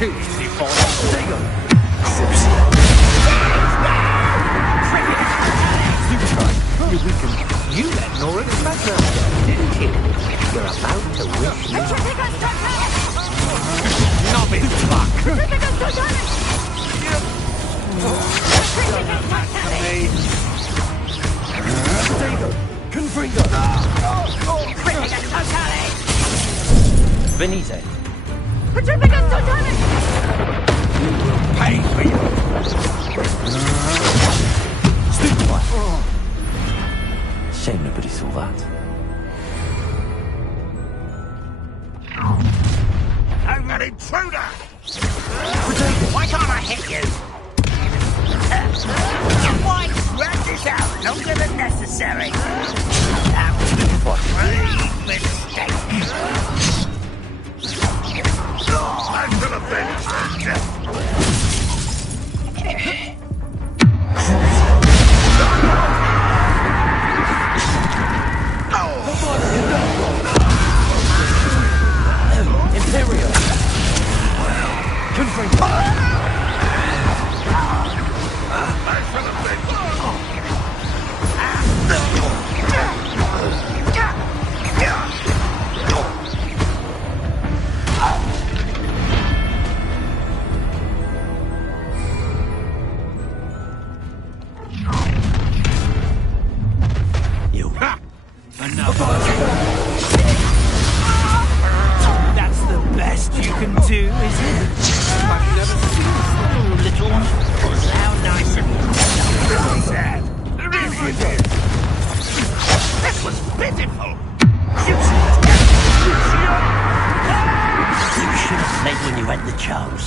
too easy for them. You let Nora get back there, didn't you? You're about to wish me... Knob it, fuck! Confringo! Venite. Petrificus Totale! You will pay for you! Stupefy! Shame nobody saw that. I'm an intruder! Why can't I hit you? Why drag this out longer than necessary? That was a grave mistake. I'm gonna finish this. Imperial! Confirm! That's the best you can do, is it? I've never seen this little one. How nice and Sad. This was pitiful. You should have played when you had the chance.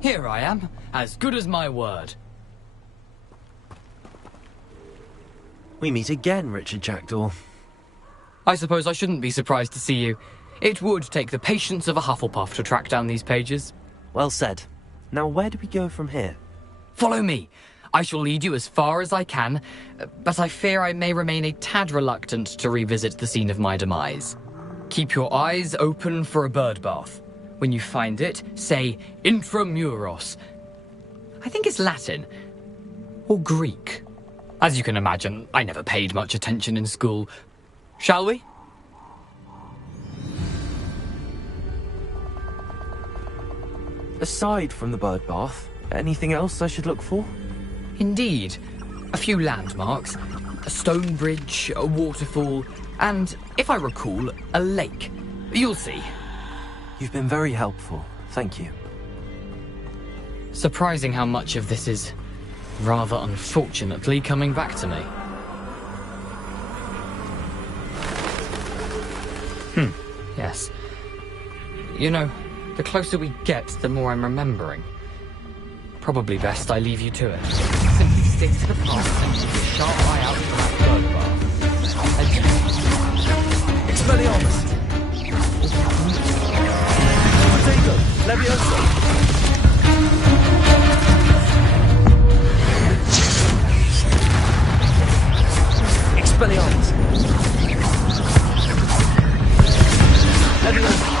Here I am, as good as my word. We meet again, Richard Jackdaw. I suppose I shouldn't be surprised to see you. It would take the patience of a Hufflepuff to track down these pages. Well said. Now where do we go from here? Follow me. I shall lead you as far as I can, but I fear I may remain a tad reluctant to revisit the scene of my demise. Keep your eyes open for a bird bath. When you find it, say intramuros. I think it's Latin. Or Greek. As you can imagine, I never paid much attention in school. Shall we? Aside from the bird bath, anything else I should look for? Indeed. A few landmarks. A stone bridge, a waterfall, and, if I recall, a lake. You'll see. You've been very helpful. Thank you. Surprising how much of this is, rather unfortunately, coming back to me. Yes. You know, the closer we get, the more I'm remembering. Probably best I leave you to it. Simply stick to the past and keep a sharp eye out for that bird bath. Expelliarmus! Protego! Levioso! Expelliarmus! Levioso!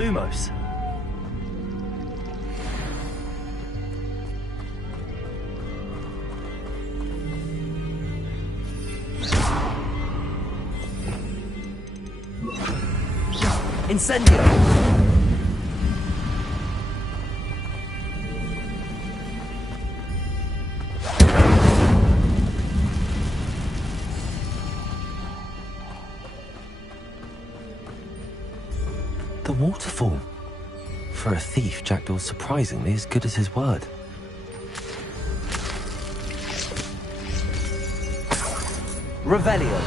Lumos. Incendio! The waterfall. For a thief, Jackdaw's surprisingly as good as his word. Revelio.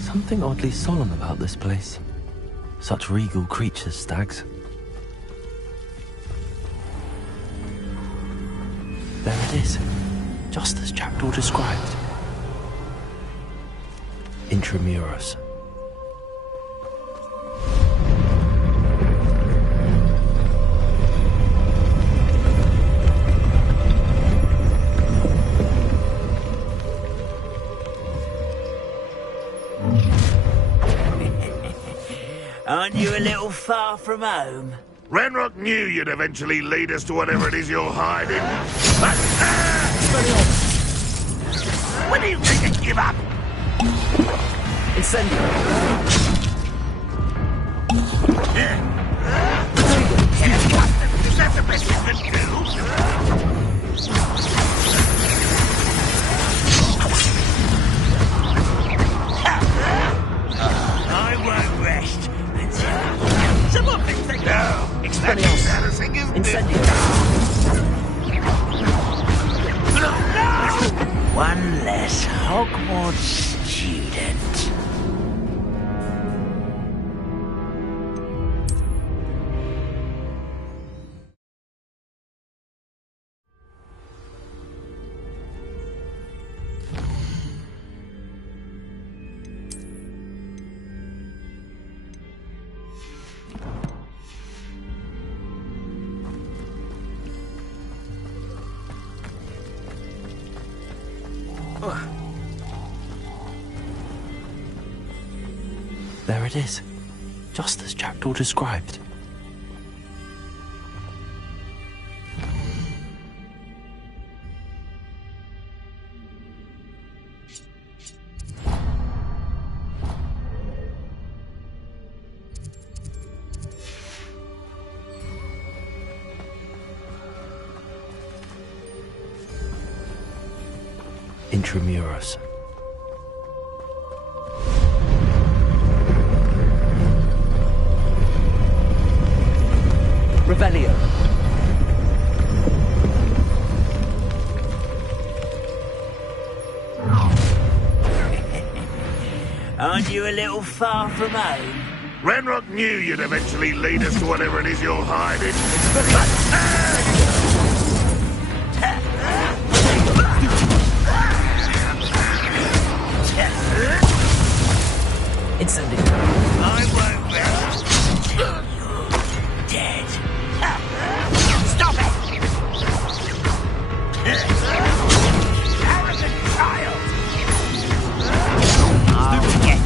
Something oddly solemn about this place. Such regal creatures, stags. There it is, just as Jackdaw described. Intramuros. Aren't you a little far from home? Renrock knew you'd eventually lead us to whatever it is you're hiding. When do you think to give up? Incendio! Is that the best you can do? I won't rest until someone thinks they go. That's embarrassing, isn't it? Incendio! One less Hogwarts student. There it is, just as Jackdaw described. Intramuros. Revelio. Aren't you a little far from home? Renrock knew you'd eventually lead us to whatever it is you're hiding. Incendio. I won't rest. Dead. Stop it! Arrogant child! I'll get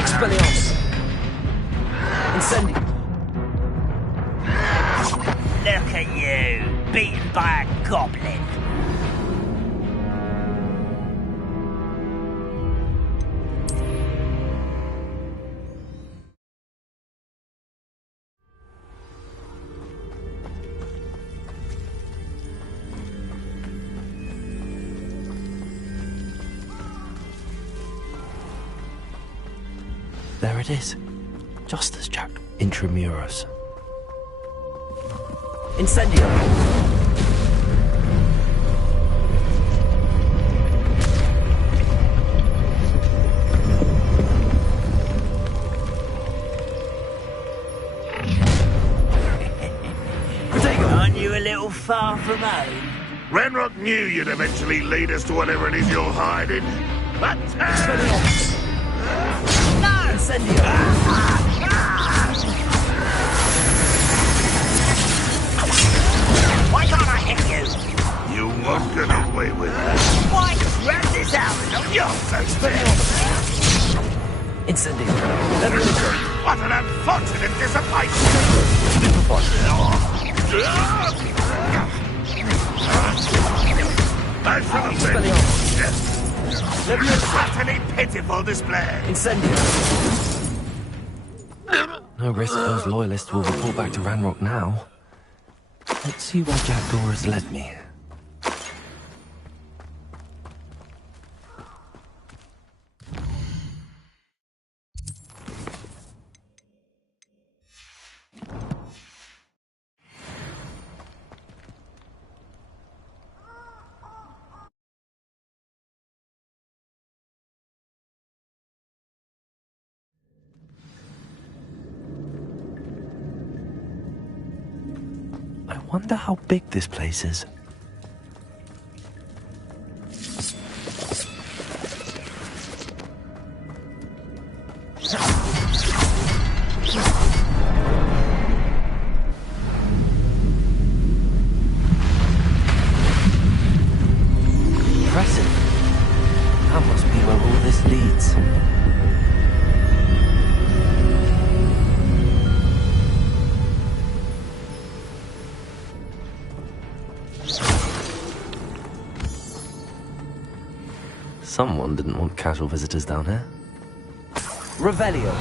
Expelliarmus. Incendio. Look at you, beaten by a goblin. There it is, just as Jack. Intramuros. Incendio! you a little far from home? Ranrock knew you'd eventually lead us to whatever it is you're hiding. But No! Why can't I hit you? you won't get away with it. Why? Rat this out and on your face. Incendio. What an unfortunate disappointment! As for the utterly pitiful display. No risk those loyalists will report back to Ranrock now. Let's see where Jack Dore has led me. I wonder how big this place is. Impressive. That must be where all this leads. Someone didn't want casual visitors down here. Revelio.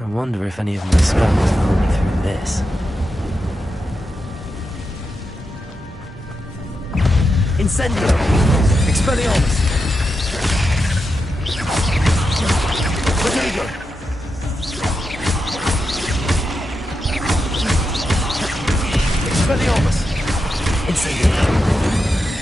I wonder if any of my spells will help me through this. Incendio. Expelliarmus. Rodrigo. Expelliarmus. Incendio.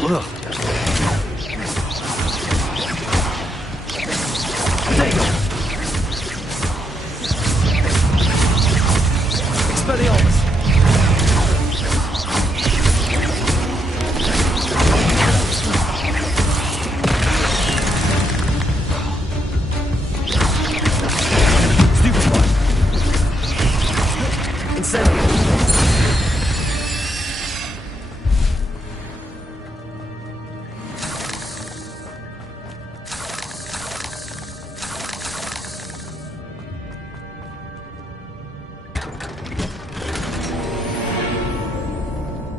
Ugh. Expelliarmus. Stupefy. Incendio.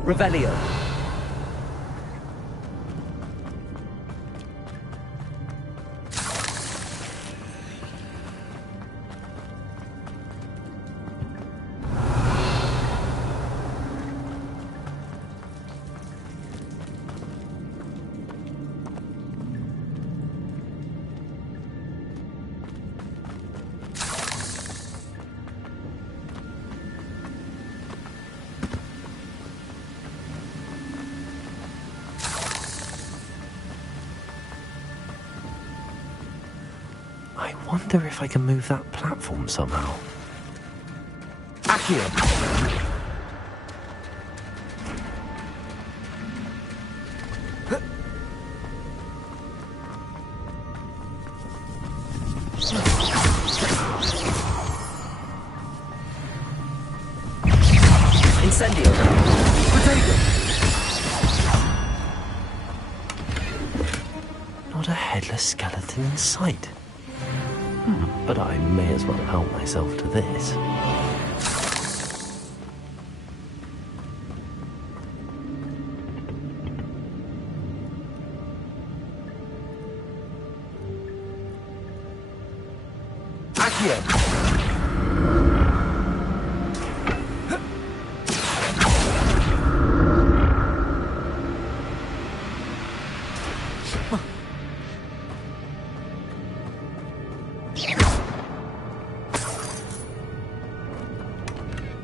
Revelio. I wonder if I can move that platform somehow. Accio. Incendio. Potato. Not a headless skeleton in sight. But I may as well help myself to this.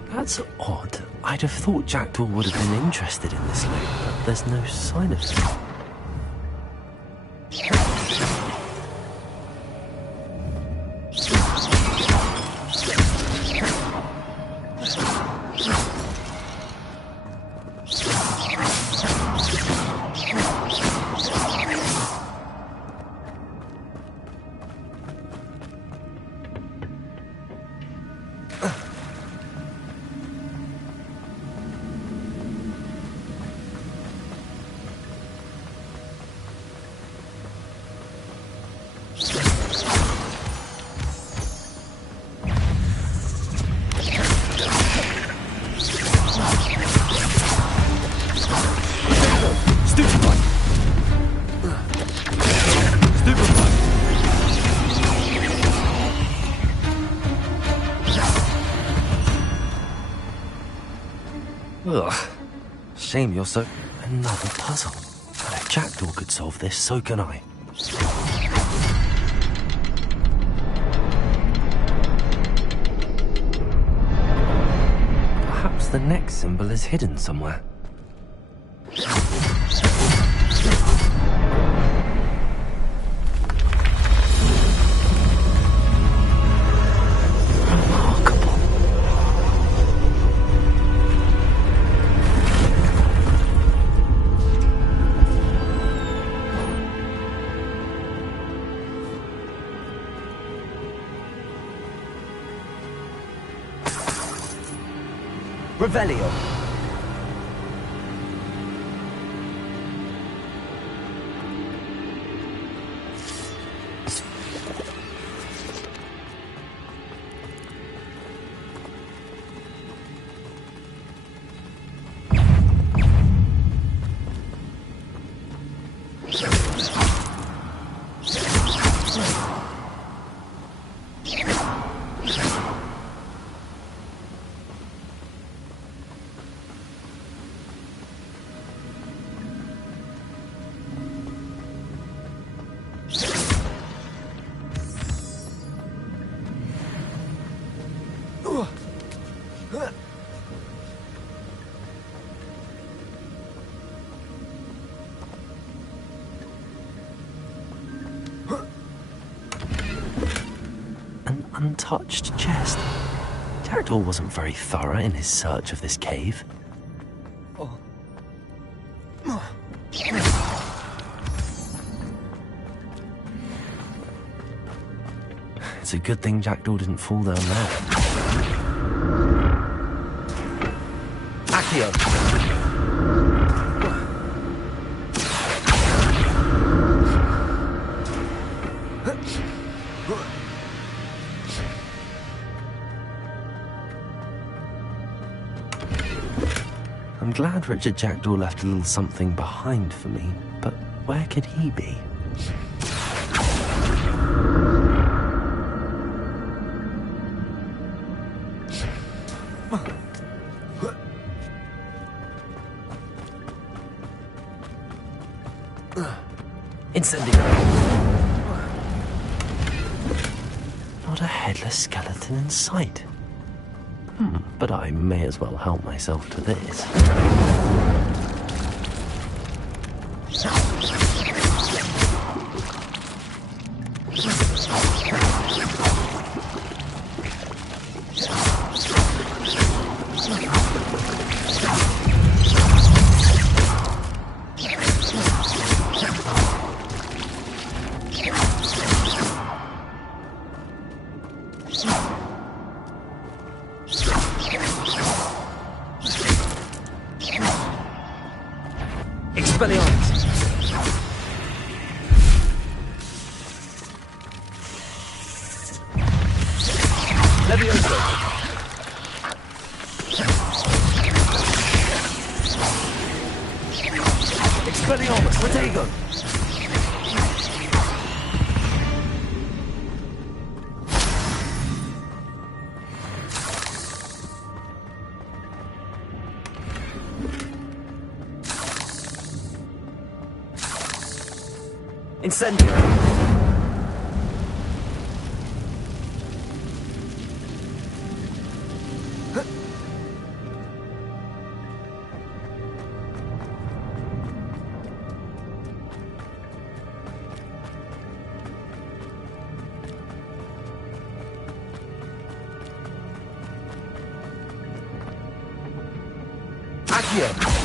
That's odd. I'd have thought Jackdaw would have been interested in this loot, but there's no sign of it. Ugh. Shame you're so... Another puzzle. But if Jackdaw could solve this, so can I. Perhaps the next symbol is hidden somewhere. Revelio. Untouched chest. Jackdaw wasn't very thorough in his search of this cave. It's a good thing Jackdaw didn't fall down there. Accio. I'm glad Richard Jackdaw left a little something behind for me, but where could he be? Incendio. Not a headless skeleton in sight. But I may as well help myself to this. Incendio! Accio!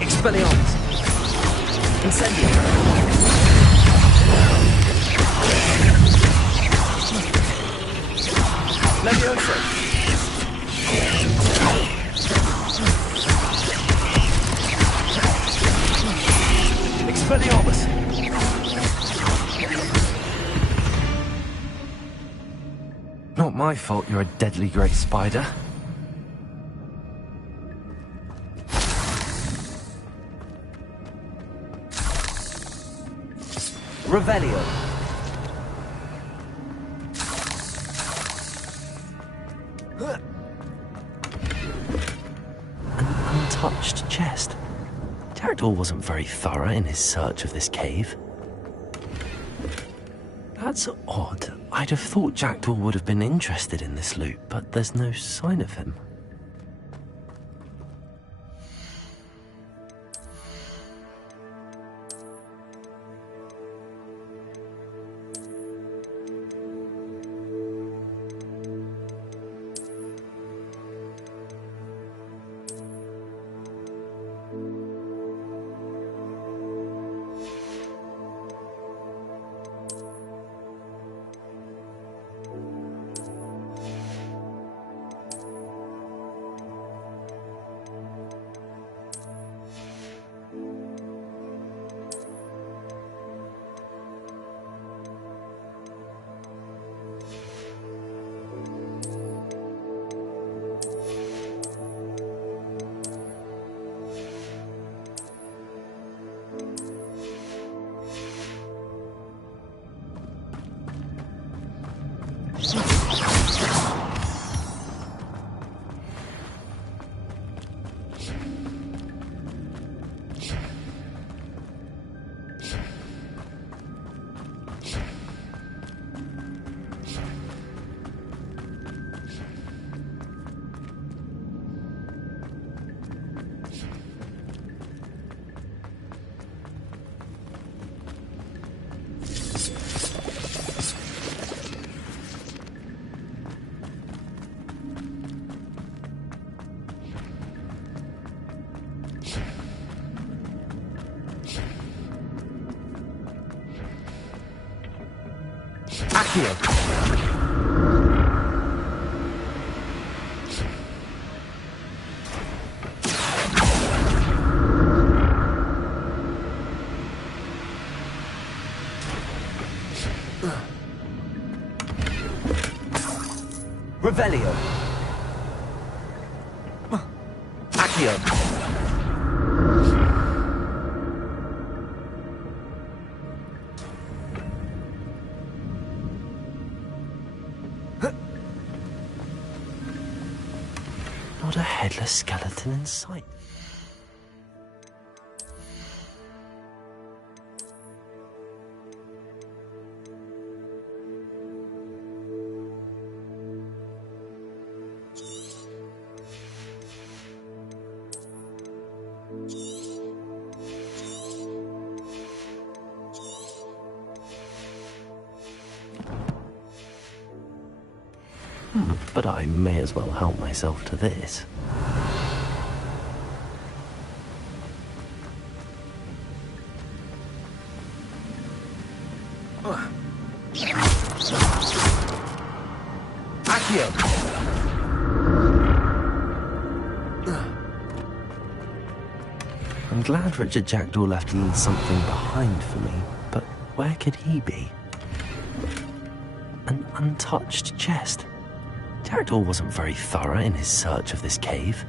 Expelliarmus! Incendio! Levioso! Expelliarmus! Not my fault you're a deadly great spider. Revelio. An untouched chest. Jackdaw wasn't very thorough in his search of this cave. That's odd. I'd have thought Jackdaw would have been interested in this loot, but there's no sign of him. Accio! Revelio. Accio. Not a headless skeleton in sight. But I may as well help myself to this. Accio! I'm glad Richard Jackdaw left a little something behind for me, but where could he be? An untouched chest. Jackdaw wasn't very thorough in his search of this cave.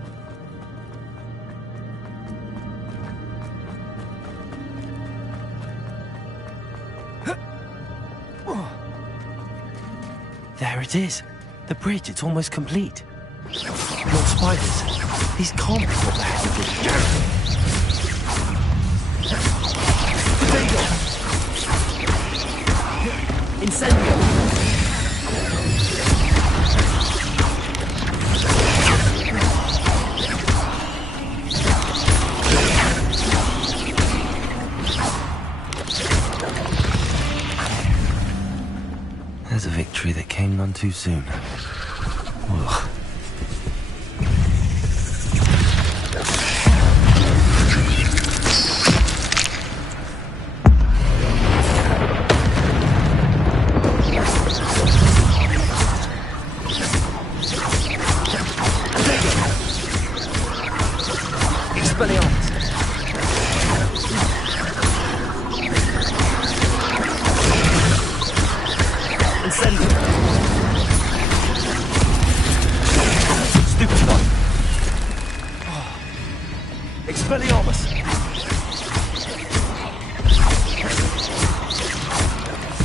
There it is. The bridge, it's almost complete. More spiders. These can't be what the hell this Jackdaw. Incendio! There's a victory that came none too soon. Ugh.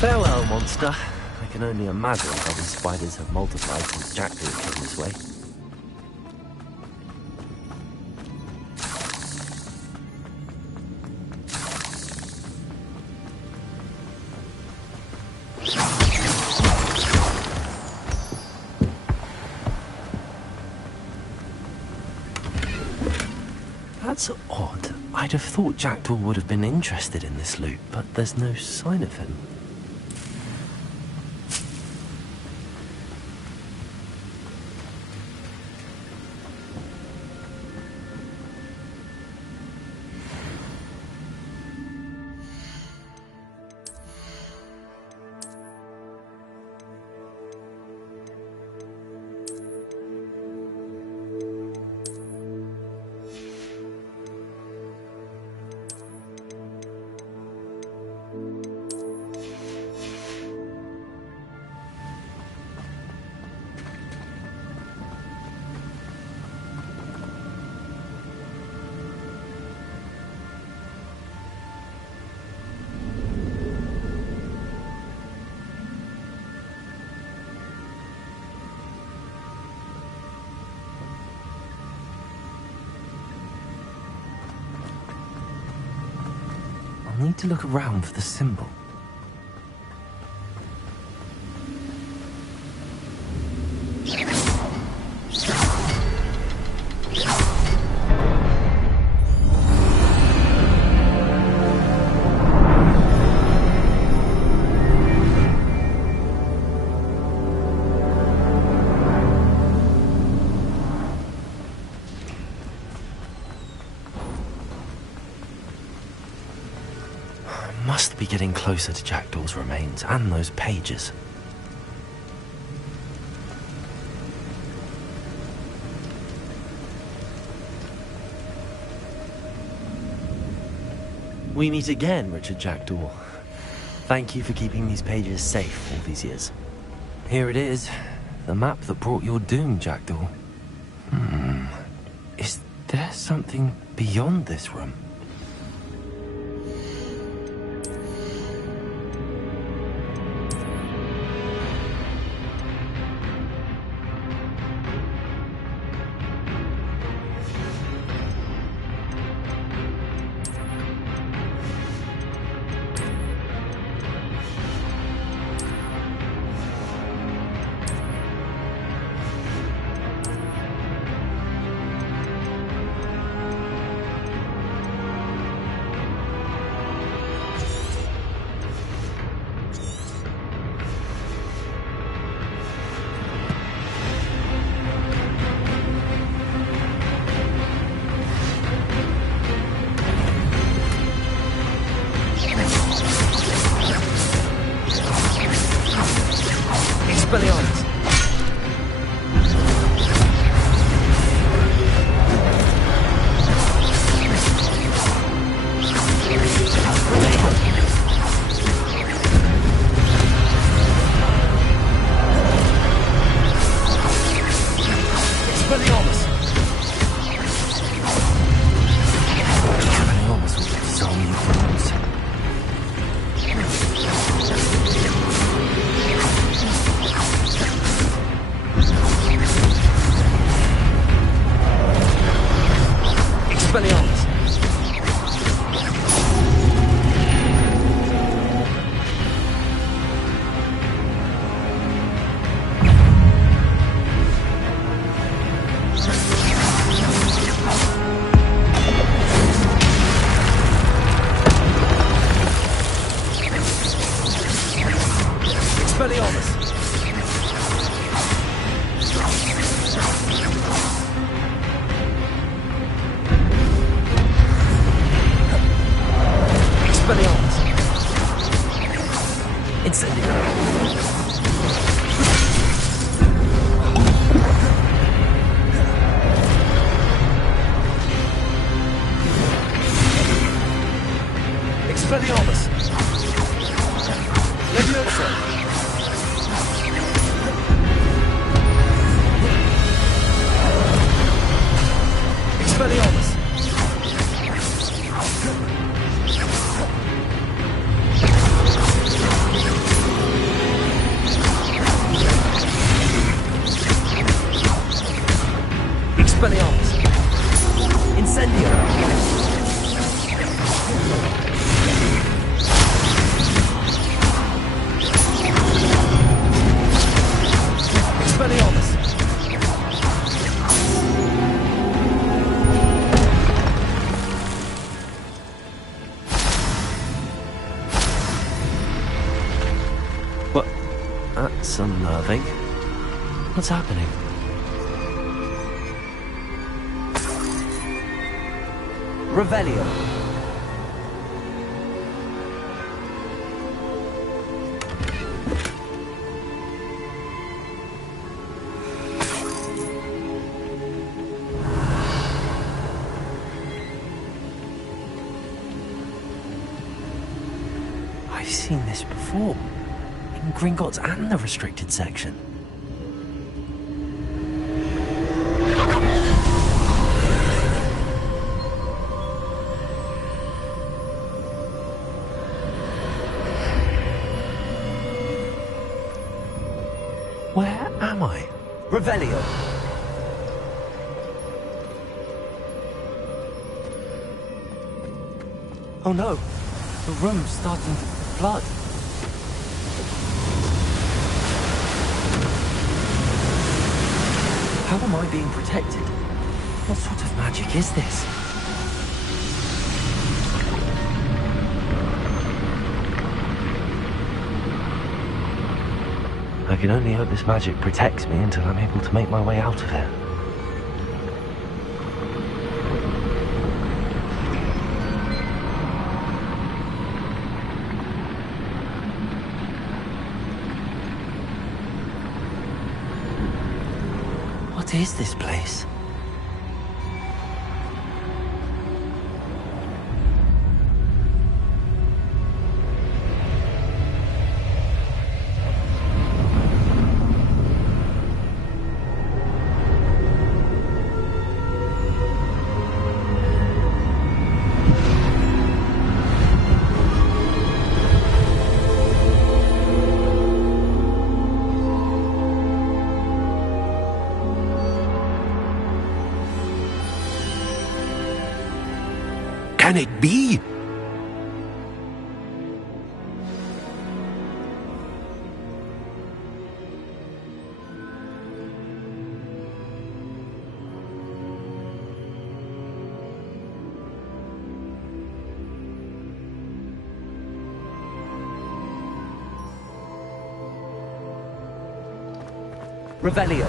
Farewell, monster. I can only imagine how the spiders have multiplied since Jackdaw came this way. That's odd. I'd have thought Jackdaw would have been interested in this loot, but there's no sign of him. I need to look around for the symbol. Must be getting closer to Jackdaw's remains and those pages. We meet again, Richard Jackdaw. Thank you for keeping these pages safe all these years. Here it is, the map that brought your doom, Jackdaw. Is there something beyond this room? Expelliarmus! Expelliarmus! Incendio! Expelliarmus! Leviosa! Expelliarmus! Expelliarmus! Incendio! Expelliarmus! What? That's unnerving. What's happening? Revelio. I've seen this before. In Gringotts and the restricted section. Where am I? Revelio. Oh no, the room's starting to flood. How am I being protected? What sort of magic is this? I can only hope this magic protects me until I'm able to make my way out of here. What is this place? Can it be? Revelio.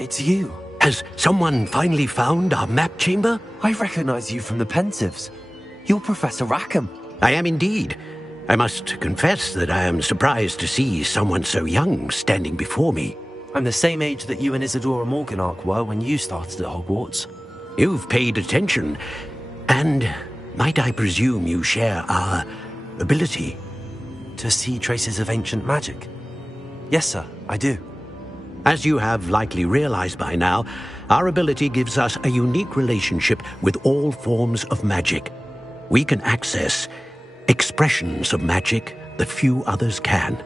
It's you. Has someone finally found our map chamber? I recognize you from the Pensives. You're Professor Rackham. I am indeed. I must confess that I am surprised to see someone so young standing before me. I'm the same age that you and Isadora Morganach were when you started at Hogwarts. You've paid attention, and might I presume you share our ability to see traces of ancient magic? Yes, sir, I do. As you have likely realized by now, our ability gives us a unique relationship with all forms of magic. We can access expressions of magic that few others can.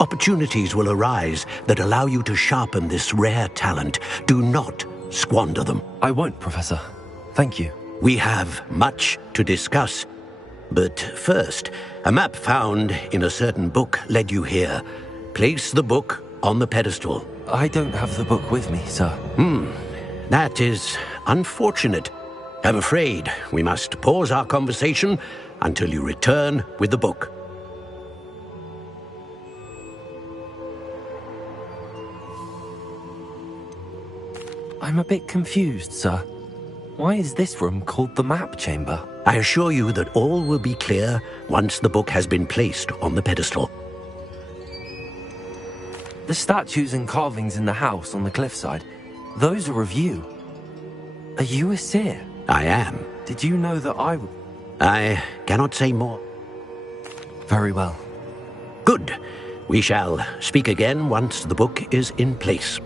Opportunities will arise that allow you to sharpen this rare talent. Do not squander them. I won't, Professor. Thank you. We have much to discuss. But first, a map found in a certain book led you here. Place the book on the pedestal. I don't have the book with me, sir. That is unfortunate. I'm afraid we must pause our conversation until you return with the book. I'm a bit confused, sir. Why is this room called the map chamber? I assure you that all will be clear once the book has been placed on the pedestal. The statues and carvings in the house on the cliffside, those are of you. Are you a seer? I am. Did you know that I cannot say more. Very well. Good. We shall speak again once the book is in place.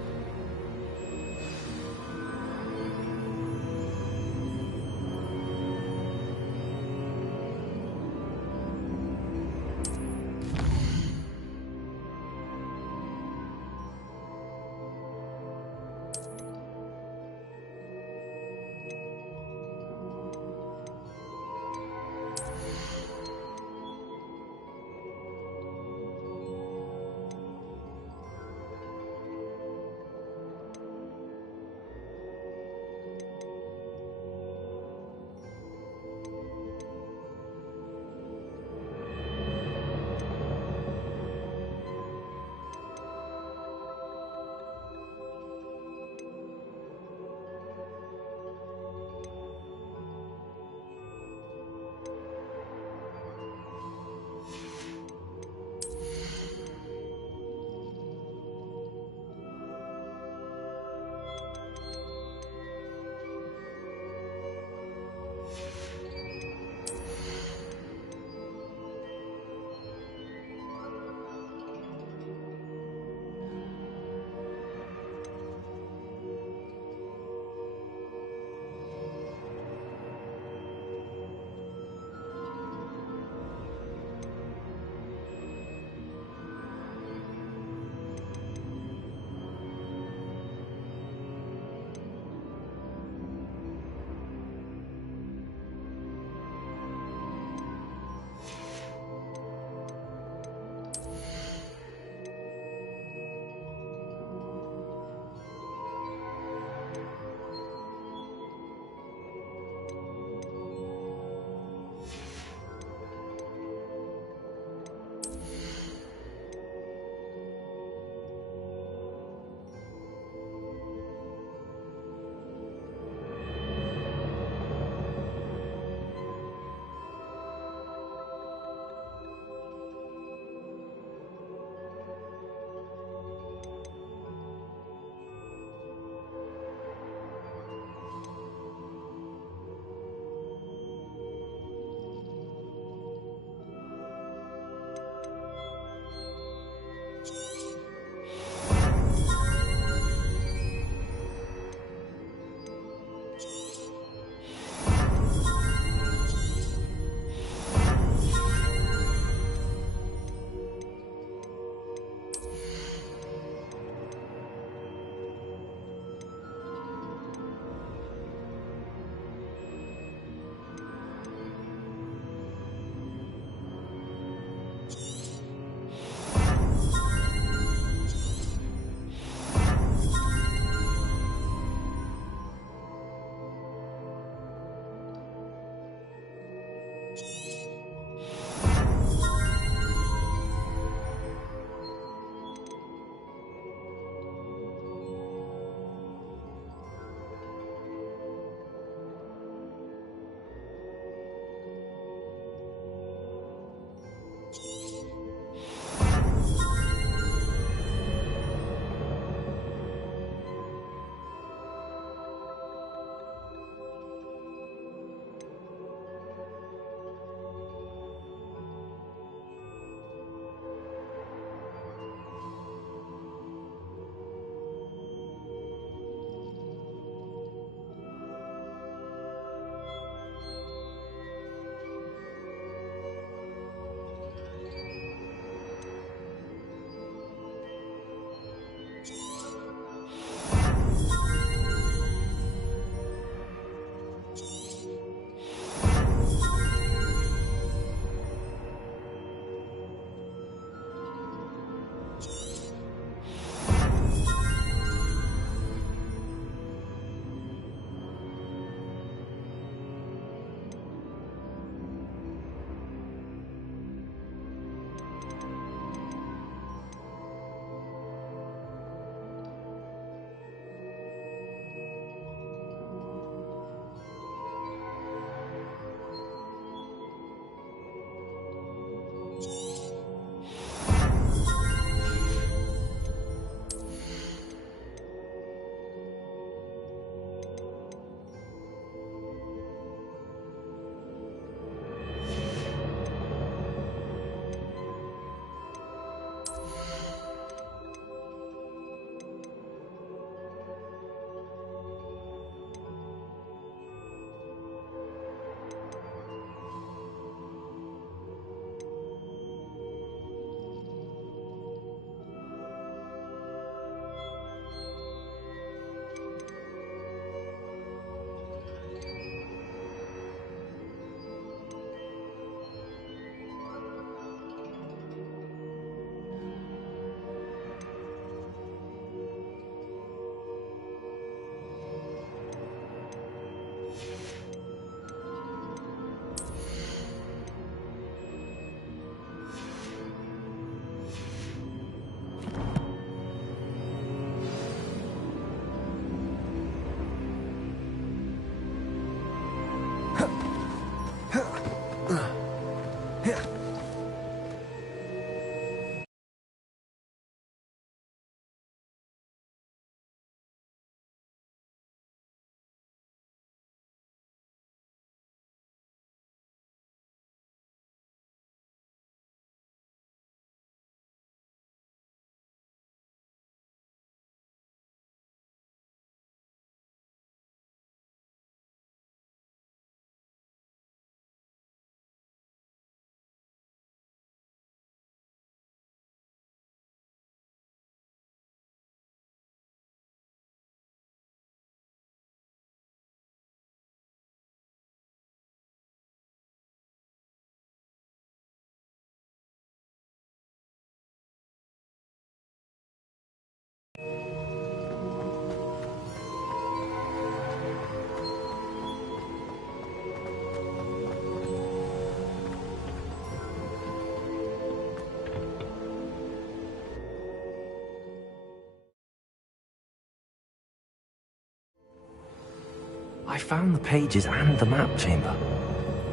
I found the pages and the map chamber.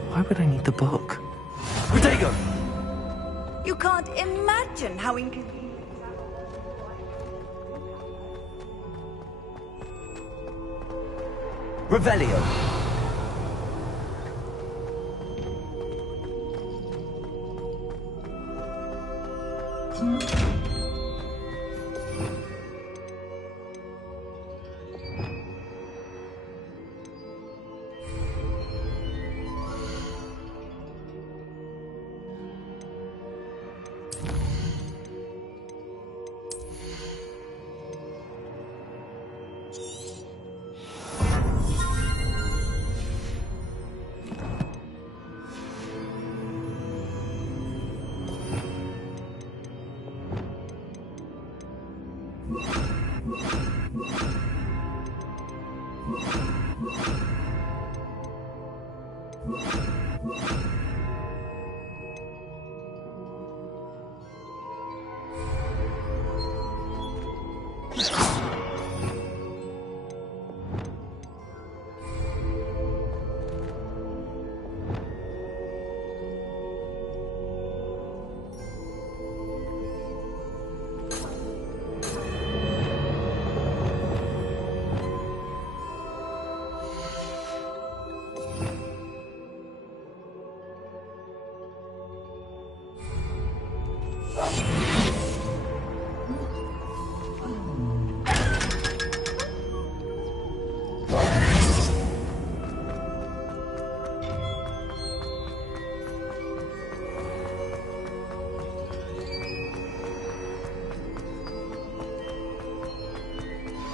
Why would I need the book? Protego! You can't imagine how inconvenient. Revelio!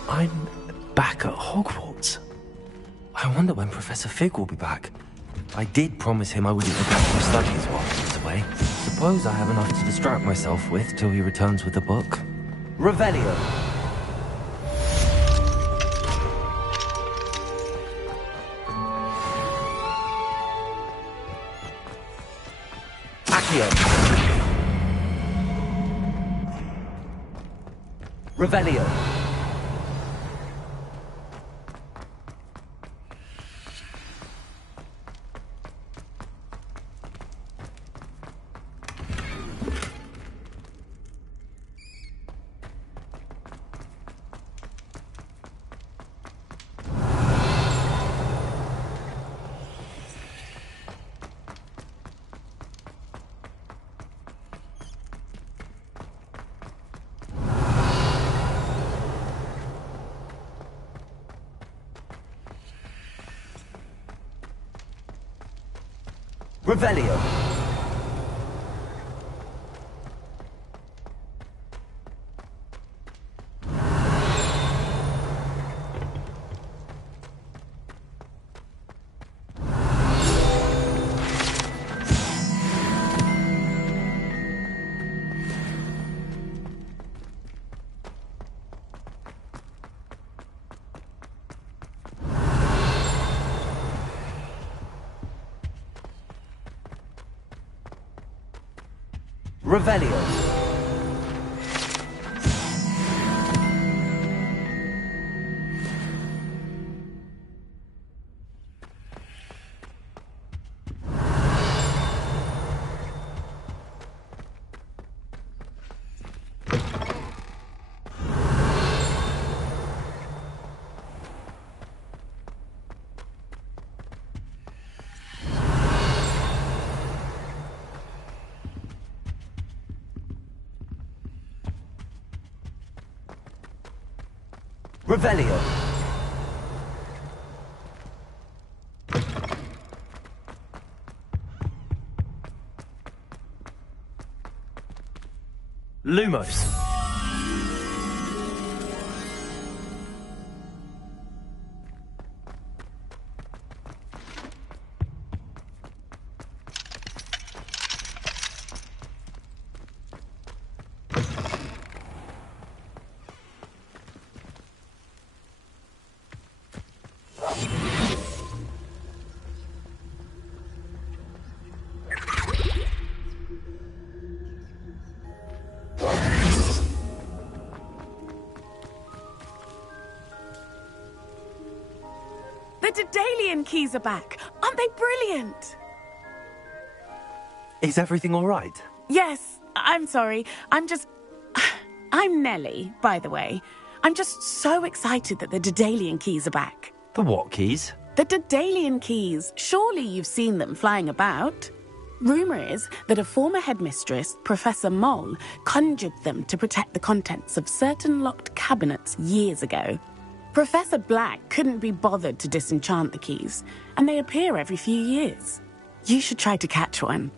I'm back at Hogwarts. I wonder when Professor Fig will be back. I did promise him I wouldn't neglect my studies while he was away. Suppose I have enough to distract myself with till he returns with the book. Revelio! Accio! Revelio. Revelio. Revelio. Revelio. Lumos. The Daedalian keys are back. Aren't they brilliant? Is everything all right? Yes, I'm sorry. I'm Nellie, by the way. I'm just so excited that the Daedalian keys are back. The what keys? The Daedalian keys. Surely you've seen them flying about. Rumour is that a former headmistress, Professor Moll, conjured them to protect the contents of certain locked cabinets years ago. Professor Black couldn't be bothered to disenchant the keys, and they appear every few years. You should try to catch one.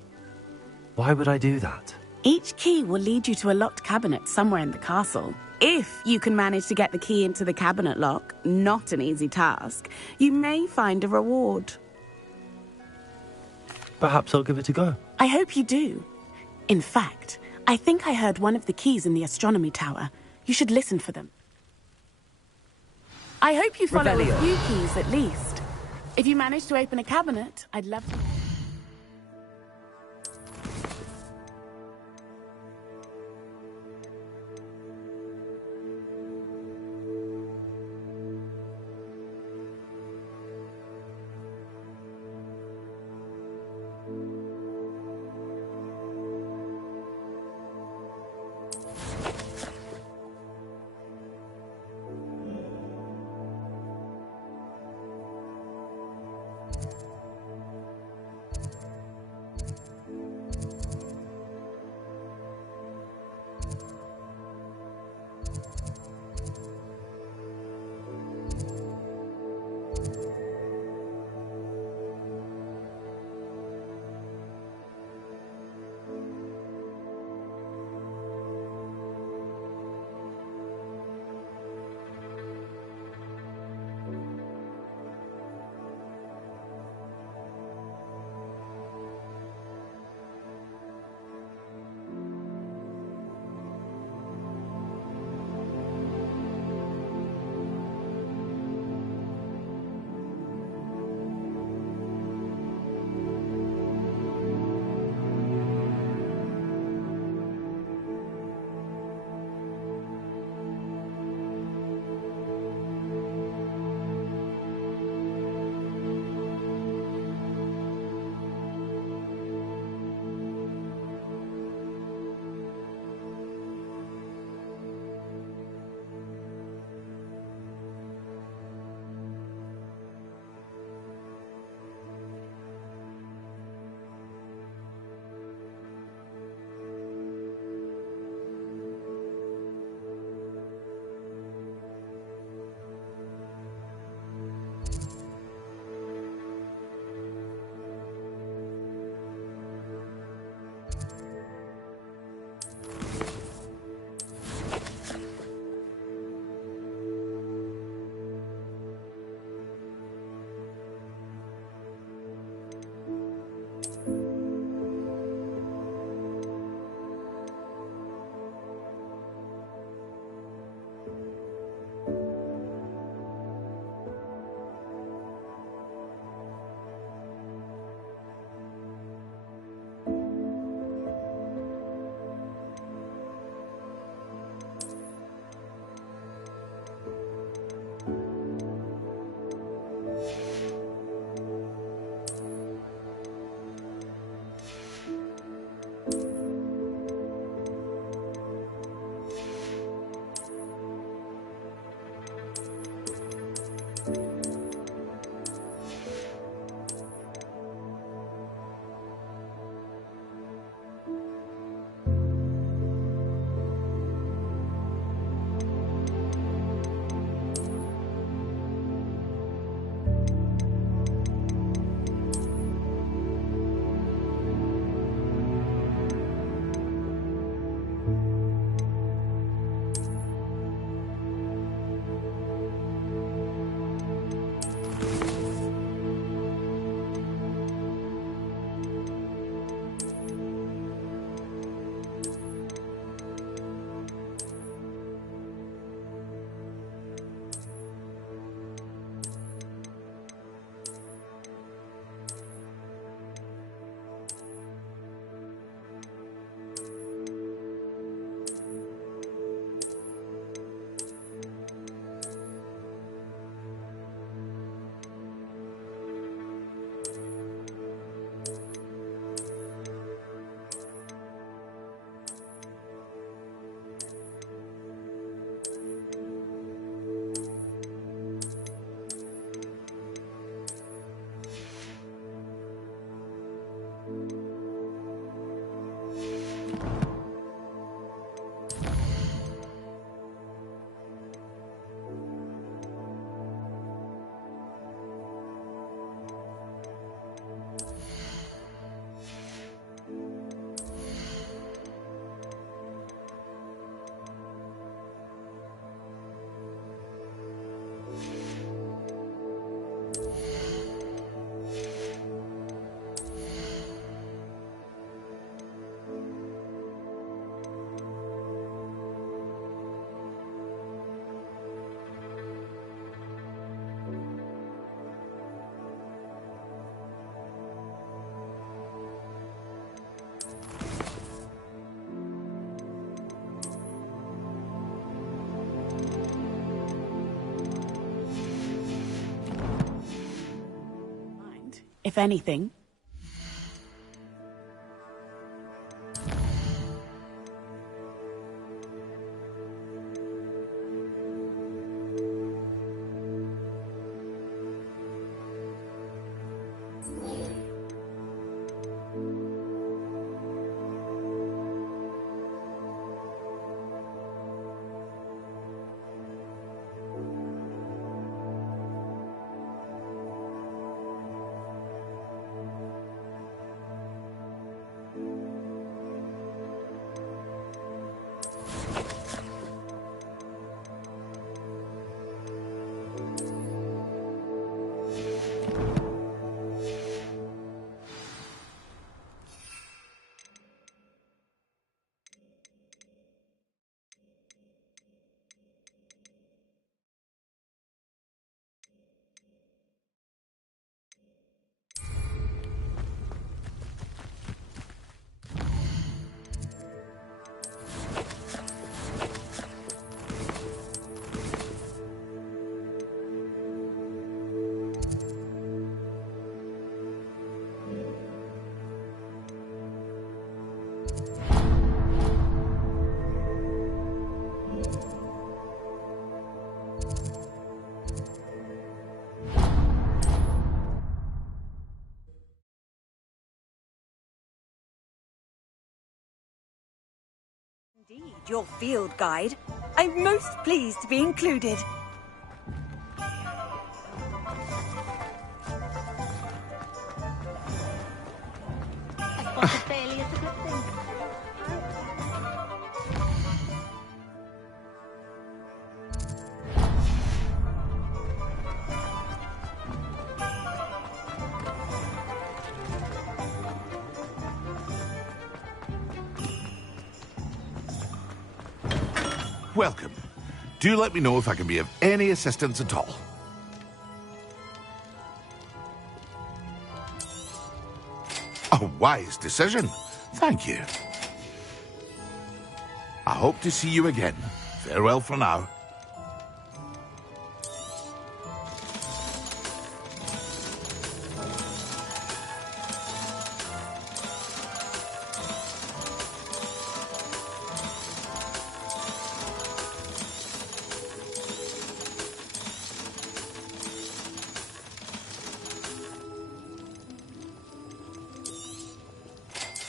Why would I do that? Each key will lead you to a locked cabinet somewhere in the castle. If you can manage to get the key into the cabinet lock, not an easy task, you may find a reward. Perhaps I'll give it a go. I hope you do. In fact, I think I heard one of the keys in the astronomy tower. You should listen for them. I hope you follow Revelio. a few keys at least. If you manage to open a cabinet, I'd love to. if anything. Indeed, your field guide. I'm most pleased to be included. A spot of failure is a good thing. Welcome. Do let me know if I can be of any assistance at all. A wise decision. Thank you. I hope to see you again. Farewell for now.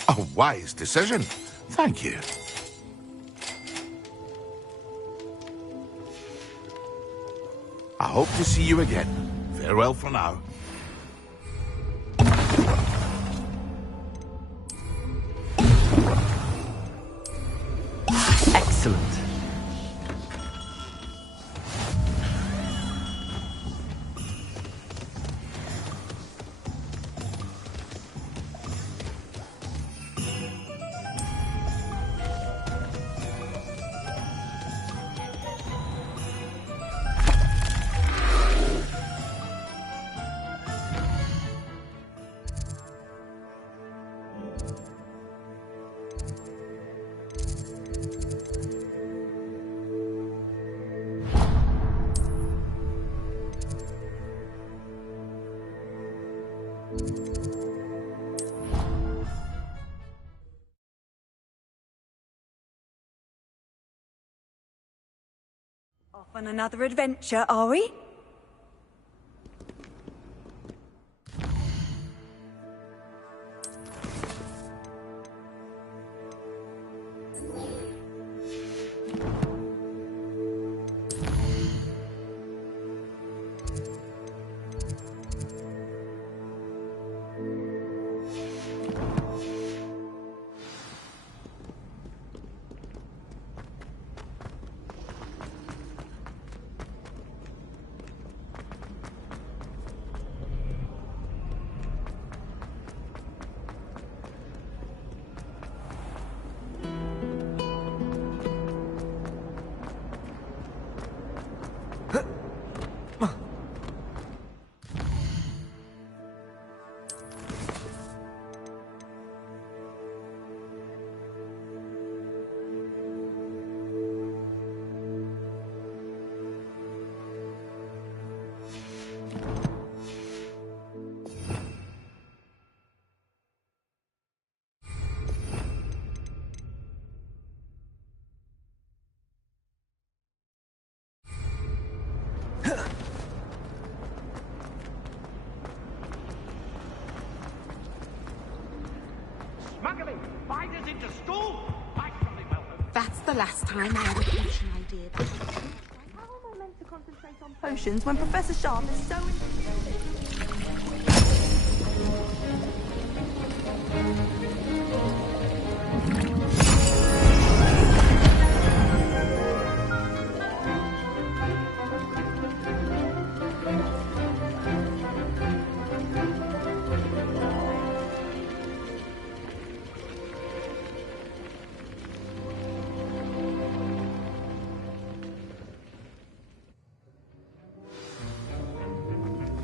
A wise decision. Thank you. I hope to see you again. Farewell for now. Excellent. Off on another adventure, are we? That's the last time I had a potion idea. How am I meant to concentrate on potions when Professor Sharp is so...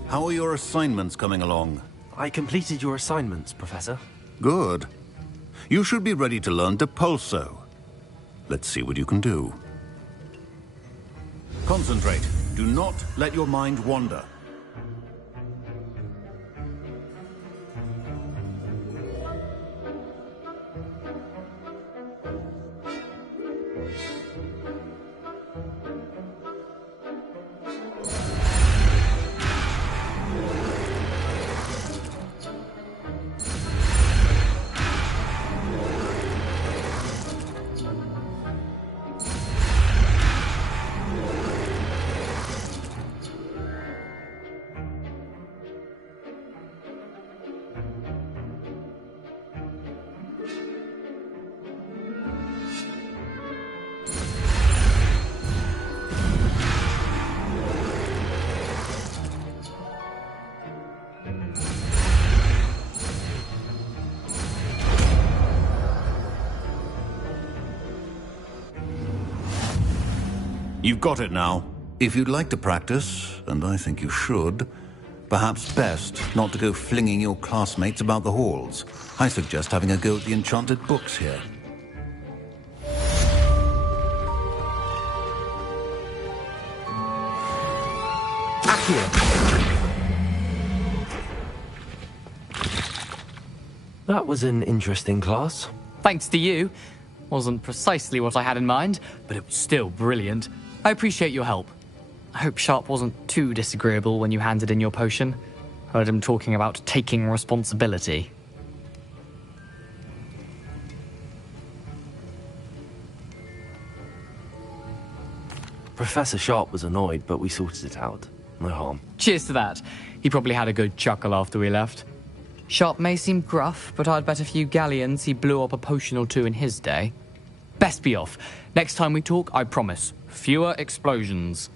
How are your assignments coming along? I completed your assignments, Professor. Good. You should be ready to learn Depulso. Let's see what you can do. Concentrate. Do not let your mind wander. You've got it now. If you'd like to practice, and I think you should, perhaps best not to go flinging your classmates about the halls. I suggest having a go at the enchanted books here. That was an interesting class. Thanks to you. Wasn't precisely what I had in mind, but it was still brilliant. I appreciate your help. I hope Sharp wasn't too disagreeable when you handed in your potion. Heard him talking about taking responsibility. Professor Sharp was annoyed, but we sorted it out. No harm. Cheers to that. He probably had a good chuckle after we left. Sharp may seem gruff, but I'd bet a few galleons he blew up a potion or two in his day. Best be off. Next time we talk, I promise, fewer explosions.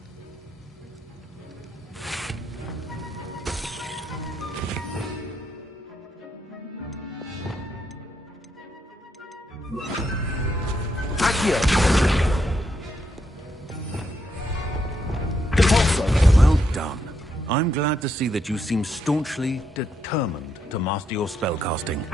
Well done. I'm glad to see that you seem staunchly determined to master your spellcasting.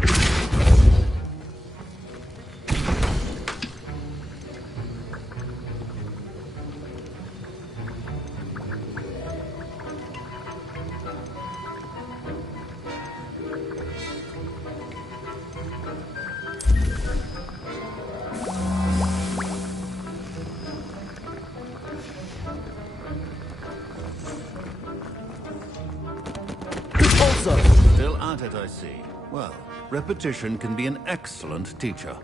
Still at it, I see. Well, repetition can be an excellent teacher.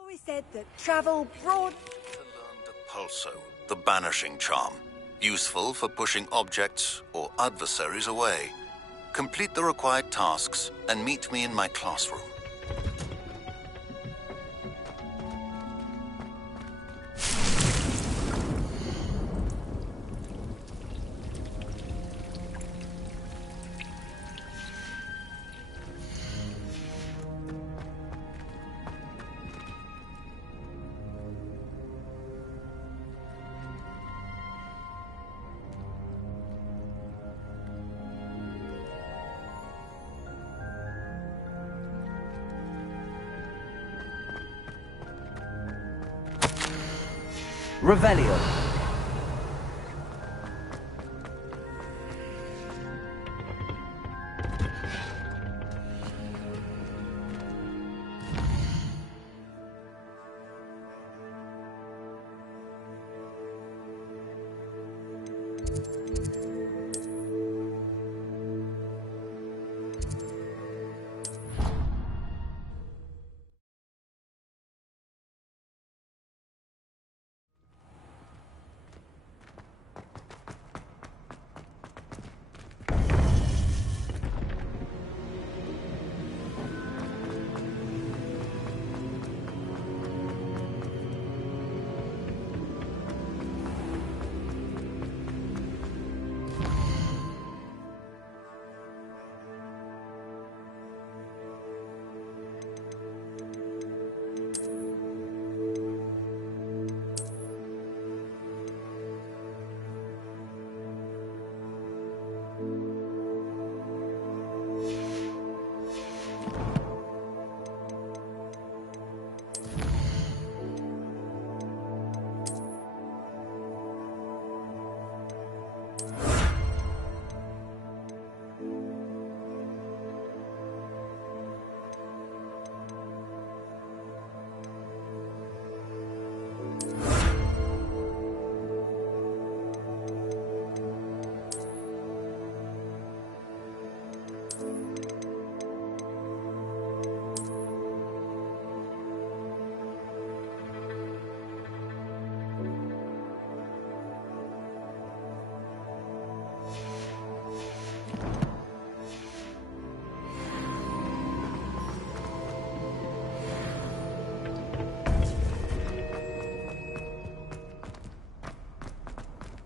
Always said that travel broad... To learn Depulso, the banishing charm. useful for pushing objects or adversaries away. Complete the required tasks and meet me in my classroom. Revelio.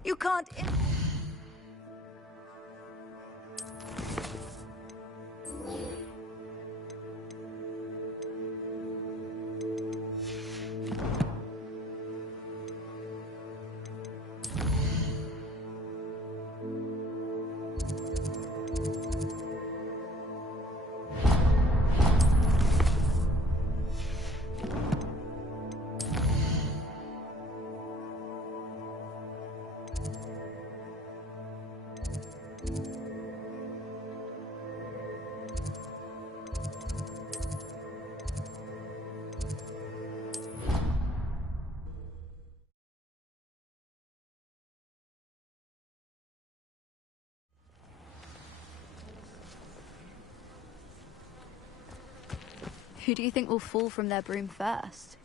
You can't... Who do you think will fall from their broom first?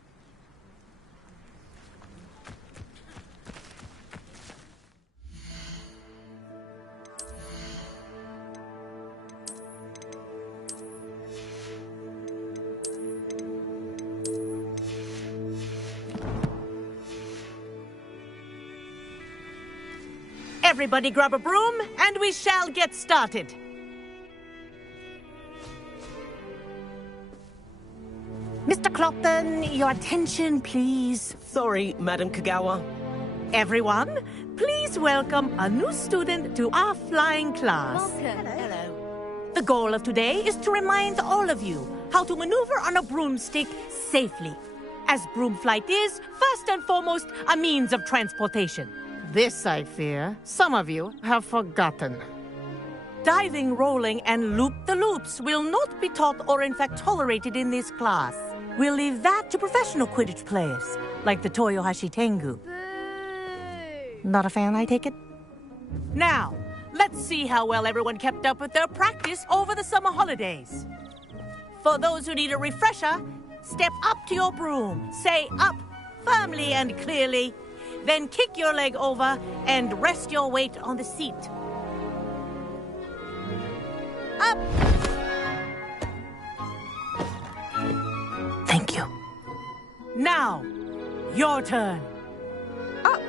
Everybody grab a broom, and we shall get started. Mr. Clopton, your attention, please. Sorry, Madam Kagawa. Everyone, please welcome a new student to our flying class. Welcome. Hello. The goal of today is to remind all of you how to maneuver on a broomstick safely, as broom flight is, first and foremost, a means of transportation. This, I fear, some of you have forgotten. Diving, rolling, and loop-the-loops will not be taught or in fact tolerated in this class. We'll leave that to professional Quidditch players, like the Toyohashi Tengu. Not a fan, I take it? Now, let's see how well everyone kept up with their practice over the summer holidays. For those who need a refresher, step up to your broom. Say up, firmly and clearly. Then kick your leg over and rest your weight on the seat. Up! Thank you. Now, your turn. Up!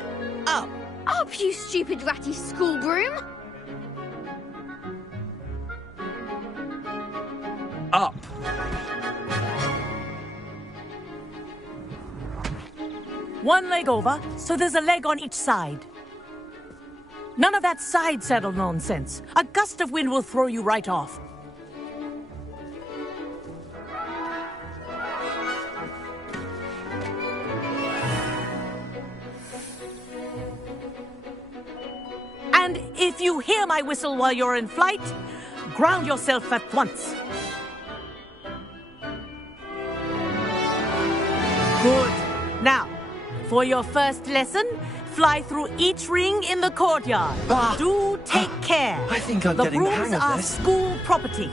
Up! Up, you stupid ratty school broom! Up. One leg over, so there's a leg on each side. None of that side saddle nonsense. A gust of wind will throw you right off. And if you hear my whistle while you're in flight, ground yourself at once. Good. Now, for your first lesson, fly through each ring in the courtyard. Do take care. I think I'm getting the hang of brooms are this. school property.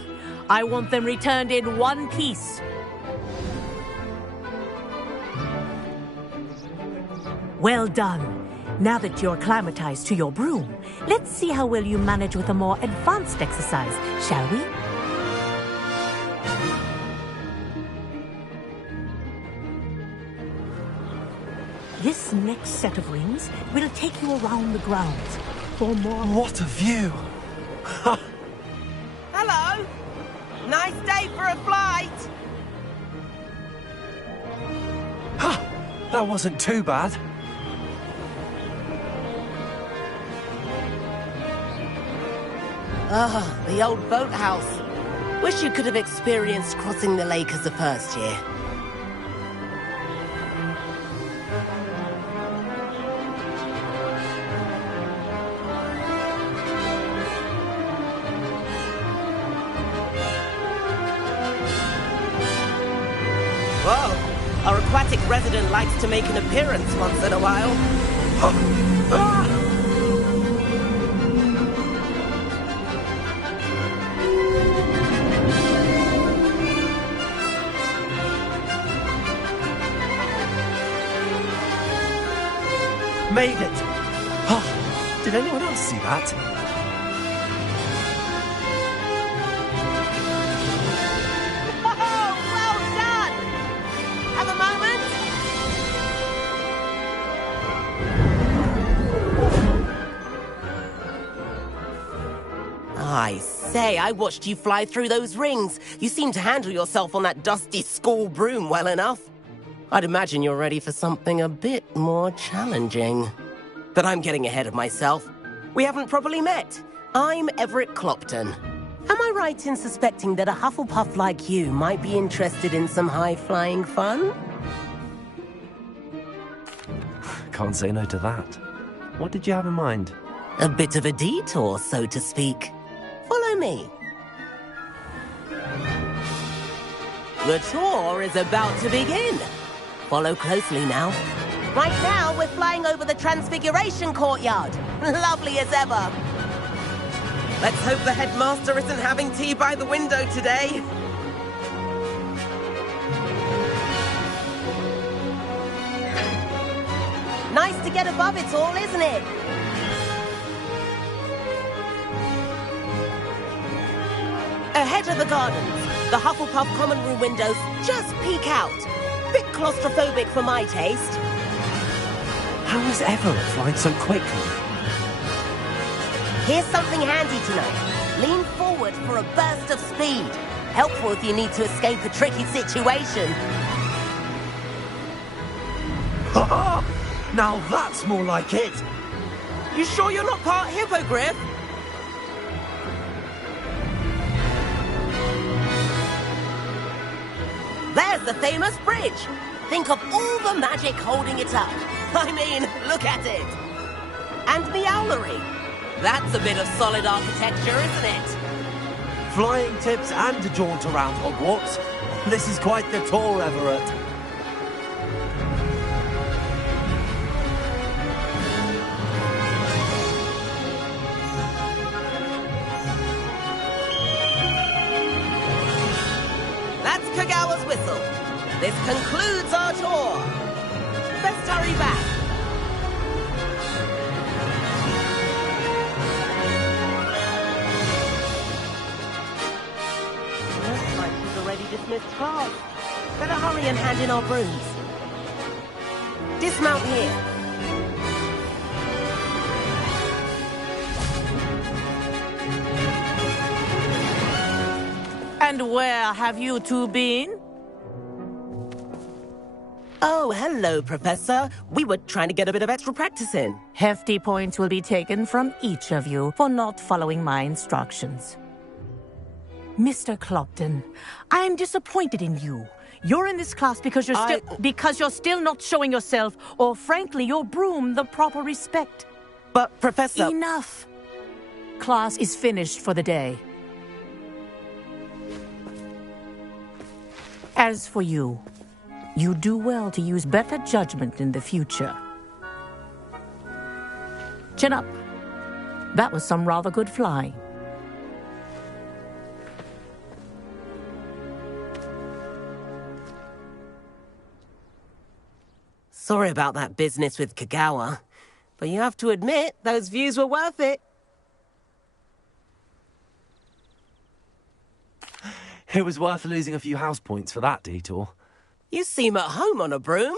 I want them returned in one piece. Well done. Now that you're acclimatized to your broom, let's see how well you manage with a more advanced exercise, shall we? This next set of rings will take you around the grounds for more... What a view! Hello! Nice day for a flight! That wasn't too bad. Ah, the old boathouse. Wish you could have experienced crossing the lake as a first year. Whoa, our aquatic resident likes to make an appearance once in a while. Made it! Oh, did anyone else see that? Oh, well done! Have a moment? I say, I watched you fly through those rings. You seem to handle yourself on that dusty school broom well enough. I'd imagine you're ready for something a bit more challenging. But I'm getting ahead of myself. We haven't properly met. I'm Everett Clopton. Am I right in suspecting that a Hufflepuff like you might be interested in some high-flying fun? Can't say no to that. What did you have in mind? A bit of a detour, so to speak. Follow me. The tour is about to begin. Follow closely now. Right now, we're flying over the Transfiguration Courtyard. Lovely as ever. Let's hope the headmaster isn't having tea by the window today. Nice to get above it all, isn't it? Ahead of the gardens, the Hufflepuff common room windows just peek out. Bit claustrophobic for my taste. How is Everett flying so quickly? Here's something handy to know. Lean forward for a burst of speed. Helpful if you need to escape a tricky situation. Now that's more like it. You sure you're not part hippogriff? There's the famous bridge. Think of all the magic holding it up. I mean, look at it. And the owlery. That's a bit of solid architecture, isn't it? Flying tips and a jaunt around Hogwarts. This is quite the tour, Everett. That's Kagawa's whistle. This concludes our tour. Best hurry back. dismissed class. Better hurry and hand in our brooms. Dismount here. And where have you two been? Oh, hello, Professor. We were trying to get a bit of extra practice in. Hefty points will be taken from each of you for not following my instructions. Mr. Clopton, I'm disappointed in you. You're in this class because you're still not showing yourself, or frankly, your broom, the proper respect. But, Professor... Enough. Class is finished for the day. As for you, you do well to use better judgment in the future. Chin up. That was some rather good flying. Sorry about that business with Kagawa, but you have to admit, those views were worth it. It was worth losing a few house points for that detour. You seem at home on a broom.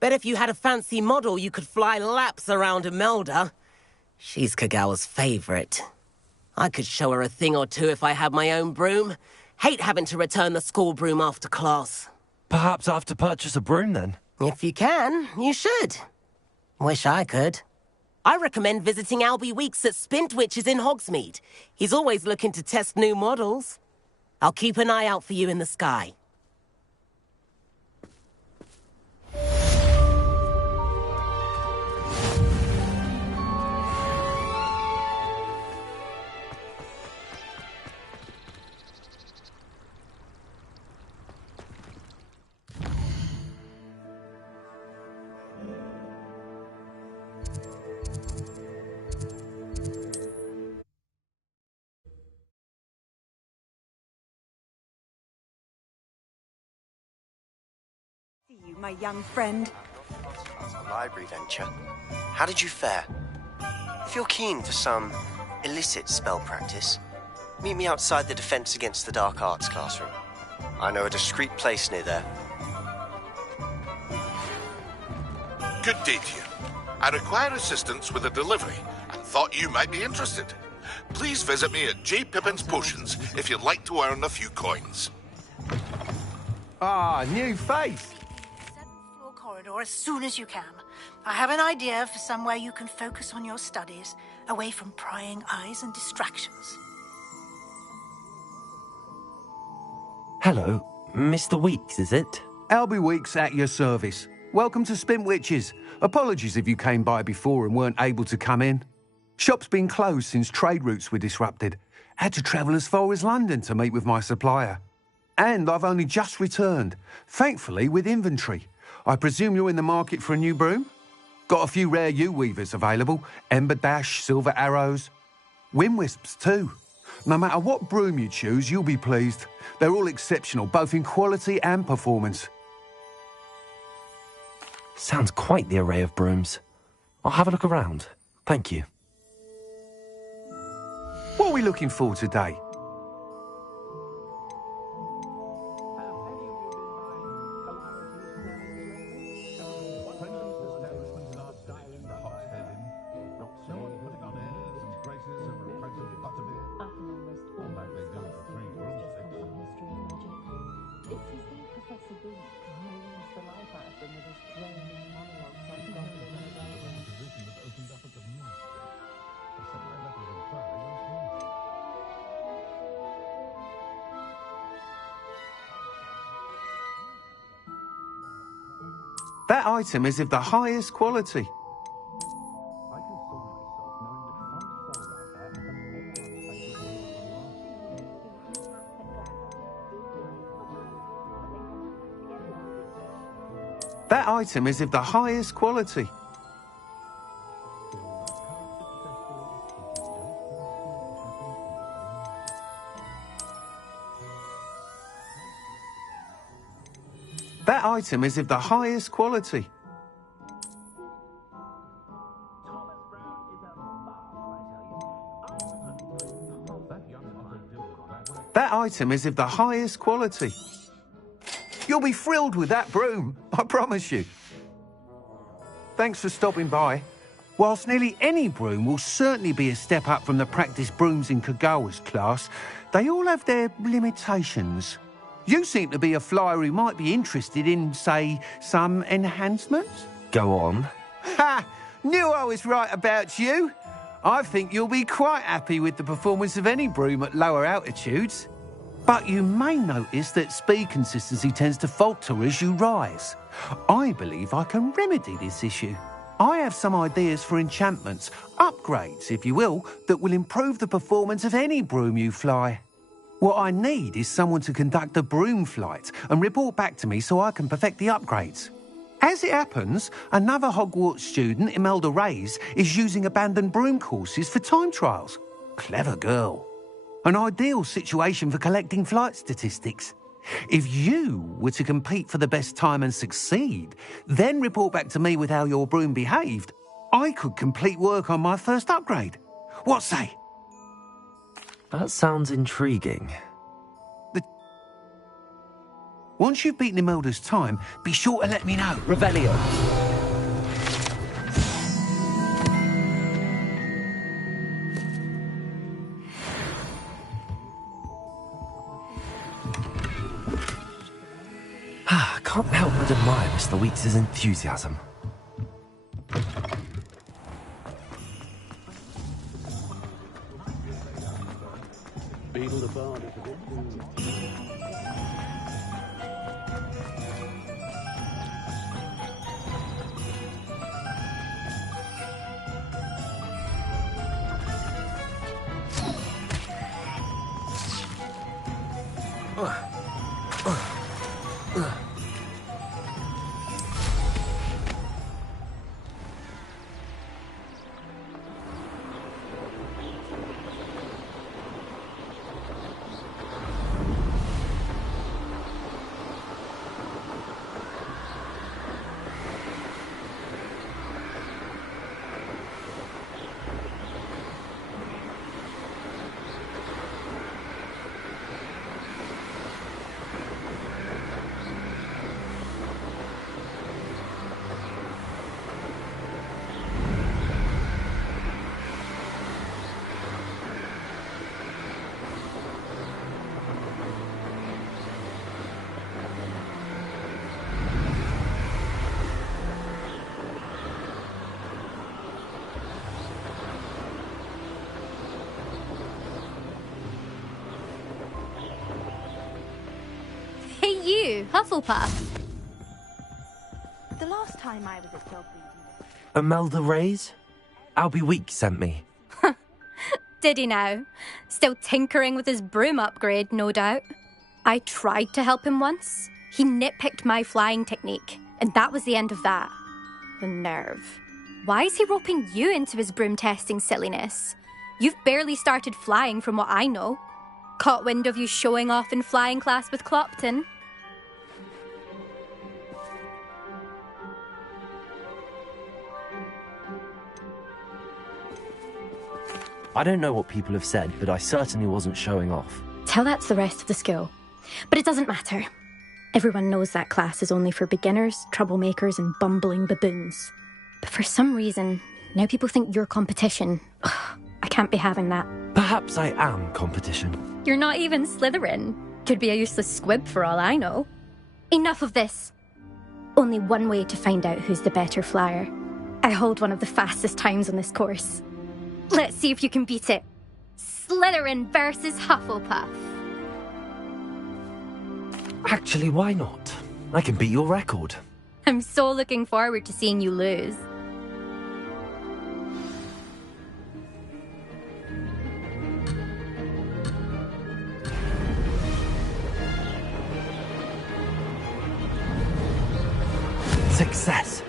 Bet if you had a fancy model, you could fly laps around Imelda. She's Kagawa's favorite. I could show her a thing or two if I had my own broom. Hate having to return the school broom after class. Perhaps I have to purchase a broom then? If you can, you should. Wish I could. I recommend visiting Albie Weeks at Spintwitches in Hogsmeade. He's always looking to test new models. I'll keep an eye out for you in the sky. You, my young friend. A library venture. How did you fare? If you're keen for some illicit spell practice, meet me outside the Defense Against the Dark Arts classroom. I know a discreet place near there. Good day to you. I require assistance with a delivery and thought you might be interested. Please visit me at J. Pippin's Potions if you'd like to earn a few coins. Ah, new face. Floor corridor as soon as you can. I have an idea for somewhere you can focus on your studies, away from prying eyes and distractions. Hello, Mr. Weeks, is it? Albie Weeks at your service. Welcome to Spintwitches. Apologies if you came by before and weren't able to come in. Shop's been closed since trade routes were disrupted. Had to travel as far as London to meet with my supplier. And I've only just returned, thankfully with inventory. I presume you're in the market for a new broom? Got a few rare U-weavers available, Ember Dash, Silver Arrows, Wind Wisps too. No matter what broom you choose, you'll be pleased. They're all exceptional, both in quality and performance. Sounds quite the array of brooms. I'll have a look around. Thank you. What are we looking for today? That item is of the highest quality. That item is of the highest quality. That item is of the highest quality. That item is of the highest quality. You'll be thrilled with that broom, I promise you. Thanks for stopping by. Whilst nearly any broom will certainly be a step up from the practice brooms in Kagawa's class, they all have their limitations. You seem to be a flyer who might be interested in, say, some enhancements? Go on. Ha! Knew I was right about you. I think you'll be quite happy with the performance of any broom at lower altitudes. But you may notice that speed consistency tends to falter as you rise. I believe I can remedy this issue. I have some ideas for enchantments, upgrades, if you will, that will improve the performance of any broom you fly. What I need is someone to conduct a broom flight and report back to me so I can perfect the upgrades. As it happens, another Hogwarts student, Imelda Reyes, is using abandoned broom courses for time trials. Clever girl. An ideal situation for collecting flight statistics. If you were to compete for the best time and succeed, then report back to me with how your broom behaved, I could complete work on my first upgrade. What say? That sounds intriguing. Once you've beaten Imelda's time, be sure to let me know. Revelio. I can't help but admire Mr. Weeks' enthusiasm. Beetle the Bard is a bit... Hey you, Hufflepuff. The last time I was at dog breeding... Imelda Reyes? Albie Weeks sent me. Did he now? Still tinkering with his broom upgrade, no doubt. I tried to help him once. He nitpicked my flying technique, and that was the end of that. The nerve. Why is he roping you into his broom testing silliness? You've barely started flying from what I know. Caught wind of you showing off in flying class with Clopton. I don't know what people have said, but I certainly wasn't showing off. Tell that to the rest of the school. But it doesn't matter. Everyone knows that class is only for beginners, troublemakers, and bumbling baboons. But for some reason, now people think you're competition. Ugh, I can't be having that. Perhaps I am competition. You're not even Slytherin. Could be a useless squib for all I know. Enough of this. Only one way to find out who's the better flyer. I hold one of the fastest times on this course. Let's see if you can beat it. Slytherin versus Hufflepuff. Actually, why not? I can beat your record. I'm so looking forward to seeing you lose. Success.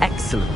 Excellent.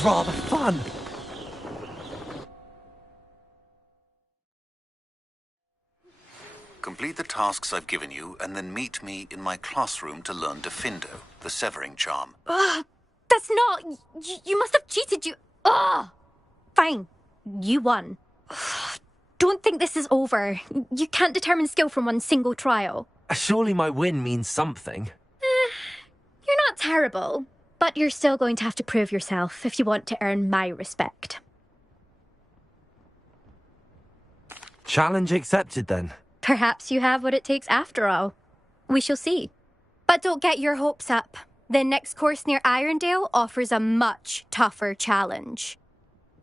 was rather fun. Complete the tasks I've given you, and then meet me in my classroom to learn Diffindo, the severing charm. Ugh, that's not... You must have cheated, you... Ugh! Fine. You won. Don't think this is over. You can't determine skill from one single trial. Surely my win means something. You're not terrible, but you're still going to have to prove yourself if you want to earn my respect. Challenge accepted, then. Perhaps you have what it takes after all. We shall see. But don't get your hopes up. The next course near Irondale offers a much tougher challenge.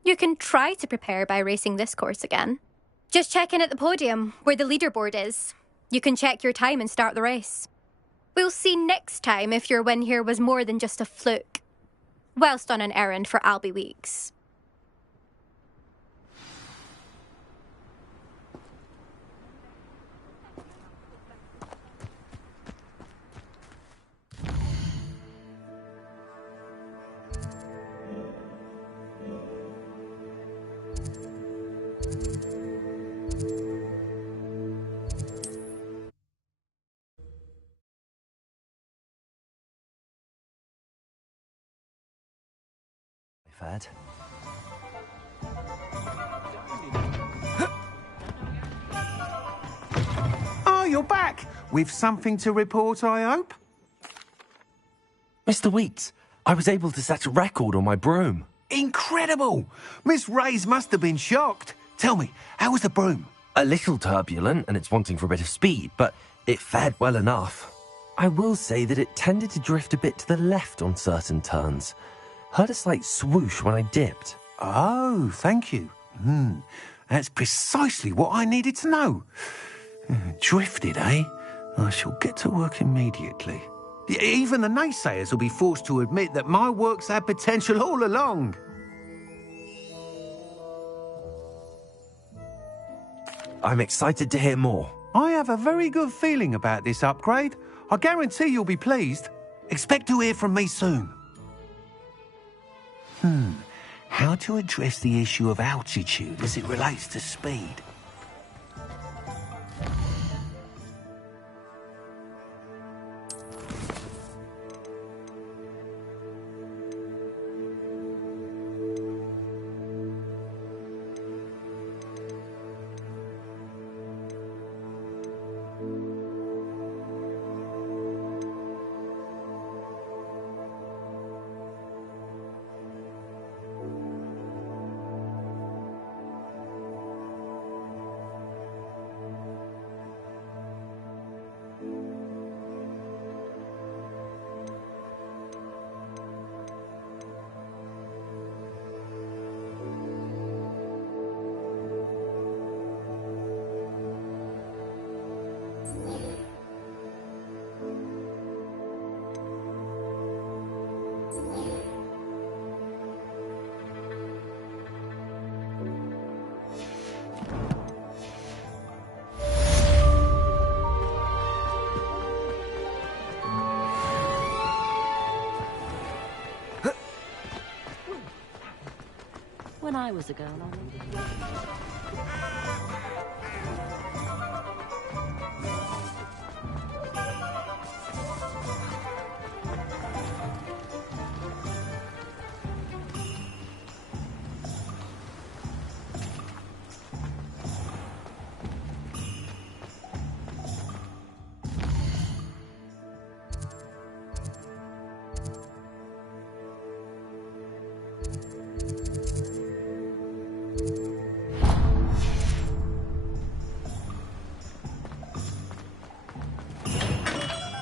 You can try to prepare by racing this course again. Just check in at the podium, where the leaderboard is. You can check your time and start the race. We'll see next time if your win here was more than just a fluke. Whilst on an errand for Albie Weeks. Fed. Oh, you're back! With something to report, I hope? Mr. Weeks, I was able to set a record on my broom. Incredible! Miss Reyes must have been shocked. Tell me, how was the broom? A little turbulent, and it's wanting for a bit of speed, but it fared well enough. I will say that it tended to drift a bit to the left on certain turns. Heard a slight swoosh when I dipped. Oh, thank you. That's precisely what I needed to know. Drifted, eh? I shall get to work immediately. Even the naysayers will be forced to admit that my work's had potential all along. I'm excited to hear more. I have a very good feeling about this upgrade. I guarantee you'll be pleased. Expect to hear from me soon. How to address the issue of altitude as it relates to speed? When I was a girl, I wanted to be...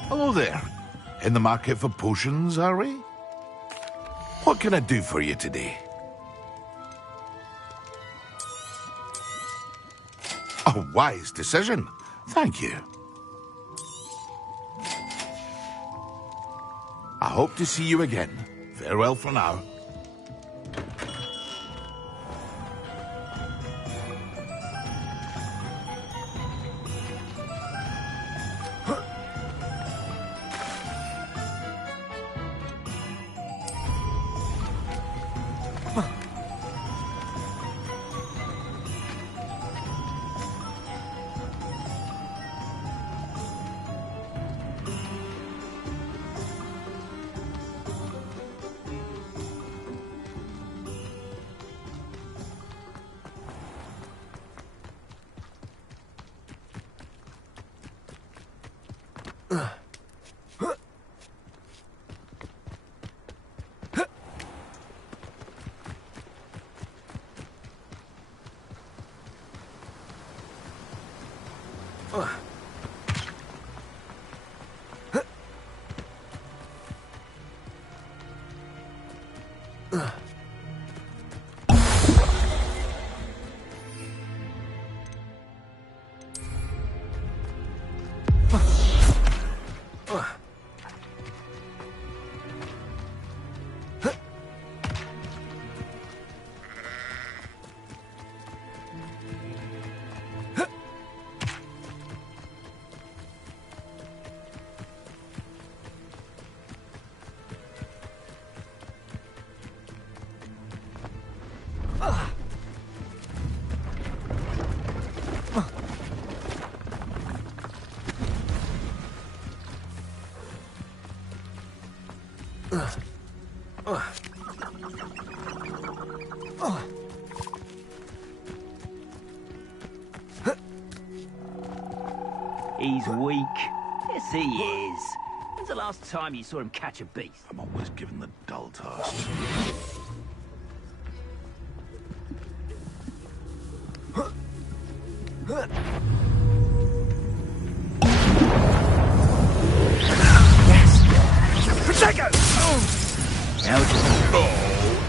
Hello there. In the market for potions, are we? What can I do for you today? A wise decision. Thank you. I hope to see you again. Farewell for now. He's weak. Yes, he is. When's the last time you saw him catch a beast? I'm always given the dull task. Protego! Oh,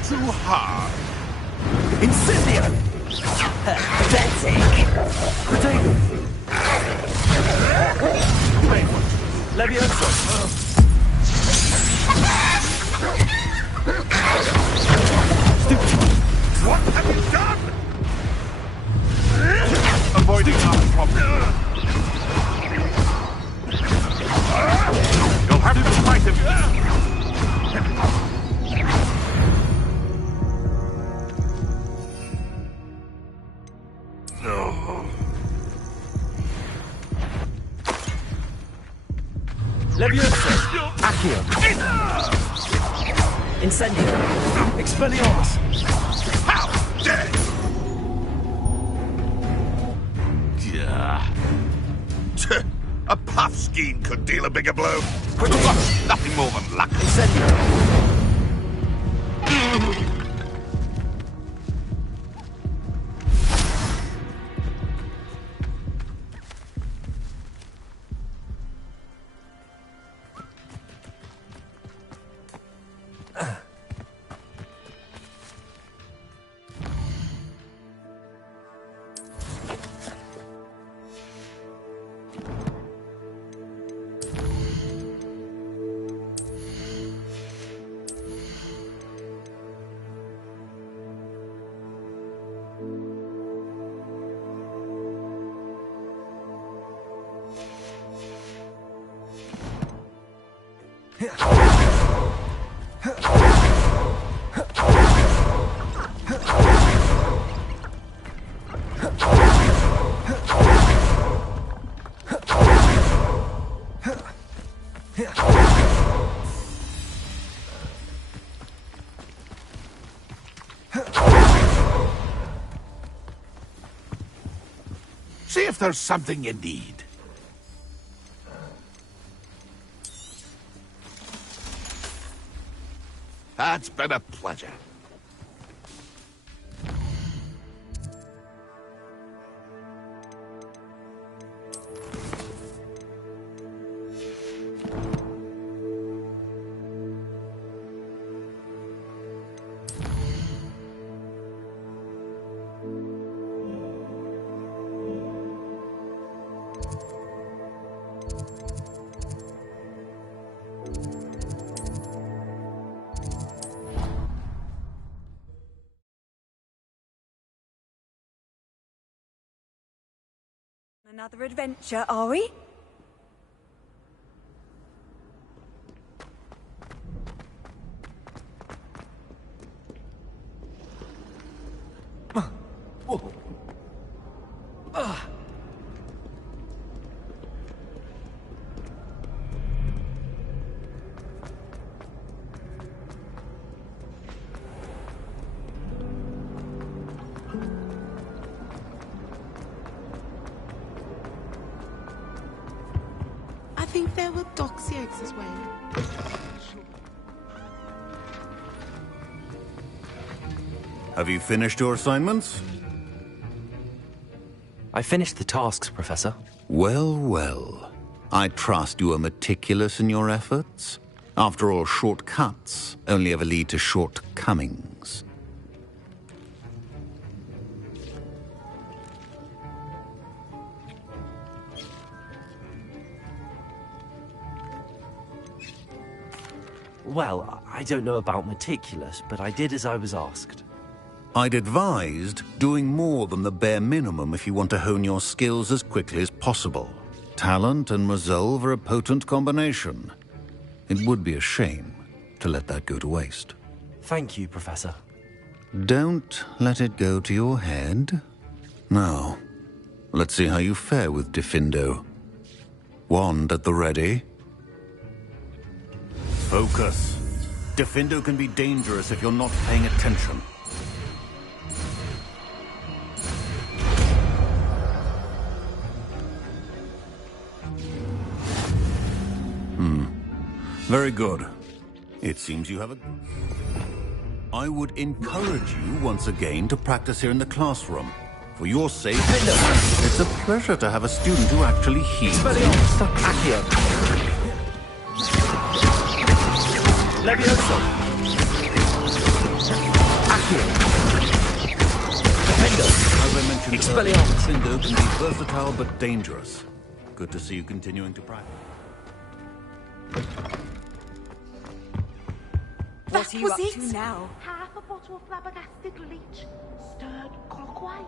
too hard. Incendio! Pathetic. Protego! Levioso! What have you done? Avoiding our problem. You'll have to fight him. Levioso! Accio! Incendio! Expelliarmus! How dare you! A puffskein could deal a bigger blow. Nothing more than luck. Incendio! See if there's something you need. It's been a pleasure. Another adventure, are we? I think there were doxiers as well. Have you finished your assignments? I finished the tasks, Professor. Well, well. I trust you are meticulous in your efforts. After all, shortcuts only ever lead to shortcomings. Well, I don't know about meticulous, but I did as I was asked. I'd advised doing more than the bare minimum if you want to hone your skills as quickly as possible. Talent and resolve are a potent combination. It would be a shame to let that go to waste. Thank you, Professor. Don't let it go to your head. Now, let's see how you fare with Diffindo. Wand at the ready. Focus. Diffindo can be dangerous if you're not paying attention. Very good. It seems you have a... I would encourage you once again to practice here in the classroom. For your sake, it's a pleasure to have a student who actually heeds. Accio. Levioso. Accio. Defendo. As I mentioned earlier, Diffindo can be versatile but dangerous. Good to see you continuing to practice. What are you up to now? Half a bottle of flabbergasted leech, stirred clockwise.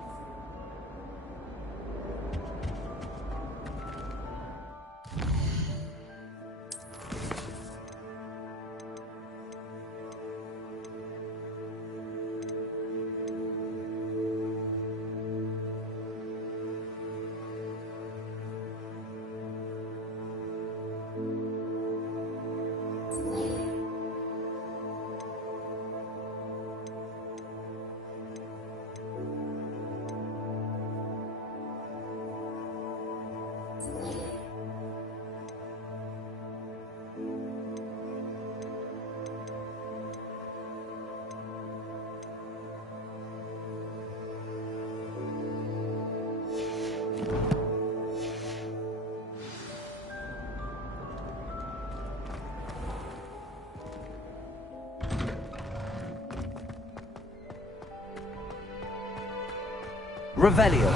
Revelio.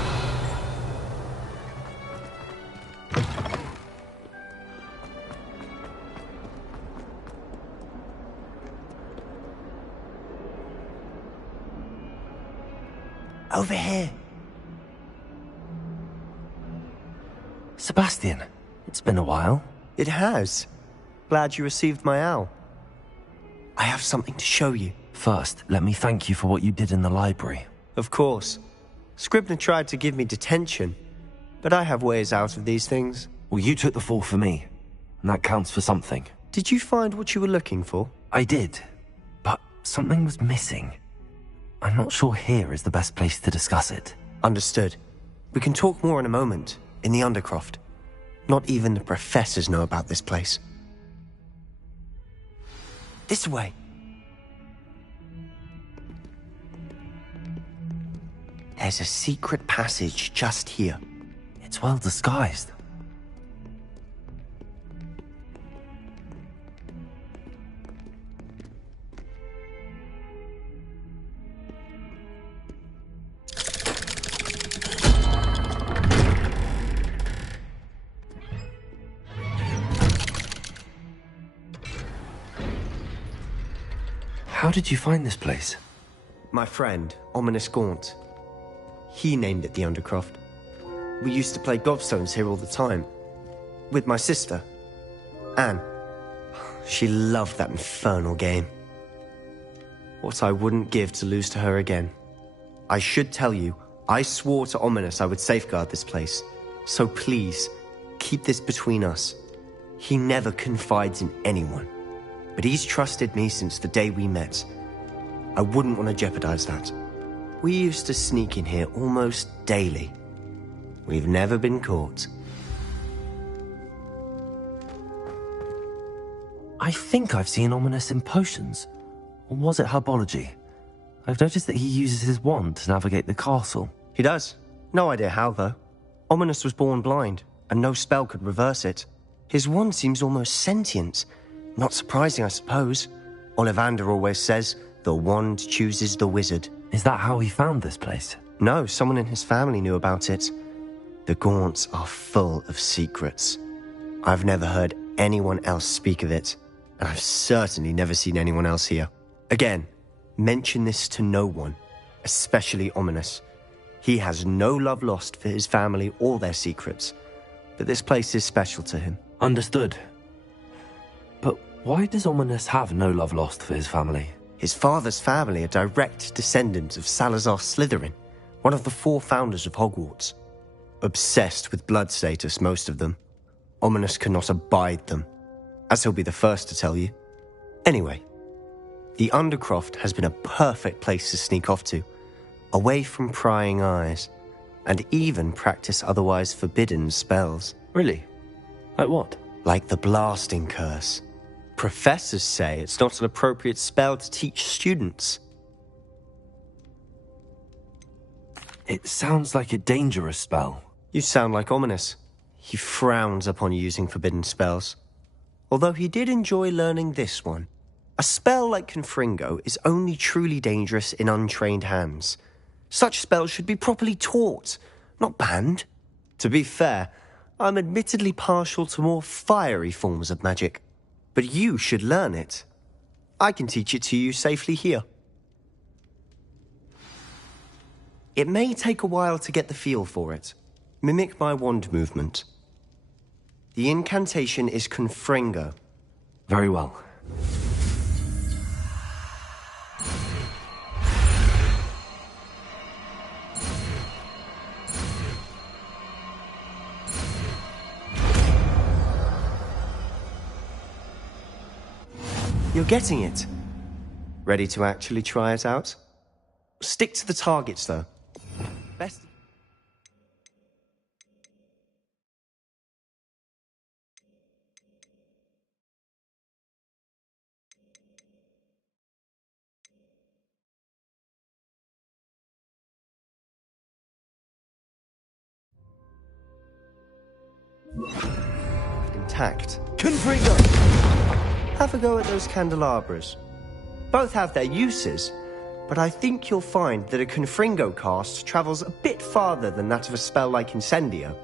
Over here. Sebastian, it's been a while. It has. Glad you received my owl. I have something to show you. First, let me thank you for what you did in the library. Of course. Scribner tried to give me detention, but I have ways out of these things. Well, you took the fall for me, and that counts for something. Did you find what you were looking for? I did, but something was missing. I'm not sure here is the best place to discuss it. Understood. We can talk more in a moment, in the Undercroft. Not even the professors know about this place. This way. There's a secret passage just here. It's well disguised. How did you find this place? My friend, Ominous Gaunt. He named it the Undercroft. We used to play gobstones here all the time. With my sister, Anne. She loved that infernal game. What I wouldn't give to lose to her again. I should tell you, I swore to Ominous I would safeguard this place. So please, keep this between us. He never confides in anyone. But he's trusted me since the day we met. I wouldn't want to jeopardize that. We used to sneak in here almost daily. We've never been caught. I think I've seen Ominous in potions. Or was it herbology? I've noticed that he uses his wand to navigate the castle. He does. No idea how, though. Ominous was born blind, and no spell could reverse it. His wand seems almost sentient, Not surprising, I suppose. Ollivander always says, the wand chooses the wizard. Is that how he found this place? No, someone in his family knew about it. The Gaunts are full of secrets. I've never heard anyone else speak of it, and I've certainly never seen anyone else here. Again, mention this to no one, especially Ominis. He has no love lost for his family or their secrets, but this place is special to him. Understood. But why does Ominis have no love lost for his family? His father's family are direct descendants of Salazar Slytherin, one of the 4 founders of Hogwarts. Obsessed with blood status, most of them. Ominis cannot abide them, as he'll be the first to tell you. Anyway, the Undercroft has been a perfect place to sneak off to, away from prying eyes, and even practice otherwise forbidden spells. Really? Like what? Like the blasting curse. Professors say it's not an appropriate spell to teach students. It sounds like a dangerous spell. You sound like Ominis. He frowns upon using forbidden spells. Although he did enjoy learning this one. A spell like Confringo is only truly dangerous in untrained hands. Such spells should be properly taught, not banned. To be fair, I'm admittedly partial to more fiery forms of magic. But you should learn it. I can teach it to you safely here. It may take a while to get the feel for it. Mimic my wand movement. The incantation is Confringo. Very well. You're getting it. Ready to actually try it out? Stick to the targets, though. Best... Intact. Confringo! Have a go at those candelabras. Both have their uses, but I think you'll find that a Confringo cast travels a bit farther than that of a spell like Incendio.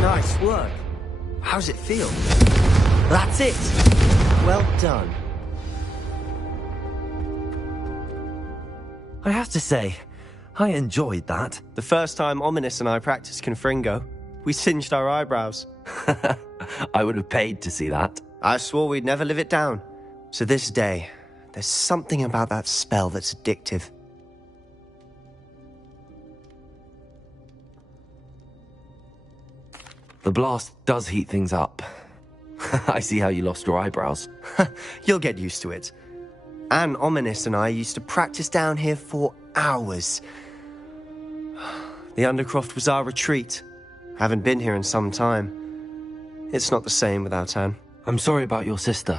Nice work. How's it feel? That's it! Well done. I have to say, I enjoyed that. The first time Ominis and I practiced Confringo, we singed our eyebrows. I would have paid to see that. I swore we'd never live it down. So this day, there's something about that spell that's addictive. The blast does heat things up. I see how you lost your eyebrows. You'll get used to it. Anne Ominis and I used to practice down here for hours. The Undercroft was our retreat. Haven't been here in some time. It's not the same without Anne. I'm sorry about your sister.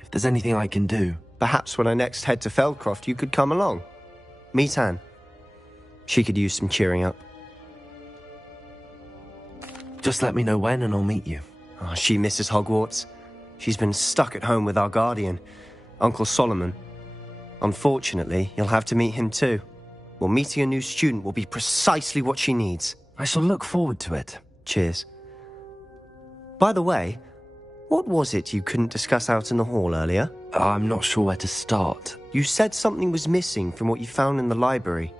If there's anything I can do... Perhaps when I next head to Feldcroft, you could come along. Meet Anne. She could use some cheering up. Just let me know when and I'll meet you. Oh, she misses Hogwarts. She's been stuck at home with our guardian, Uncle Solomon. Unfortunately, you'll have to meet him too. Well, meeting a new student will be precisely what she needs. I shall look forward to it. Cheers. By the way, what was it you couldn't discuss out in the hall earlier? I'm not sure where to start. You said something was missing from what you found in the library.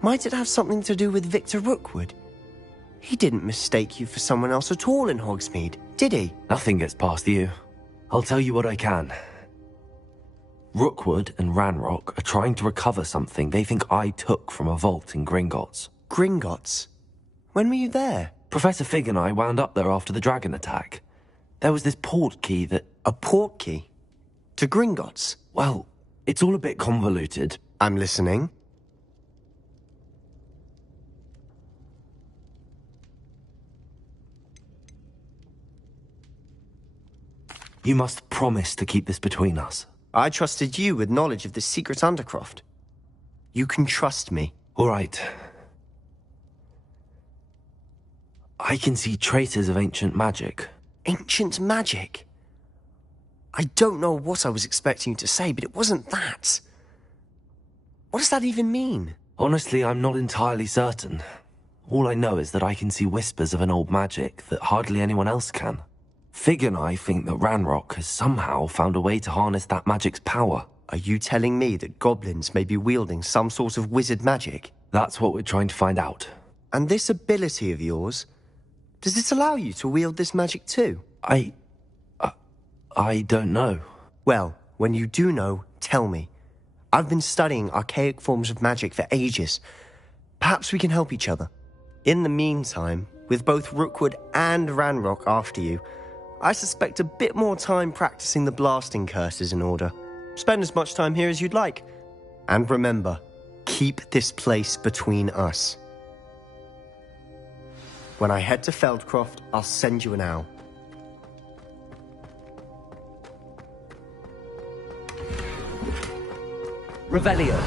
Might it have something to do with Victor Rookwood? He didn't mistake you for someone else at all in Hogsmeade, did he? Nothing gets past you. I'll tell you what I can. Rookwood and Ranrock are trying to recover something they think I took from a vault in Gringotts. Gringotts? When were you there? Professor Fig and I wound up there after the dragon attack. There was this port key that... A port key? To Gringotts? Well, it's all a bit convoluted. I'm listening. You must promise to keep this between us. I trusted you with knowledge of the secret Undercroft. You can trust me. All right. I can see traces of ancient magic. Ancient magic? I don't know what I was expecting you to say, but it wasn't that. What does that even mean? Honestly, I'm not entirely certain. All I know is that I can see whispers of an old magic that hardly anyone else can. Fig and I think that Ranrock has somehow found a way to harness that magic's power. Are you telling me that goblins may be wielding some sort of wizard magic? That's what we're trying to find out. And this ability of yours, does it allow you to wield this magic too? I don't know. Well, when you do know, tell me. I've been studying archaic forms of magic for ages. Perhaps we can help each other. In the meantime, with both Rookwood and Ranrock after you, I suspect a bit more time practicing the blasting curse is in order. Spend as much time here as you'd like. And remember, keep this place between us. When I head to Feldcroft, I'll send you an owl. Revelio.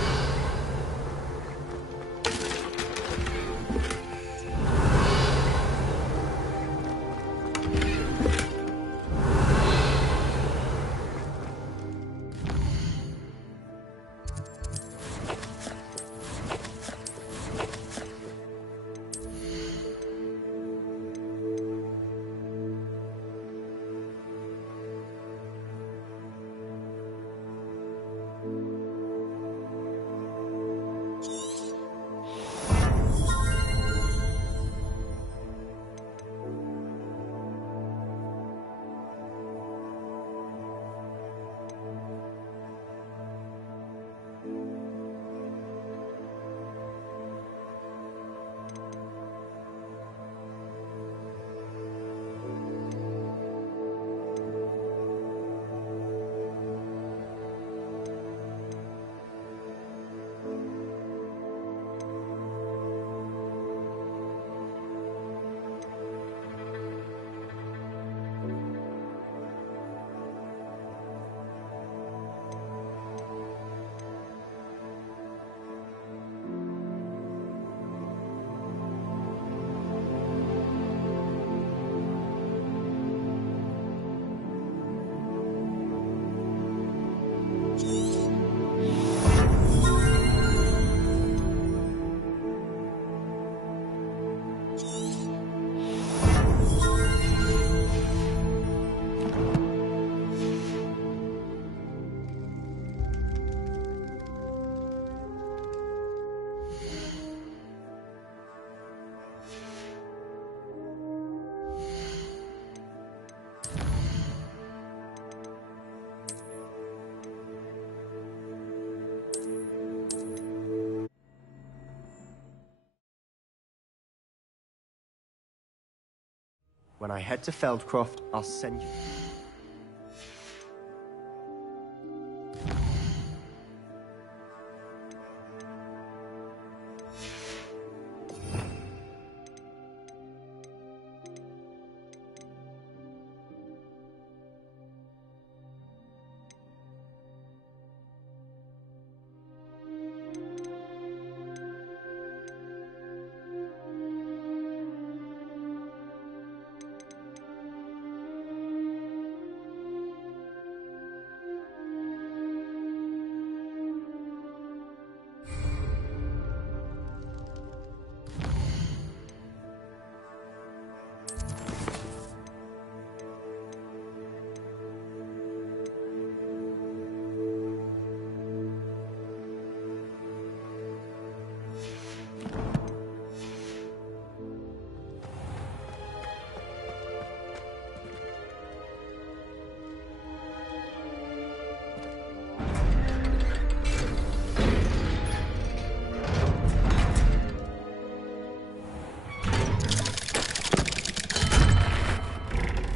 When I head to Feldcroft, I'll send you...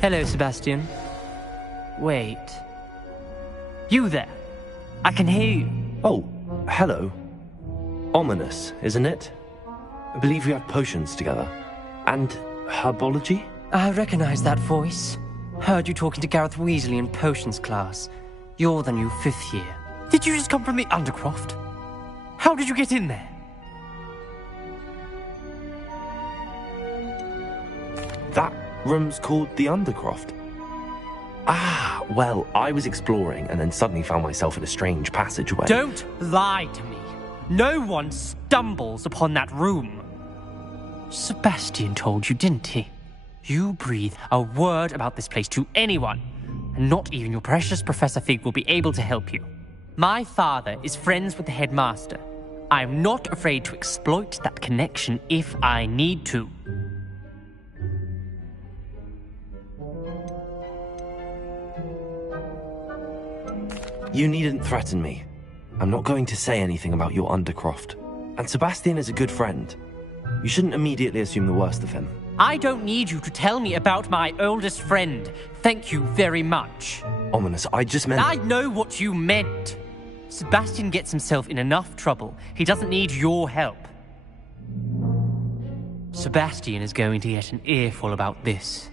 Hello, Sebastian. Wait. You there? I can hear you. Oh, hello. Ominous, isn't it? I believe we have potions together. And herbology? I recognize that voice. Heard you talking to Gareth Weasley in potions class. You're the new 5th year. Did you just come from the Undercroft? How did you get in there? That room's called the Undercroft. Ah, well, I was exploring and then suddenly found myself in a strange passageway. Don't lie to me. No one stumbles upon that room. Sebastian told you, didn't he? You breathe a word about this place to anyone, and not even your precious Professor Fig will be able to help you. My father is friends with the headmaster. I am not afraid to exploit that connection if I need to. You needn't threaten me. I'm not going to say anything about your Undercroft. And Sebastian is a good friend. You shouldn't immediately assume the worst of him. I don't need you to tell me about my oldest friend. Thank you very much. Ominous, I just meant... I know what you meant. Sebastian gets himself in enough trouble. He doesn't need your help. Sebastian is going to get an earful about this.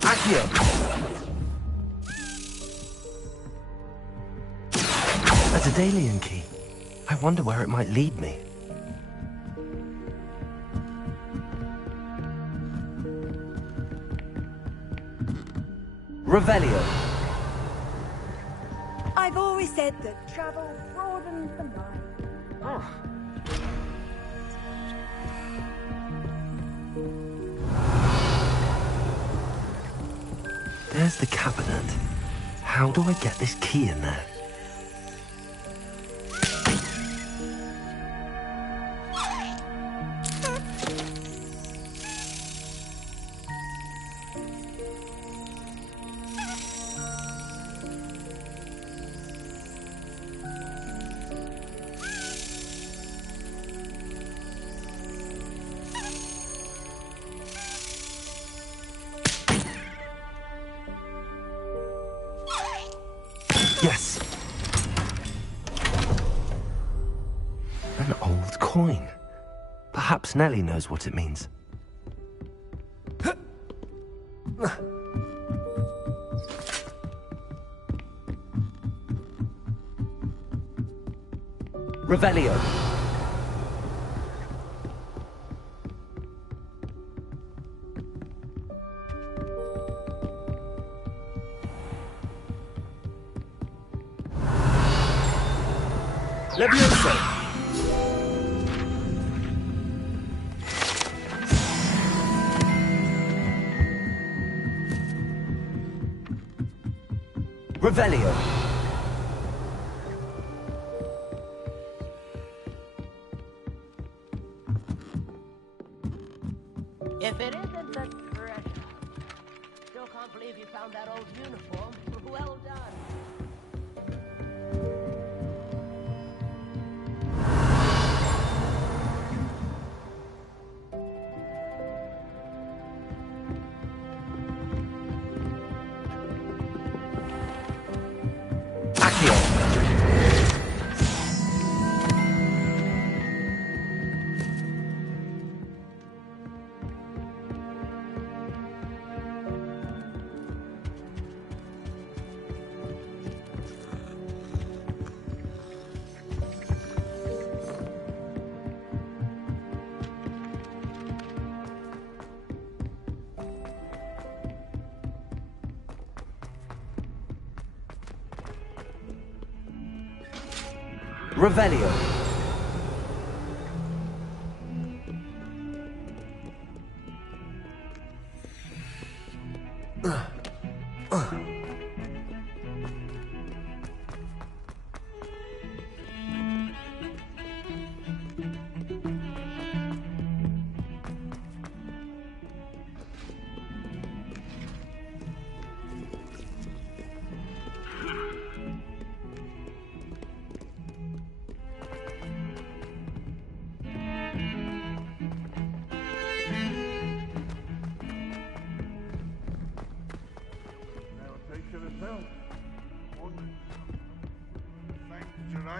Accio! A Daedalian key. I wonder where it might lead me. Revelio. I've always said that travel broadens the mind. There's the cabinet. How do I get this key in there? Yes. An old coin. Perhaps Nellie knows what it means. Revelio. Levioso. Revelio. If it isn't the treasure. Still can't believe you found that old uniform. Well done. Revelio.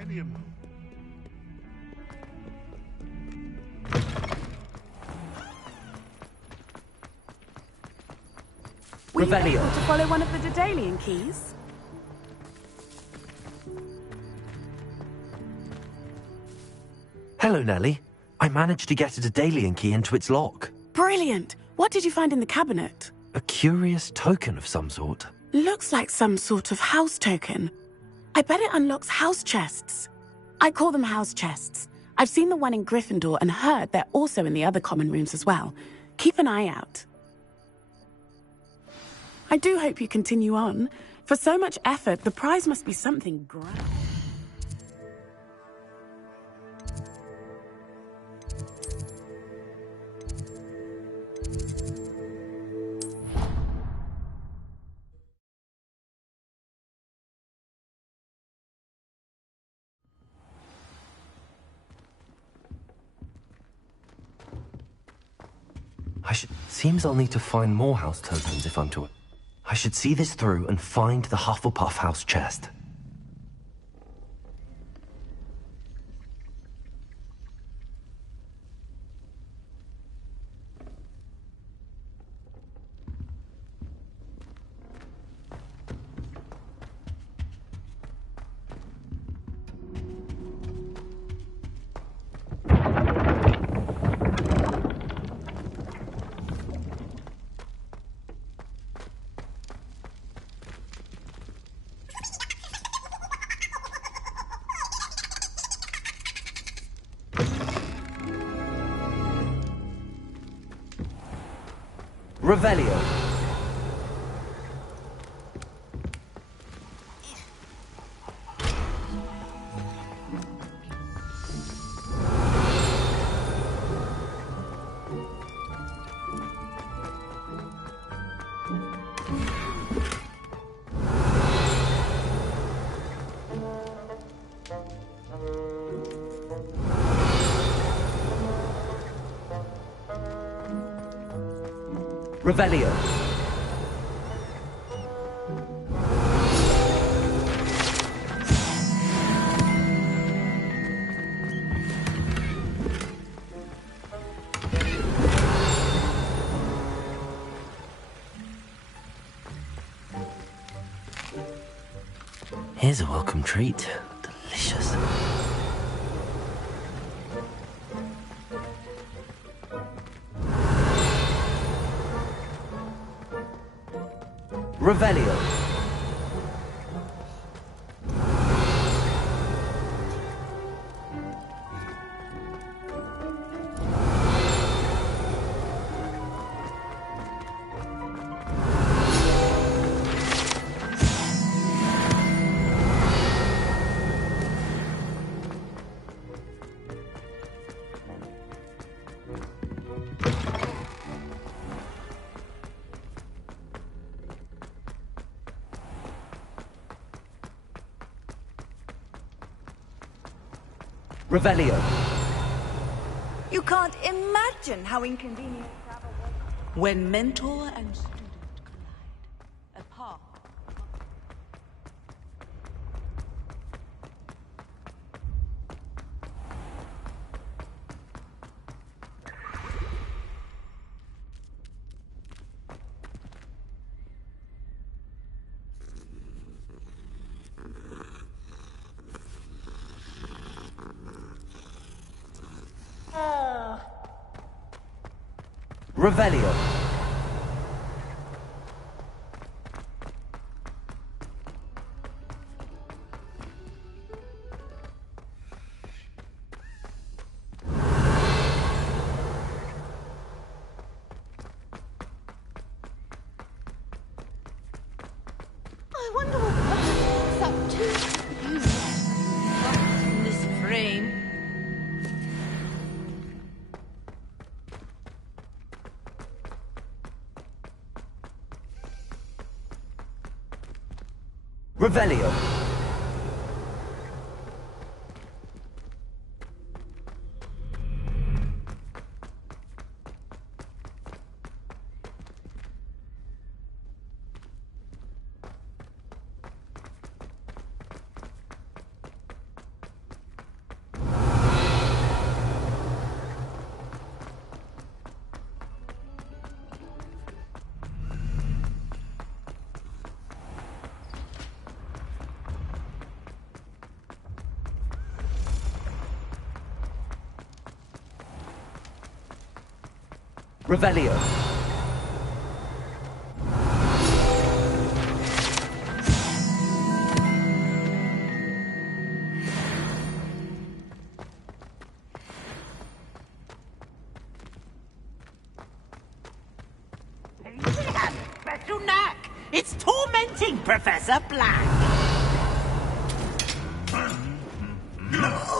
Geranium. Were you Revelio. able to follow one of the Daedalian keys? Hello, Nellie. I managed to get a Daedalian key into its lock. Brilliant! What did you find in the cabinet? A curious token of some sort. Looks like some sort of house token. I bet it unlocks house chests. I call them house chests. I've seen the one in Gryffindor and heard they're also in the other common rooms as well. Keep an eye out. I do hope you continue on. For so much effort, the prize must be something grand. Seems I'll need to find more house tokens if I'm to... I should see this through and find the Hufflepuff house chest. Revelio. Revelio. Here's a welcome treat. Delicious. Revelio. Revelio. You can't imagine how inconvenient travel was. When mentor and student collide, a path. Revelio. Revelio. Revelio. Special knack! It's tormenting Professor Black! No!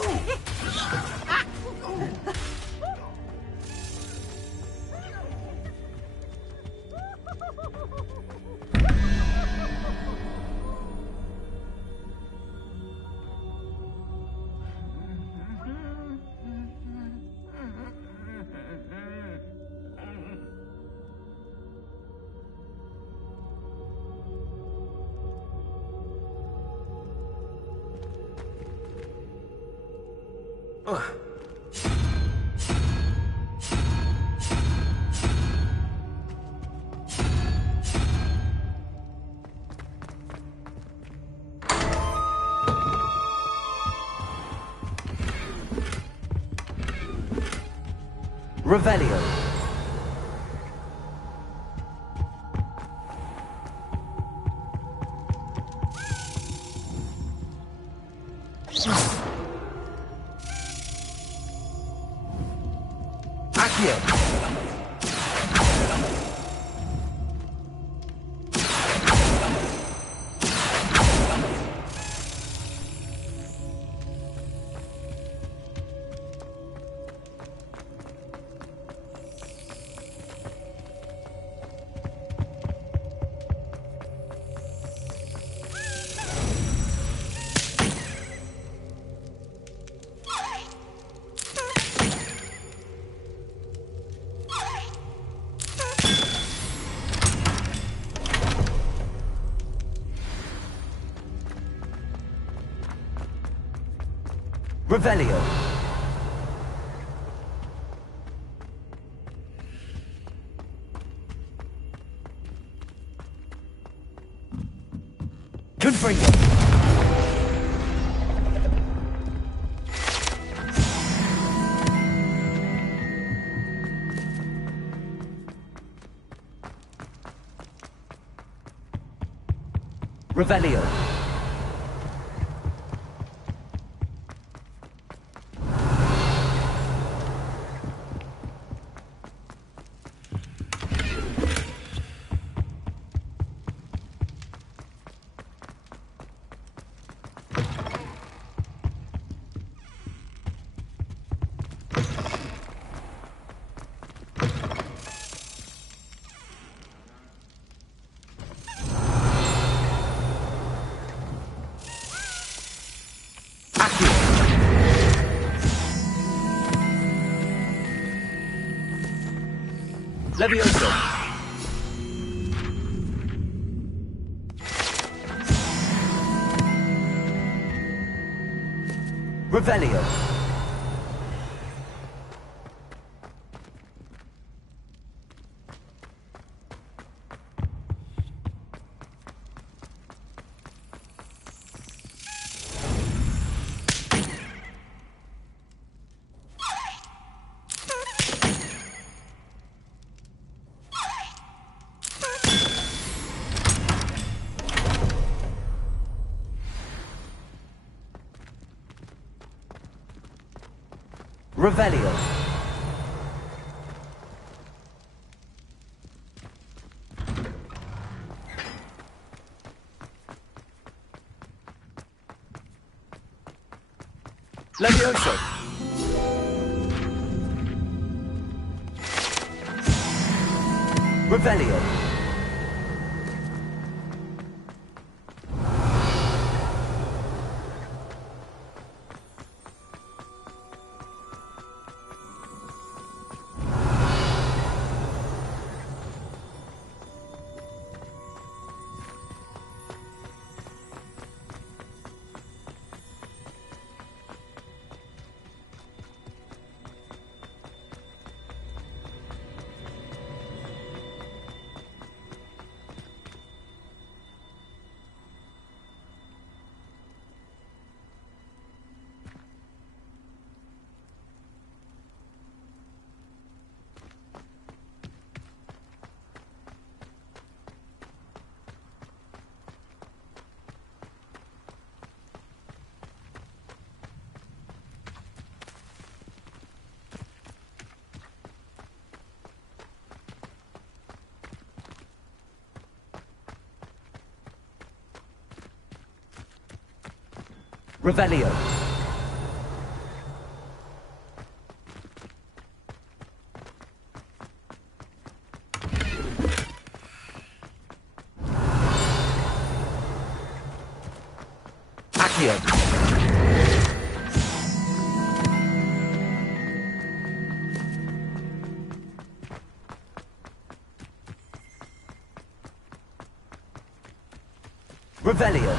Revelio. Accio. Revelio. Confringo. Revelio. Levioso. Revelio. Revelio. Levioso. Revelio. Revelio. Accio. Revelio.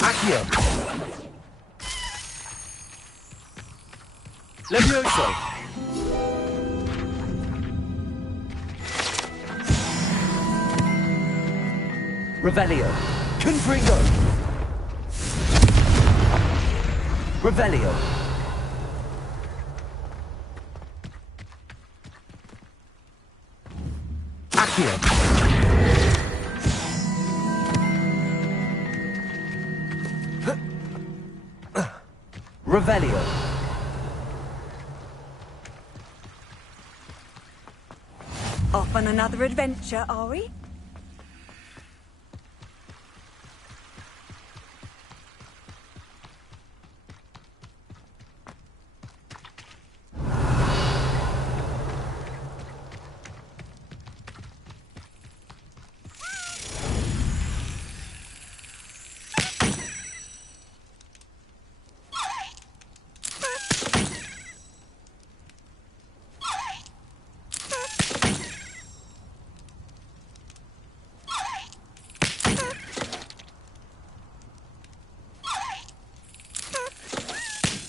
Accio. Levioso. Revelio. Confringo. Revelio. Accio. Revelio. Off on another adventure, are we?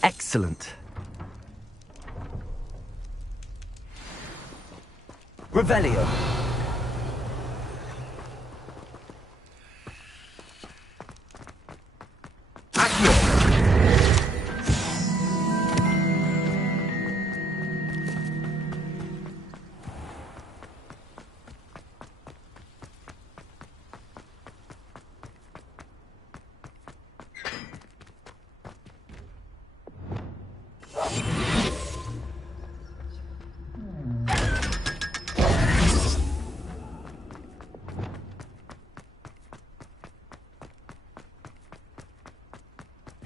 Excellent. Revelio. Accio.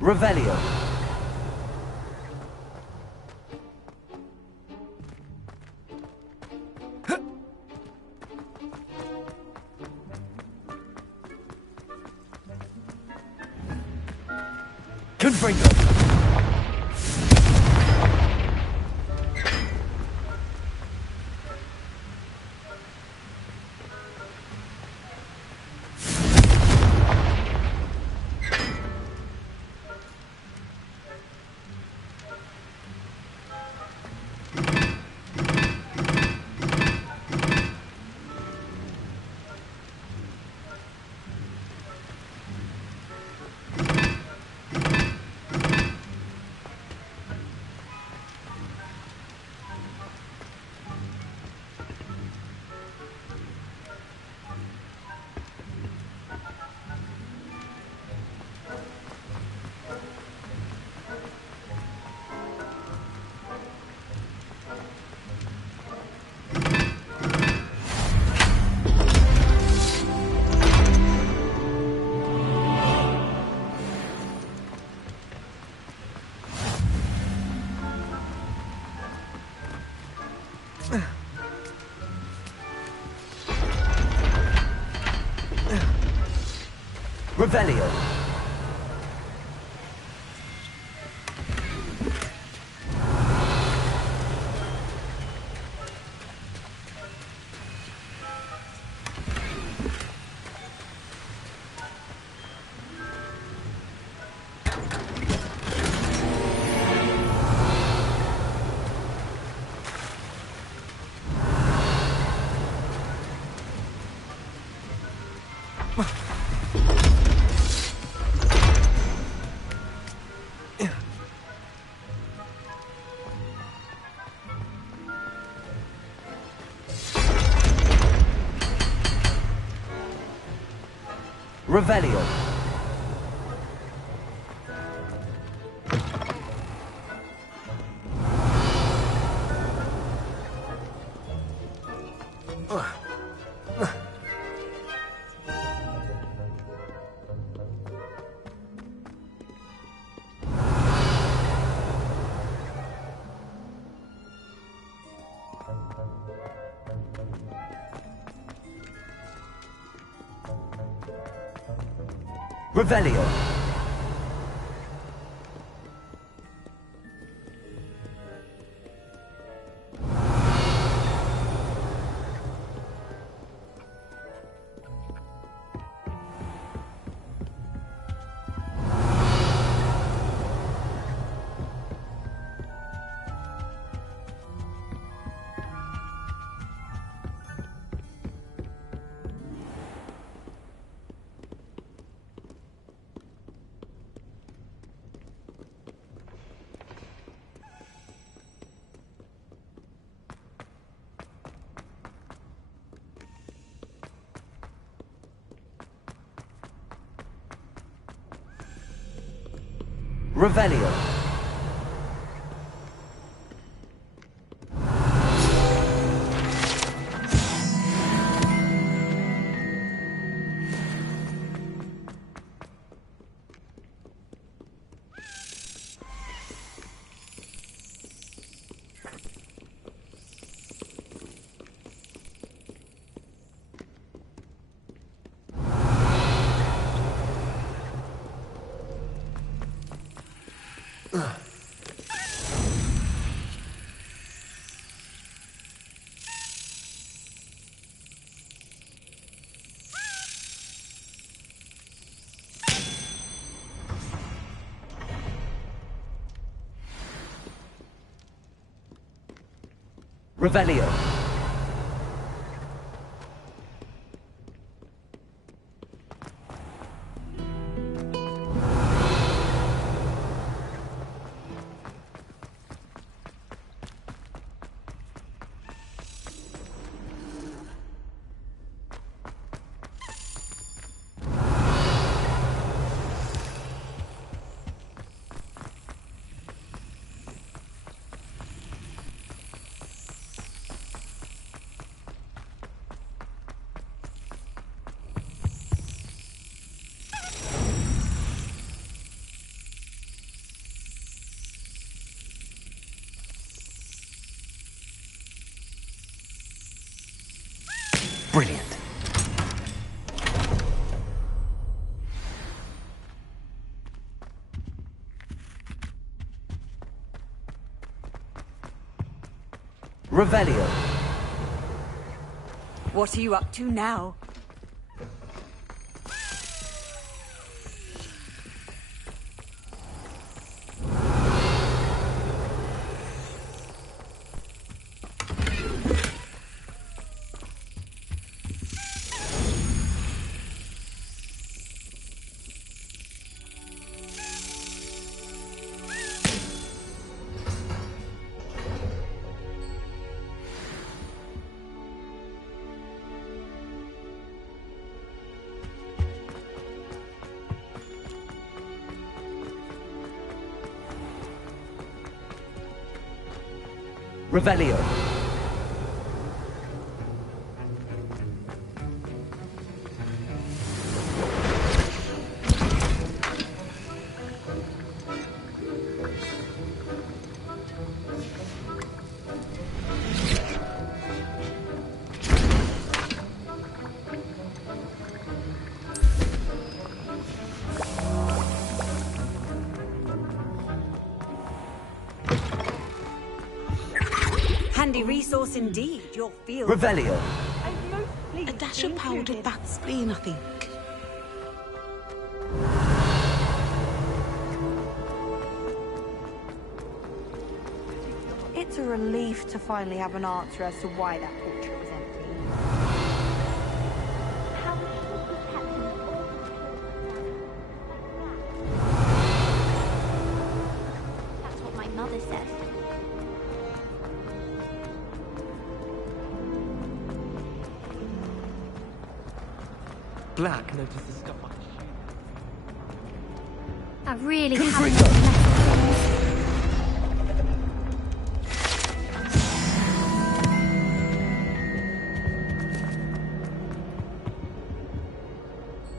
Revelio. Confringo. Revelio. Revelio. Revelio. Revelio. Revelio. Brilliant. Revelio. What are you up to now? Revelio. Handy resource indeed, your field. Revelio. A dash of powdered bat spleen, I think. It's a relief to finally have an answer as to why that portrait was empty. That's what my mother said. Black noticed the stuff on I really haven't.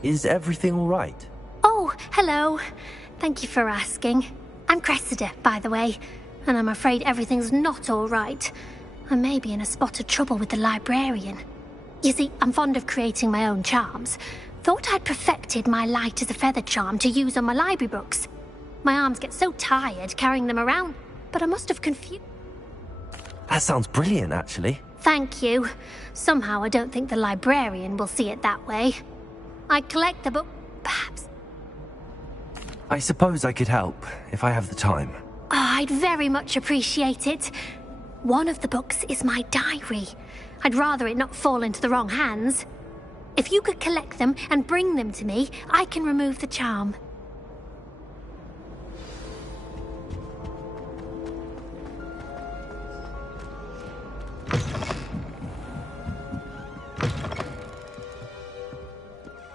Is everything all right? Oh, hello. Thank you for asking. I'm Cressida, by the way, and I'm afraid everything's not all right. I may be in a spot of trouble with the librarian. You see, I'm fond of creating my own charms. Thought I'd perfected my light as a feather charm to use on my library books. My arms get so tired carrying them around, but I must have confused... That sounds brilliant, actually. Thank you. Somehow I don't think the librarian will see it that way. I collect the book, perhaps. I suppose I could help, if I have the time. Oh, I'd very much appreciate it. One of the books is my diary. I'd rather it not fall into the wrong hands. If you could collect them and bring them to me, I can remove the charm.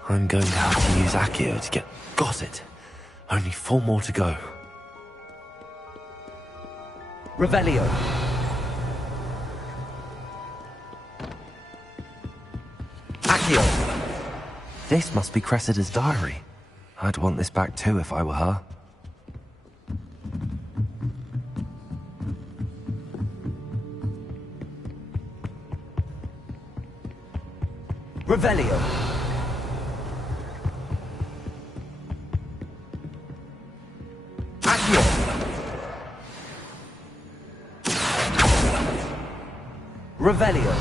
I'm going to have to use Accio to get... Got it. Only 4 more to go. Revelio. Accio. This must be Cressida's diary. I'd want this back too if I were her. Revelio. Accio. Revelio.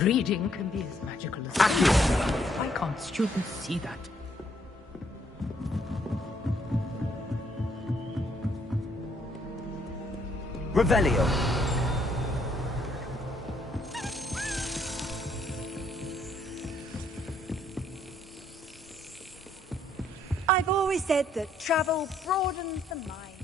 Reading can be as magical as... Why can't students see that? Revelio. I've always said that travel broadens the mind.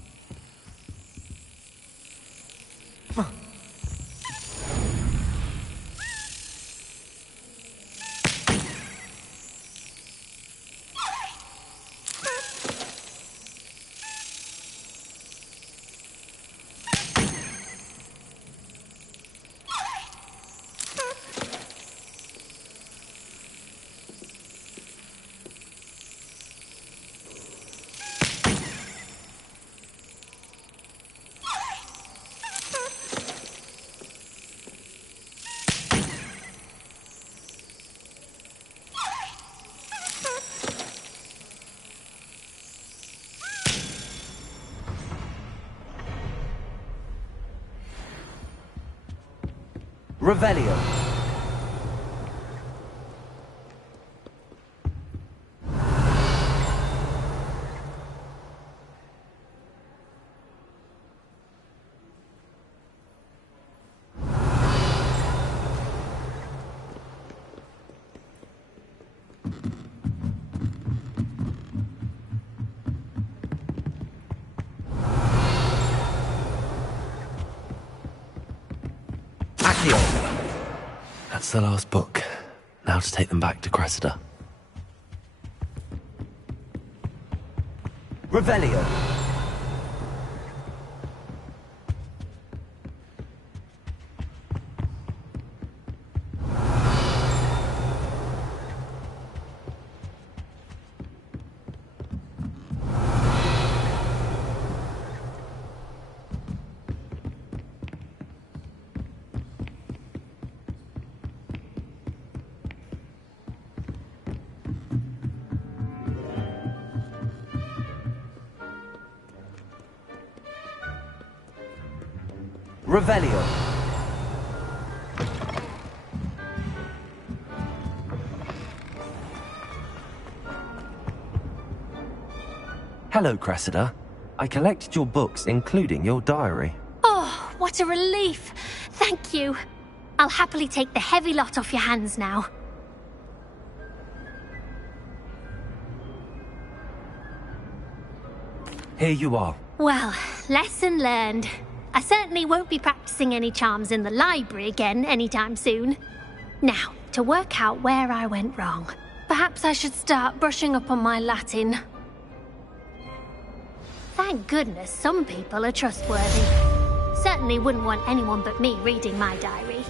Revelio. That's the last book. Now to take them back to Cressida. Revelio. Revelio. Hello, Cressida. I collected your books, including your diary. Oh, what a relief. Thank you. I'll happily take the heavy lot off your hands now. Here you are. Well, lesson learned. I certainly won't be practicing any charms in the library again anytime soon. Now, to work out where I went wrong. Perhaps I should start brushing up on my Latin. Thank goodness some people are trustworthy. Certainly wouldn't want anyone but me reading my diary.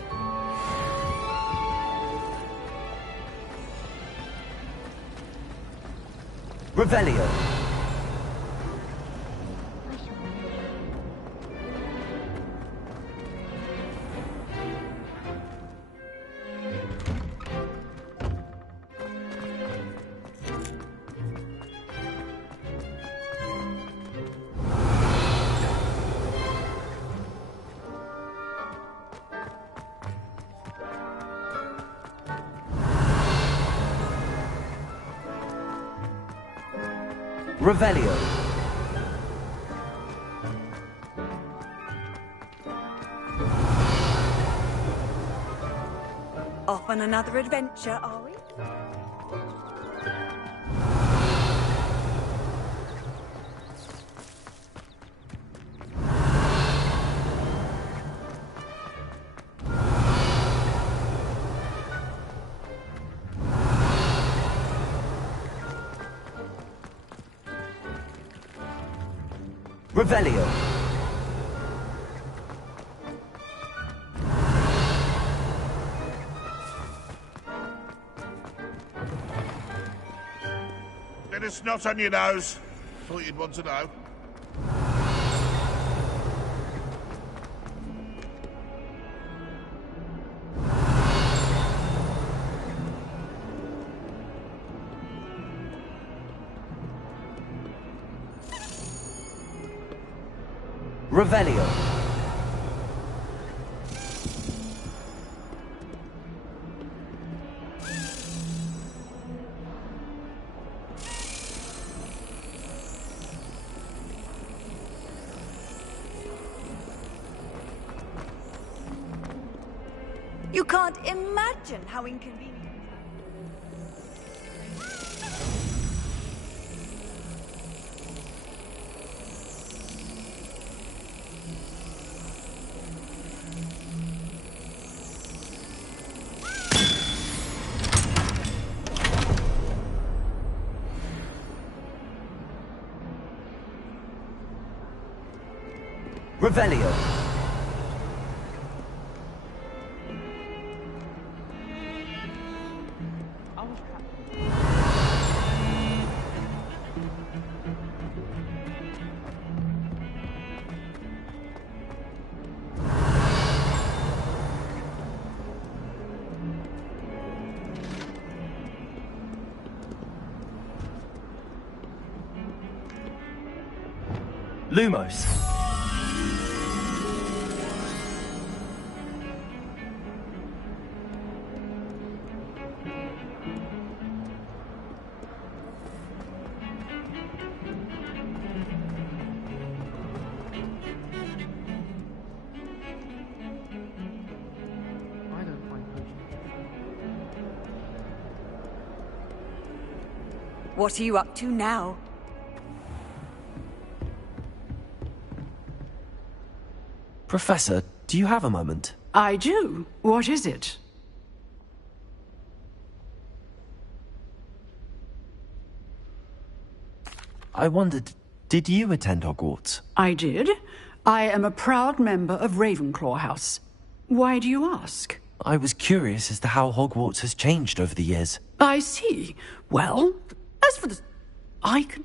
Revelio. Revelio. Off on another adventure, are we? Revelio. Bit of snot on your nose. Thought you'd want to know. Revelio. You can't imagine how inconvenient. Revelio. Lumos. What are you up to now? Professor, do you have a moment? I do. What is it? I wondered, did you attend Hogwarts? I did. I am a proud member of Ravenclaw House. Why do you ask? I was curious as to how Hogwarts has changed over the years. I see. Well, as for the... I can...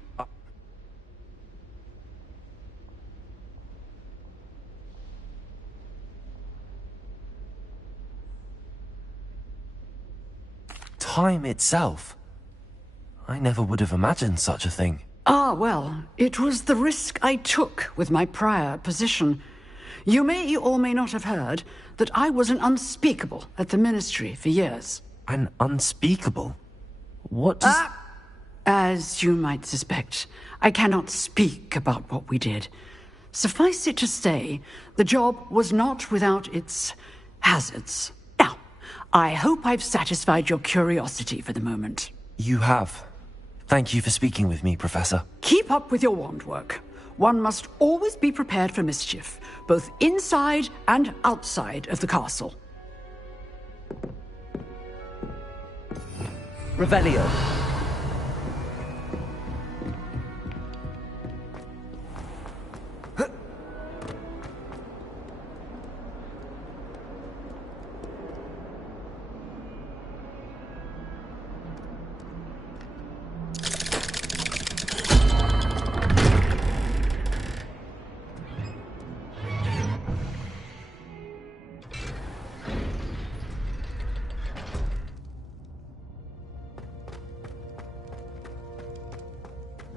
Time itself. I never would have imagined such a thing. Ah, well, it was the risk I took with my prior position. You may or may not have heard that I was an unspeakable at the Ministry for years. An unspeakable? What does... As you might suspect, I cannot speak about what we did. Suffice it to say, the job was not without its hazards. Now, I hope I've satisfied your curiosity for the moment. You have. Thank you for speaking with me, Professor. Keep up with your wand work. one must always be prepared for mischief, both inside and outside of the castle. Revelio.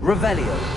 Revelio.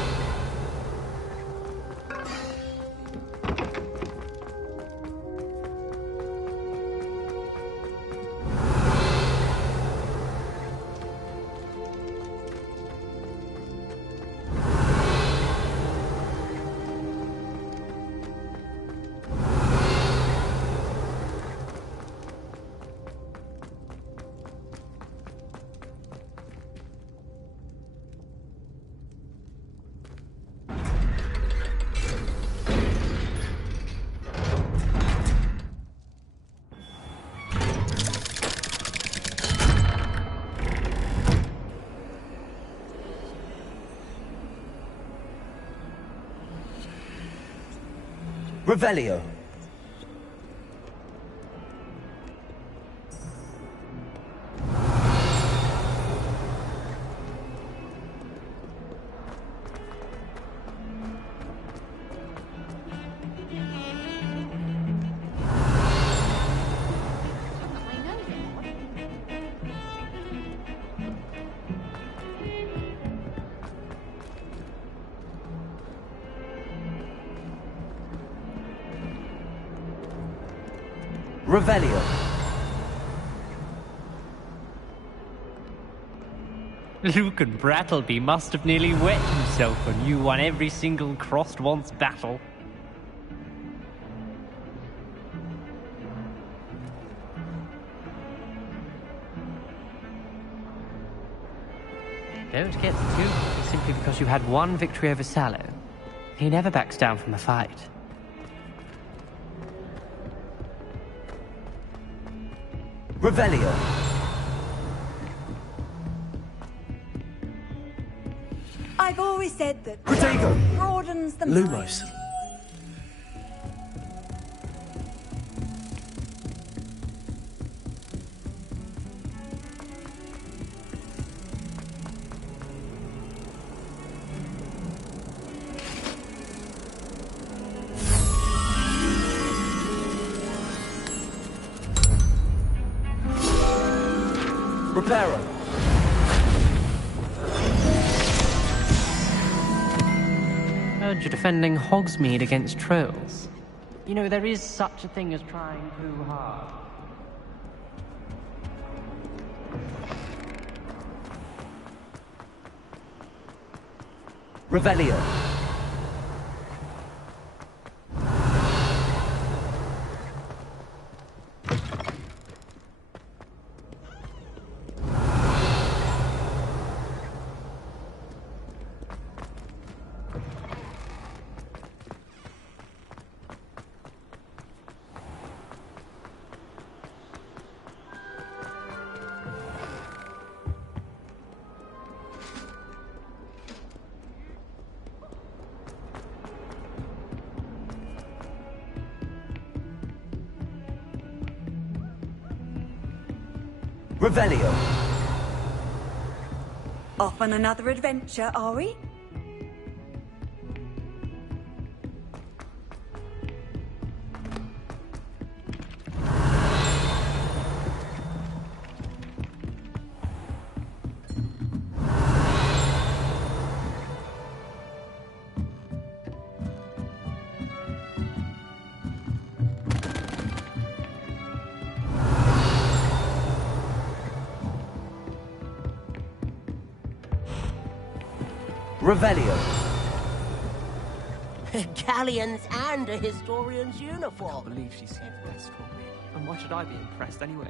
Revelio. Revelio. Luke and Brattleby must have nearly wet himself when you won every single crossed once battle. Don't get too cocky simply because you had one victory over Sallow. He never backs down from a fight. Revelio. I've always said that Protego. broadens the Lumos. mind. Reparo. Heard you're defending Hogsmeade against trolls. You know, there is such a thing as trying too hard. Revelio. Revelio. Off on another adventure, are we? Revelio. Galleons and a historian's uniform. I believe she said the best for me. And why should I be impressed anyway?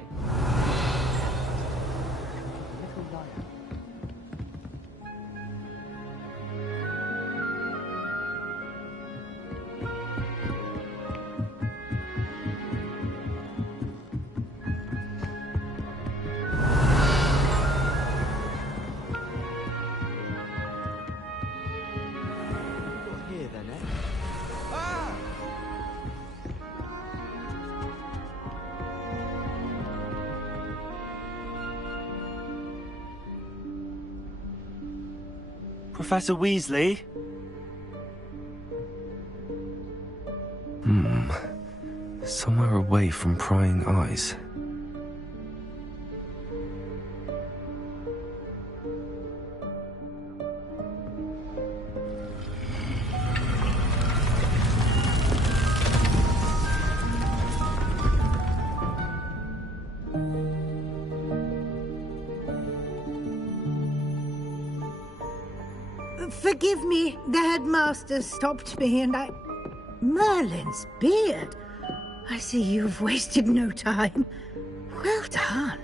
Little liar. Professor Weasley? Somewhere away from prying eyes. Forgive me, the headmaster stopped me and I... Merlin's beard. I see you've wasted no time. Well done.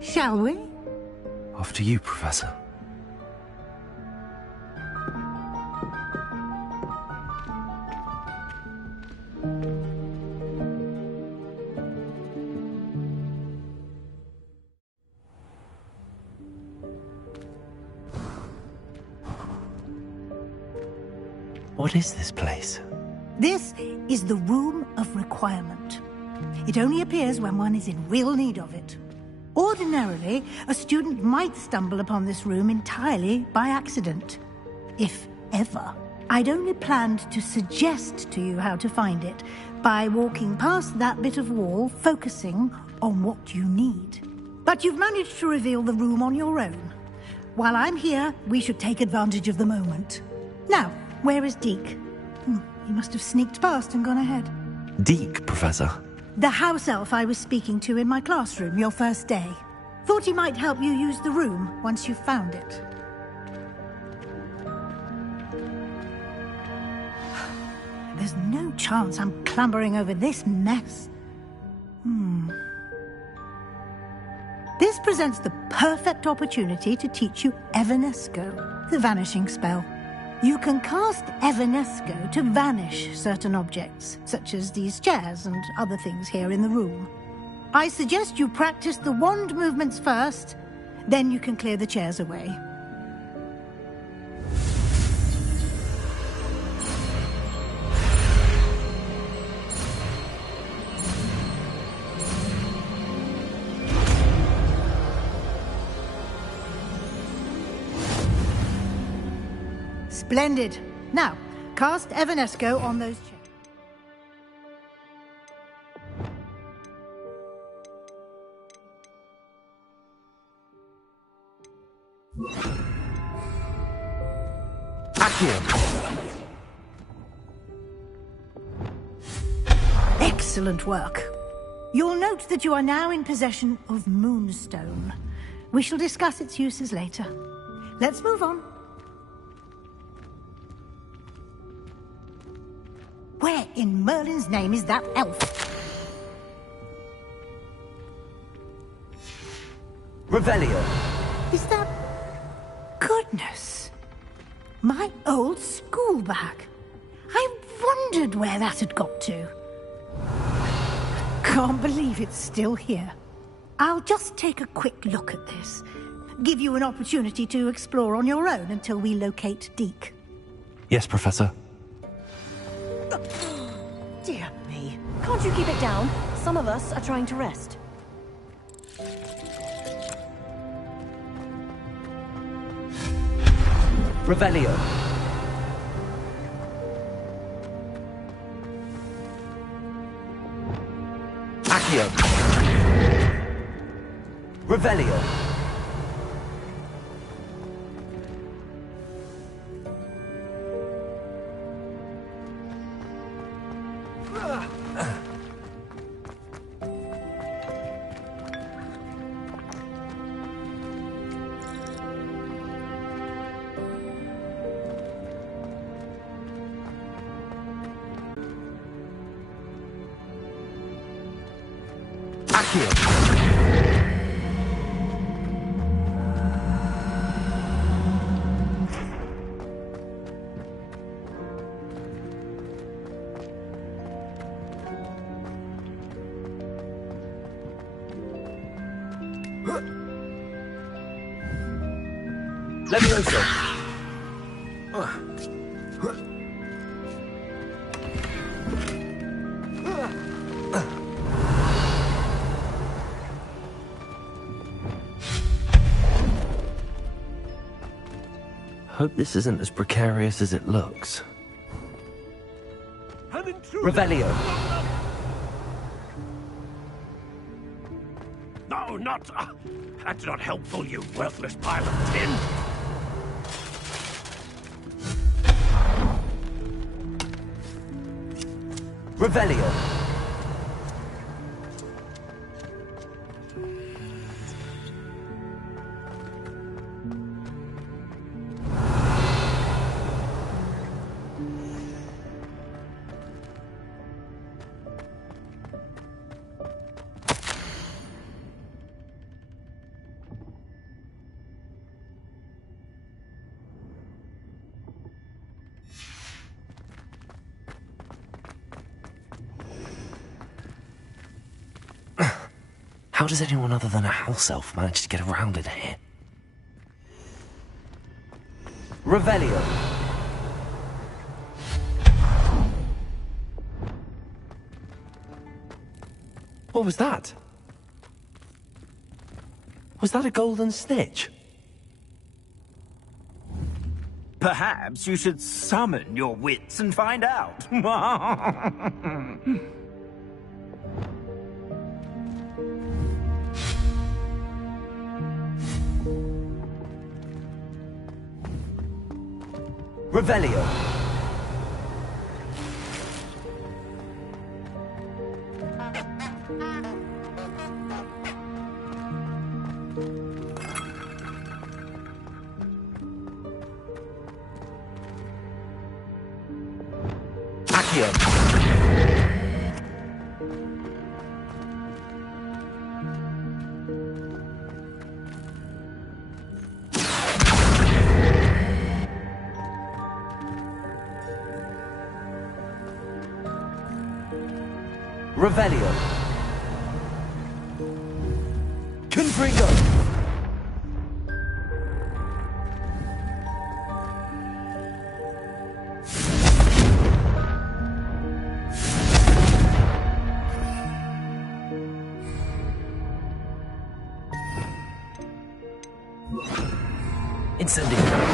Shall we? After you, Professor. What is this place? This is the Room of Requirement. It only appears when one is in real need of it. Ordinarily, a student might stumble upon this room entirely by accident. If ever. I'd only planned to suggest to you how to find it by walking past that bit of wall, focusing on what you need. But you've managed to reveal the room on your own. While I'm here, we should take advantage of the moment. Now, where is Deke? He must have sneaked past and gone ahead. Deke, Professor. The house elf I was speaking to in my classroom your first day. Thought he might help you use the room once you've found it. There's no chance I'm clambering over this mess. This presents the perfect opportunity to teach you Evanesco, the vanishing spell. You can cast Evanesco to vanish certain objects, such as these chairs and other things here in the room. I suggest you practice the wand movements first, then you can clear the chairs away. Splendid. Now, cast Evanesco on those chairs. Excellent work. You'll note that you are now in possession of Moonstone. We shall discuss its uses later. Let's move on. Where in Merlin's name is that elf? Revelio. Is that... Goodness. My old school bag. I wondered where that had got to. Can't believe it's still here. I'll just take a quick look at this. Give you an opportunity to explore on your own until we locate Deke. Yes, Professor. Dear me. Can't you keep it down? Some of us are trying to rest. Revelio. Accio. Revelio. Levioso. Hope this isn't as precarious as it looks. Revelio. No, not... that's not helpful, you worthless pile of tin. Revelio. How does anyone other than a house elf manage to get around in here? Revelio. What was that? Was that a golden snitch? Perhaps you should summon your wits and find out. Revelio. Accio. Revelio. Confringo. Incendio.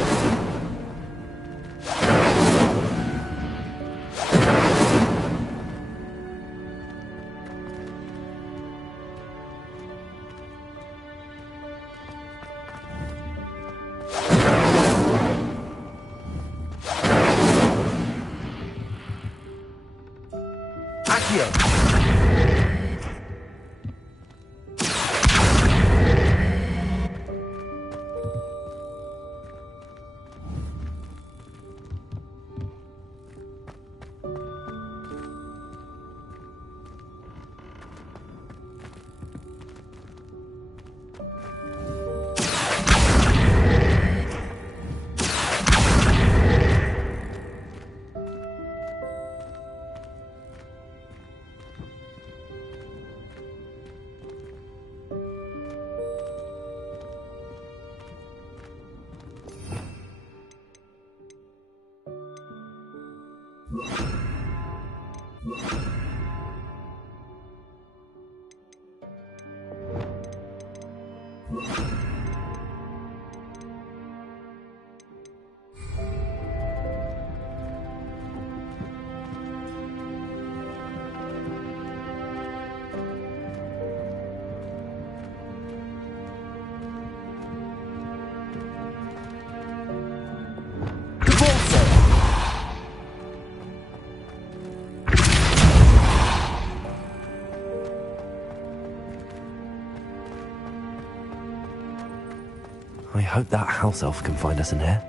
I hope that house elf can find us in here.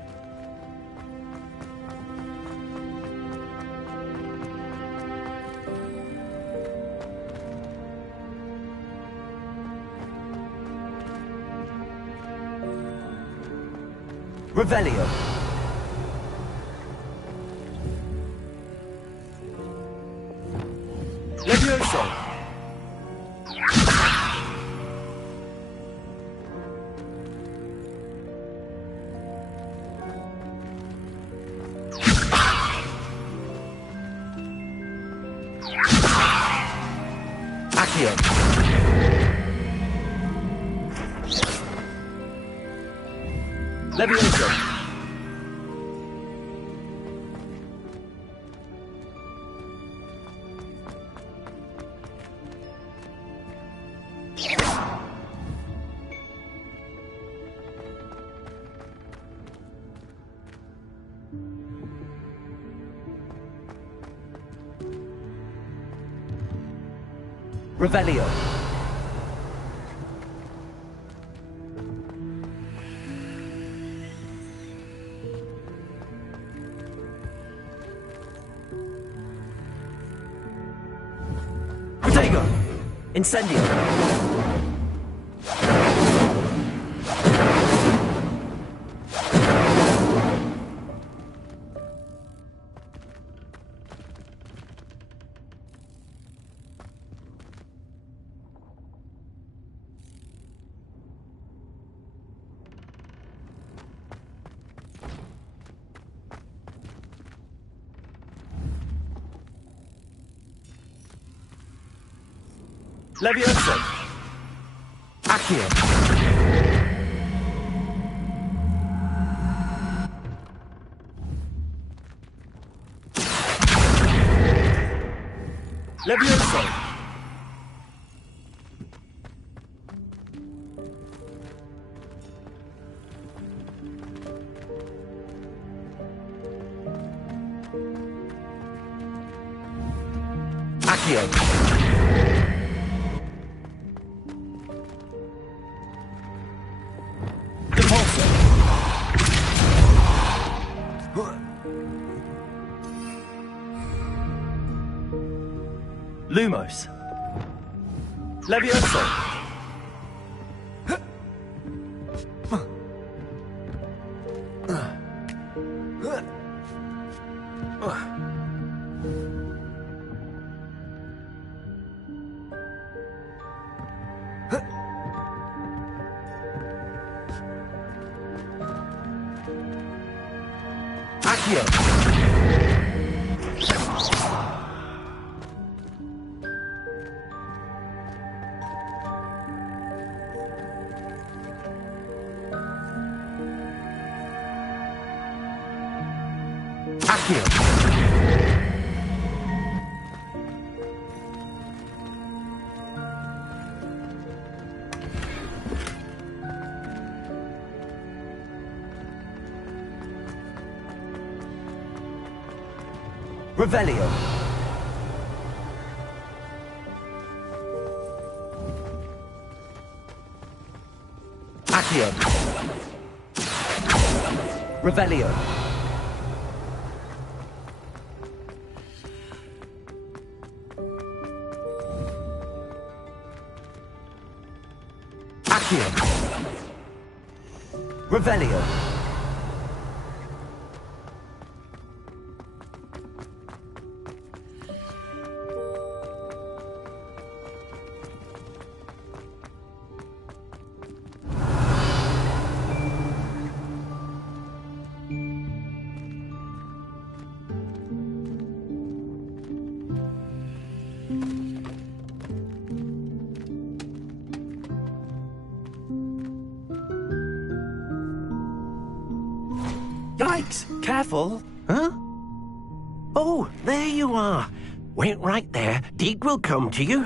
Revelio. Levioso. Accio. Levioso. Revelio. Protego! Incendio! Levioso! Accio! Levioso! Accio! Lumos. Levioso. Accio. Accio. Revelio. Accio. Revelio. Accio. Revelio. Yikes! Careful! Huh? Oh, there you are. Wait right there. Deke will come to you.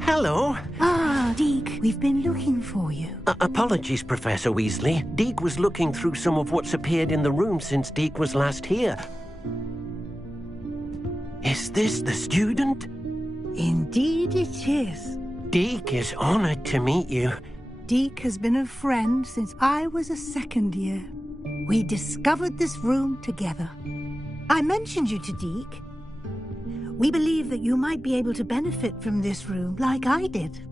Hello. Ah, Deke, we've been looking for you. Apologies, Professor Weasley. Deke was looking through some of what's appeared in the room since Deke was last here. Is this the student? Indeed it is. Deke is honored to meet you. Deke has been a friend since I was a second year. We discovered this room together. I mentioned you to Deke. We believe that you might be able to benefit from this room like I did.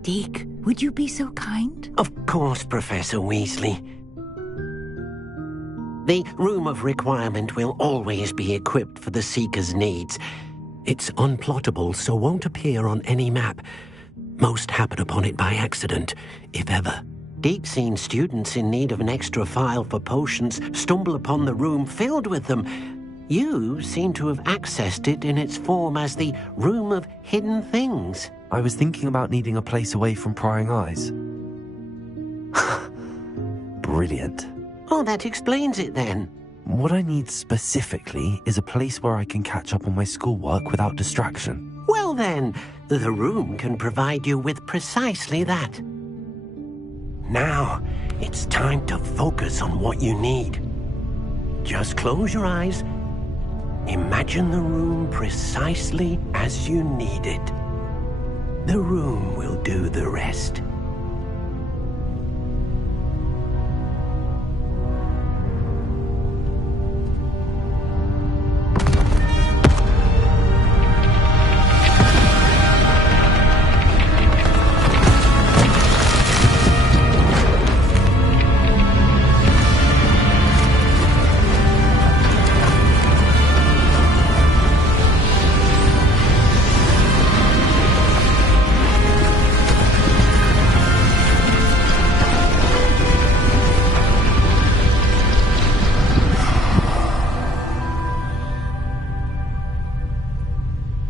Deke, would you be so kind? Of course, Professor Weasley. The Room of Requirement will always be equipped for the Seeker's needs. It's unplottable, so won't appear on any map. Most happen upon it by accident, if ever. Deke's seen students in need of an extra file for potions stumble upon the room filled with them. You seem to have accessed it in its form as the Room of Hidden Things. I was thinking about needing a place away from prying eyes. Brilliant. Oh, that explains it then. What I need specifically is a place where I can catch up on my schoolwork without distraction. Well then, the room can provide you with precisely that. Now, it's time to focus on what you need. Just close your eyes Imagine the room precisely as you need it. The room will do the rest.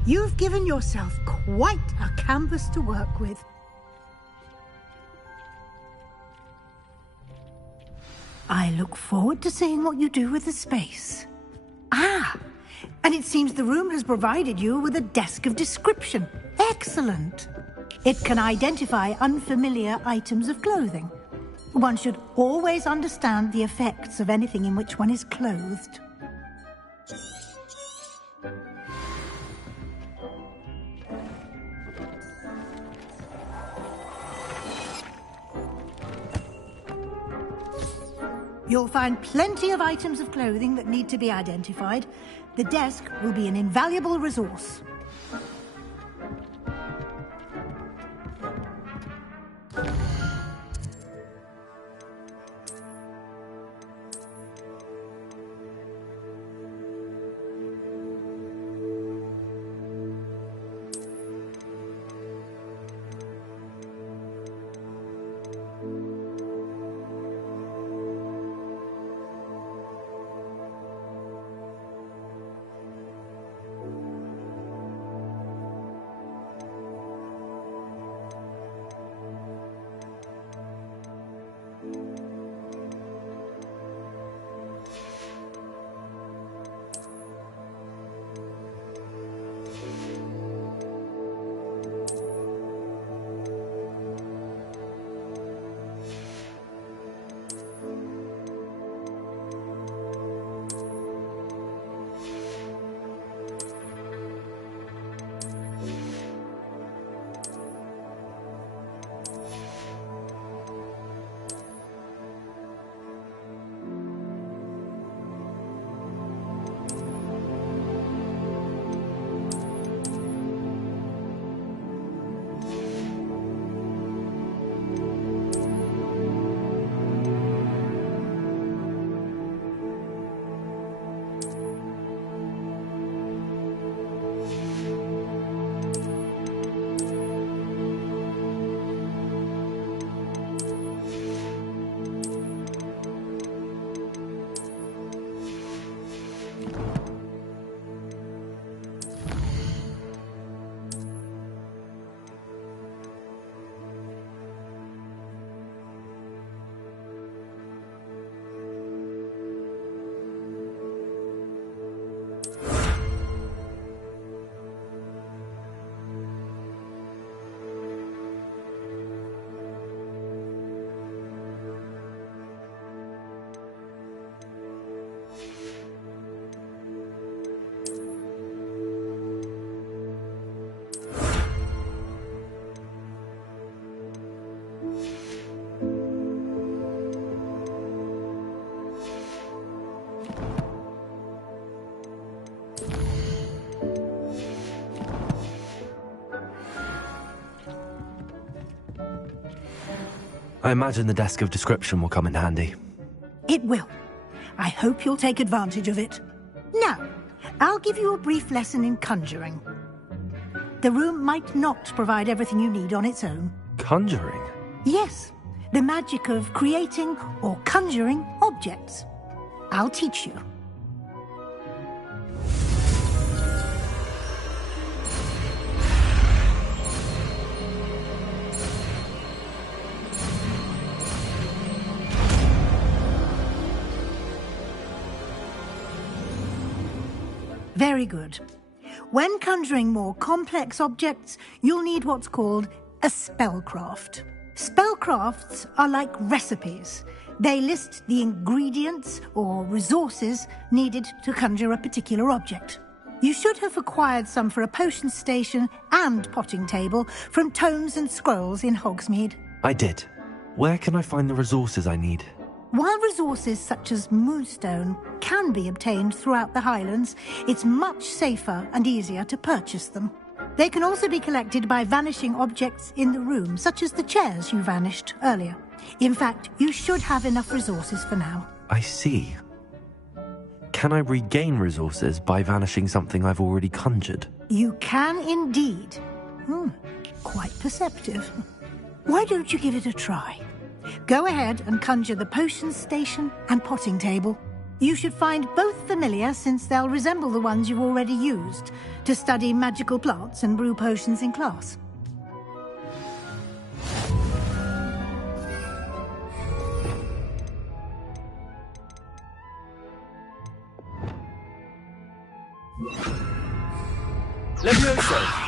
You've given yourself quite a canvas to work with. I look forward to seeing what you do with the space. Ah, and it seems the room has provided you with a desk of description. Excellent. It can identify unfamiliar items of clothing. One should always understand the effects of anything in which one is clothed. You'll find plenty of items of clothing that need to be identified. The desk will be an invaluable resource. I imagine the desk of description will come in handy. It will. I hope you'll take advantage of it. Now, I'll give you a brief lesson in conjuring. The room might not provide everything you need on its own. Conjuring? Yes, the magic of creating or conjuring objects. I'll teach you. Very good. When conjuring more complex objects, you'll need what's called a spellcraft. Spellcrafts are like recipes. They list the ingredients or resources needed to conjure a particular object. You should have acquired some for a potion station and potting table from tomes and scrolls in Hogsmeade. I did. Where can I find the resources I need? While resources such as moonstone can be obtained throughout the Highlands, it's much safer and easier to purchase them. They can also be collected by vanishing objects in the room, such as the chairs you vanished earlier. In fact, you should have enough resources for now. I see. Can I regain resources by vanishing something I've already conjured? You can indeed. Quite perceptive. Why don't you give it a try? Go ahead and conjure the potion station and potting table. You should find both familiar, since they'll resemble the ones you've already used to study magical plants and brew potions in class. Levioso!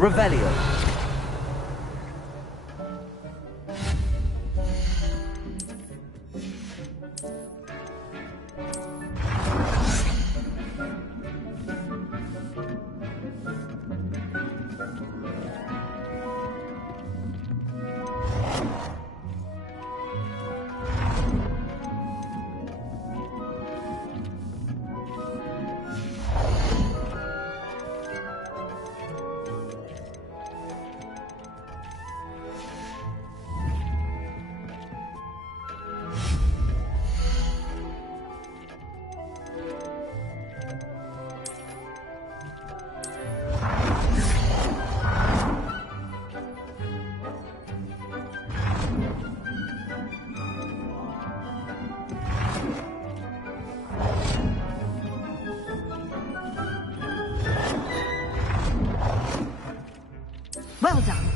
Revelio. Well done.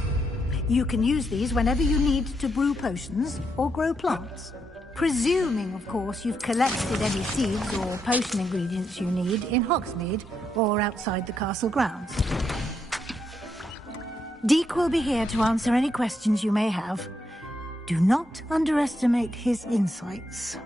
You can use these whenever you need to brew potions or grow plants. Presuming, of course, you've collected any seeds or potion ingredients you need in Hogsmeade or outside the castle grounds. Deke will be here to answer any questions you may have. Do not underestimate his insights.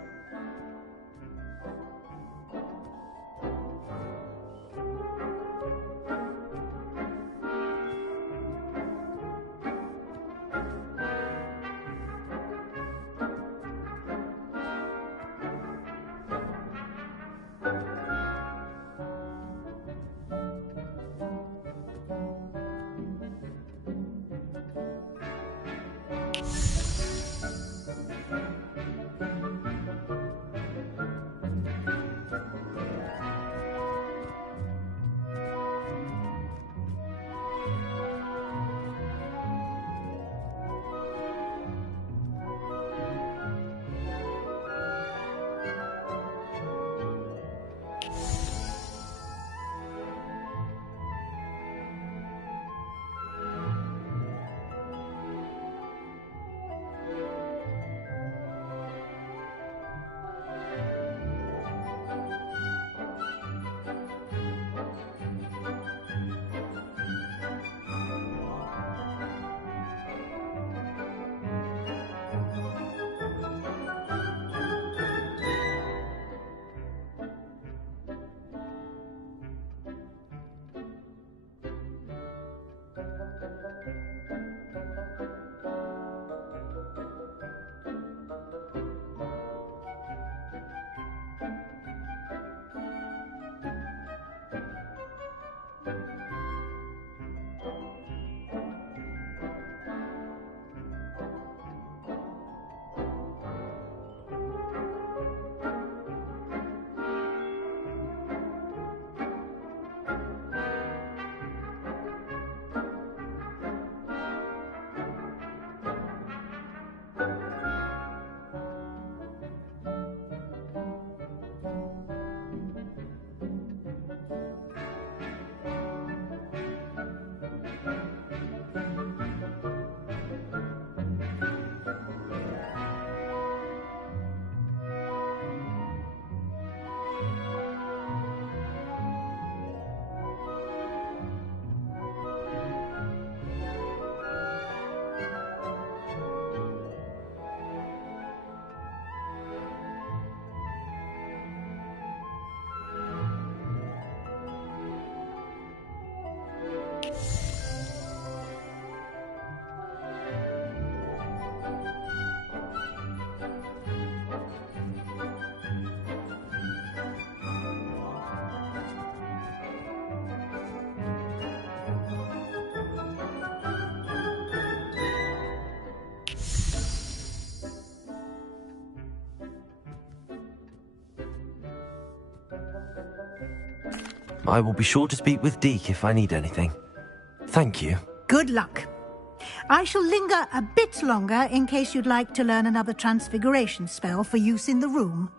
I will be sure to speak with Deke if I need anything. Thank you. Good luck. I shall linger a bit longer in case you'd like to learn another transfiguration spell for use in the room.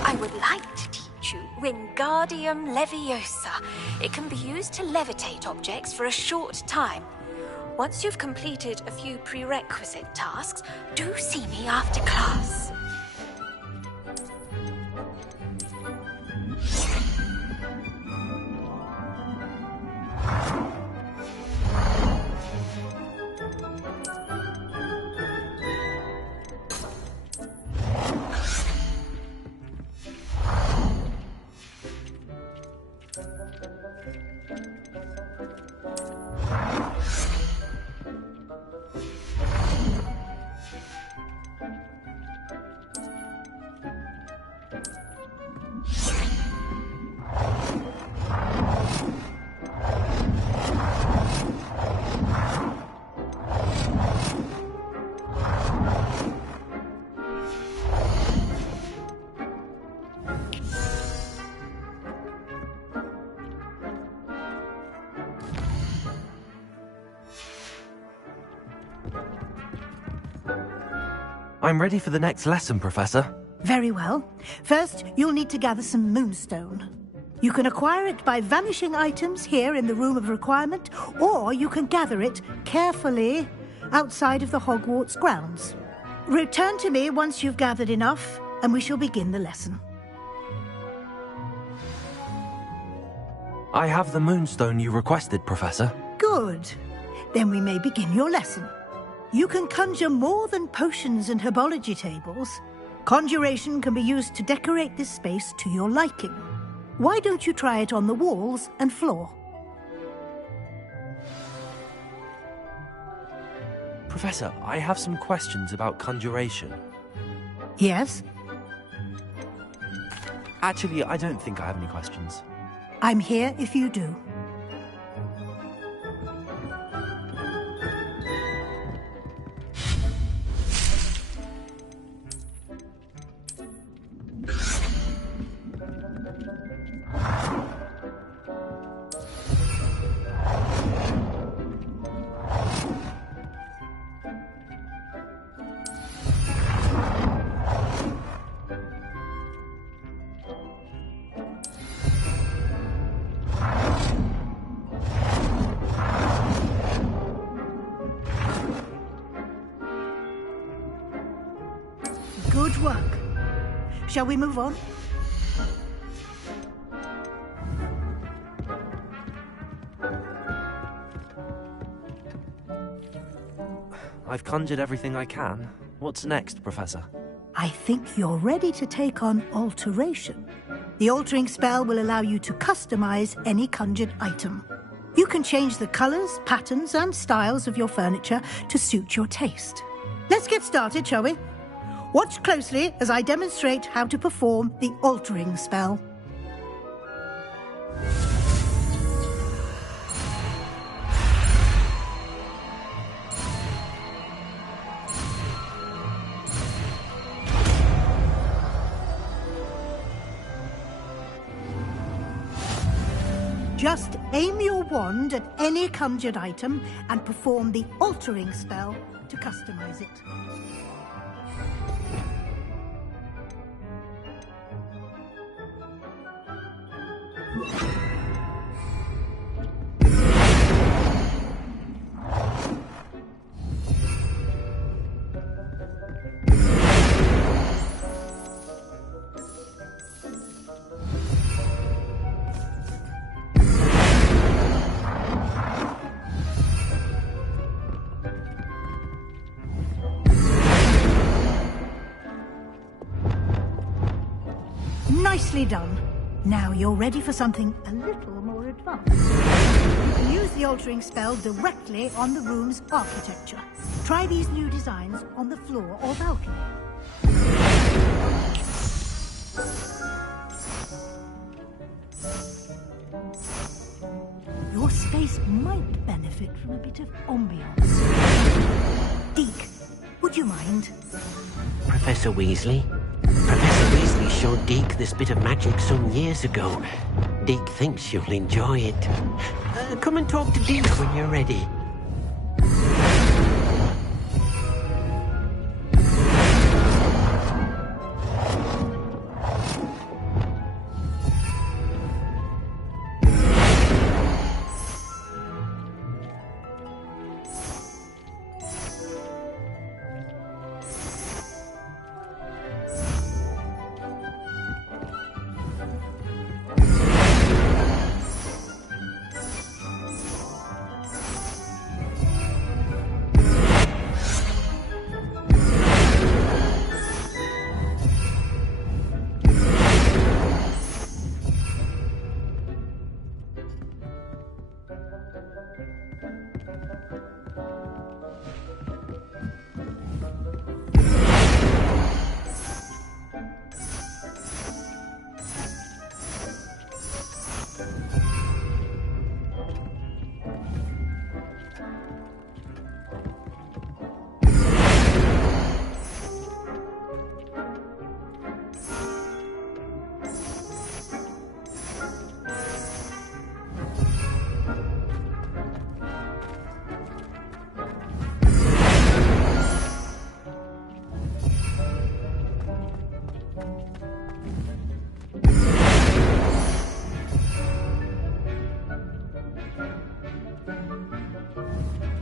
I would like to teach you Wingardium Leviosa. It can be used to levitate objects for a short time. Once you've completed a few prerequisite tasks, do see me after class. I'm ready for the next lesson, Professor. Very well. First, you'll need to gather some moonstone. You can acquire it by vanishing items here in the Room of Requirement, or you can gather it carefully outside of the Hogwarts grounds. Return to me once you've gathered enough, and we shall begin the lesson. I have the moonstone you requested, Professor. Good. Then we may begin your lesson. You can conjure more than potions and herbology tables. Conjuration can be used to decorate this space to your liking. Why don't you try it on the walls and floor? Professor, I have some questions about conjuration. Yes? Actually, I don't think I have any questions. I'm here if you do. Good work. Shall we move on? I've conjured everything I can. What's next, Professor? I think you're ready to take on alteration. The altering spell will allow you to customize any conjured item. You can change the colors, patterns, and styles of your furniture to suit your taste. Let's get started, shall we? Watch closely as I demonstrate how to perform the altering spell. Just aim your wand at any conjured item and perform the altering spell to customize it. Nicely done. Now you're ready for something a little more advanced. You can use the altering spell directly on the room's architecture. Try these new designs on the floor or balcony. Your space might benefit from a bit of ambiance. Deke, would you mind? Professor Weasley? Professor Weasley showed Deke this bit of magic some years ago. Deke thinks you'll enjoy it. Come and talk to Deke when you're ready.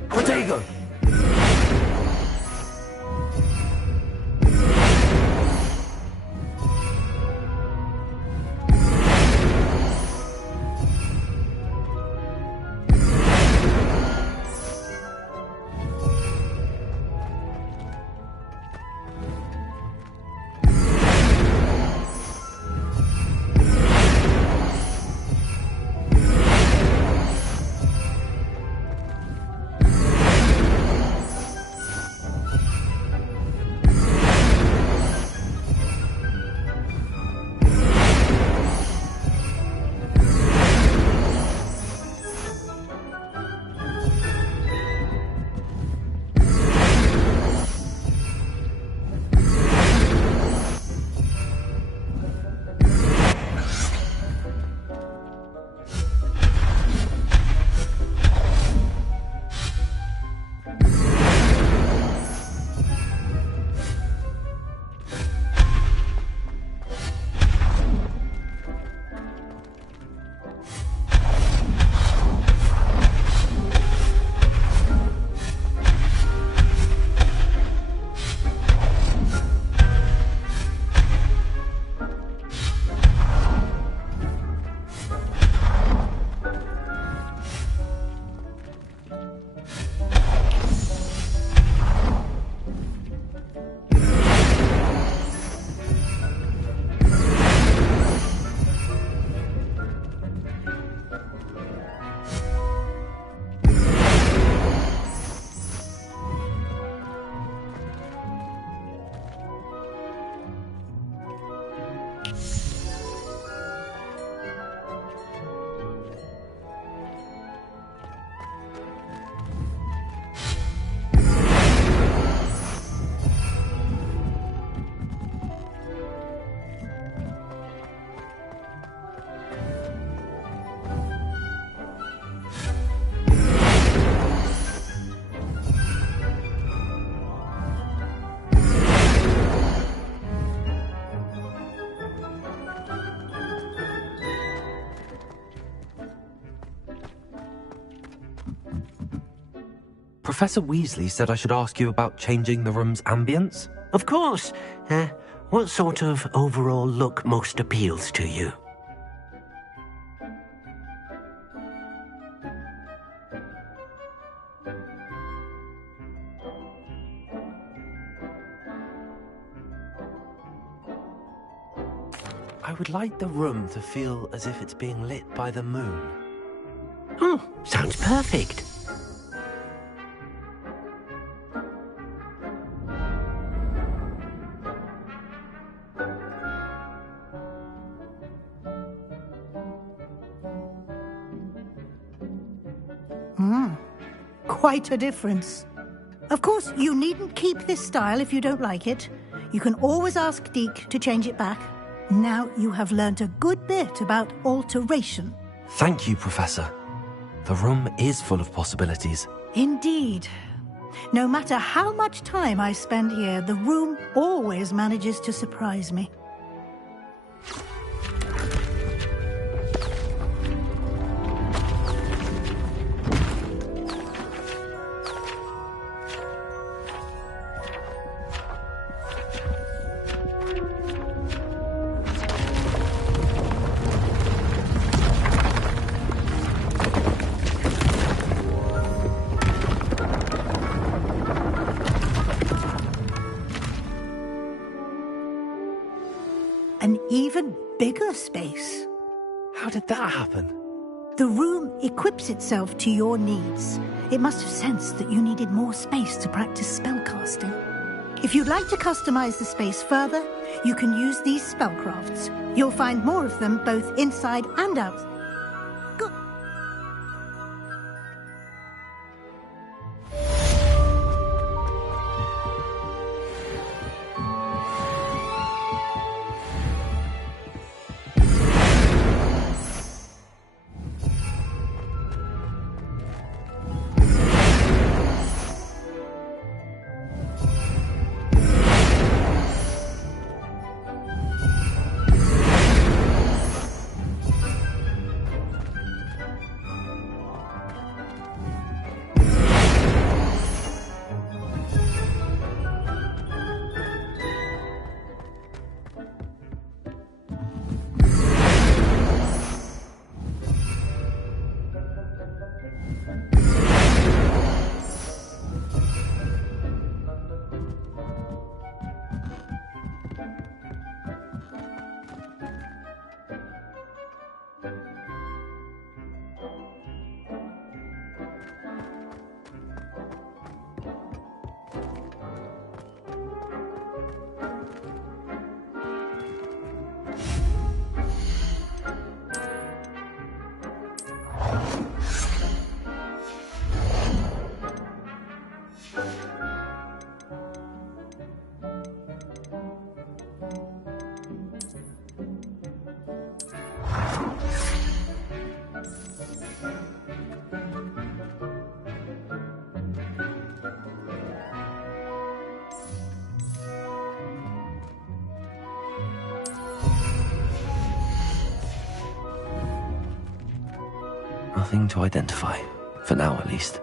Protego! Professor Weasley said I should ask you about changing the room's ambience. Of course. What sort of overall look most appeals to you? I would like the room to feel as if it's being lit by the moon. Oh, sounds perfect. Quite a difference. Of course, you needn't keep this style if you don't like it. You can always ask Deke to change it back. Now you have learnt a good bit about alteration. Thank you, Professor. The room is full of possibilities. Indeed. No matter how much time I spend here, the room always manages to surprise me. An even bigger space. How did that happen? The room equips itself to your needs. It must have sensed that you needed more space to practice spellcasting. If you'd like to customize the space further, you can use these spellcrafts. You'll find more of them both inside and out. Nothing to identify, for now at least.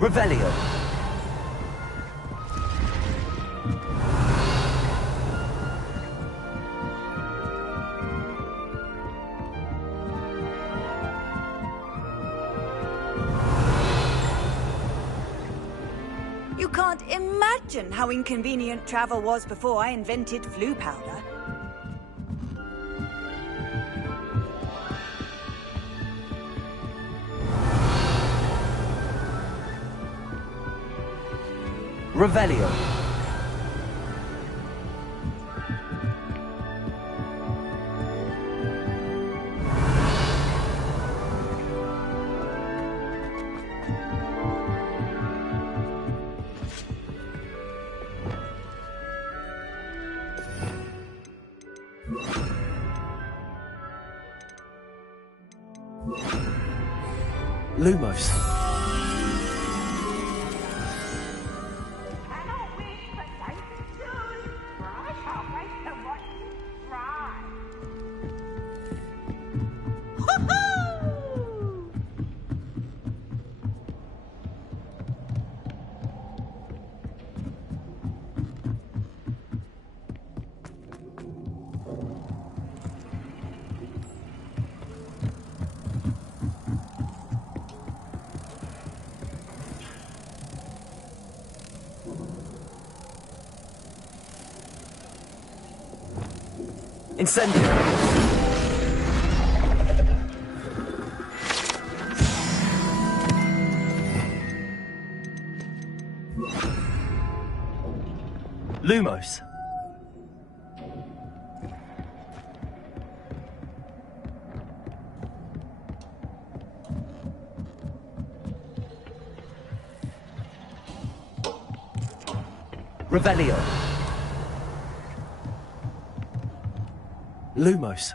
Revelio. You can't imagine how inconvenient travel was before I invented flu powder. Revelio. Lumos. Incendio. Lumos. Revelio. Lumos.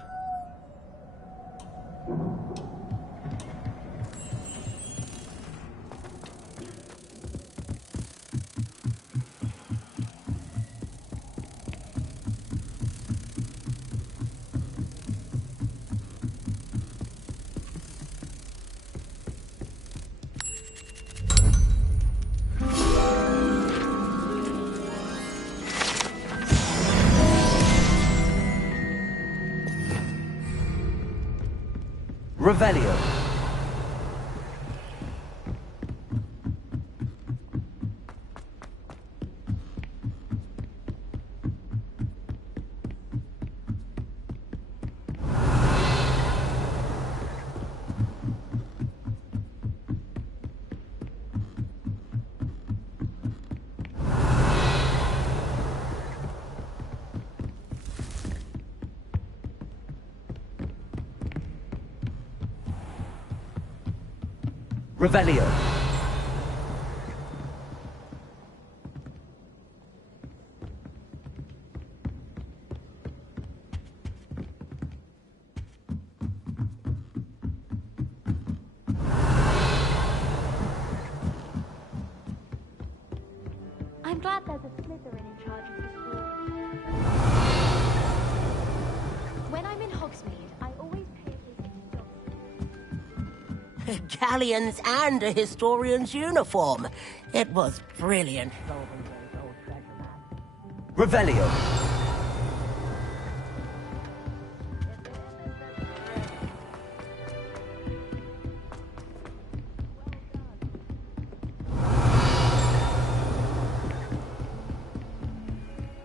Revelio. Revelio. I'm glad there's a Slytherin in charge of the school. When I'm in Hogsmeade, I always pay a visit to Galleons and a historian's uniform. It was brilliant. Revelio.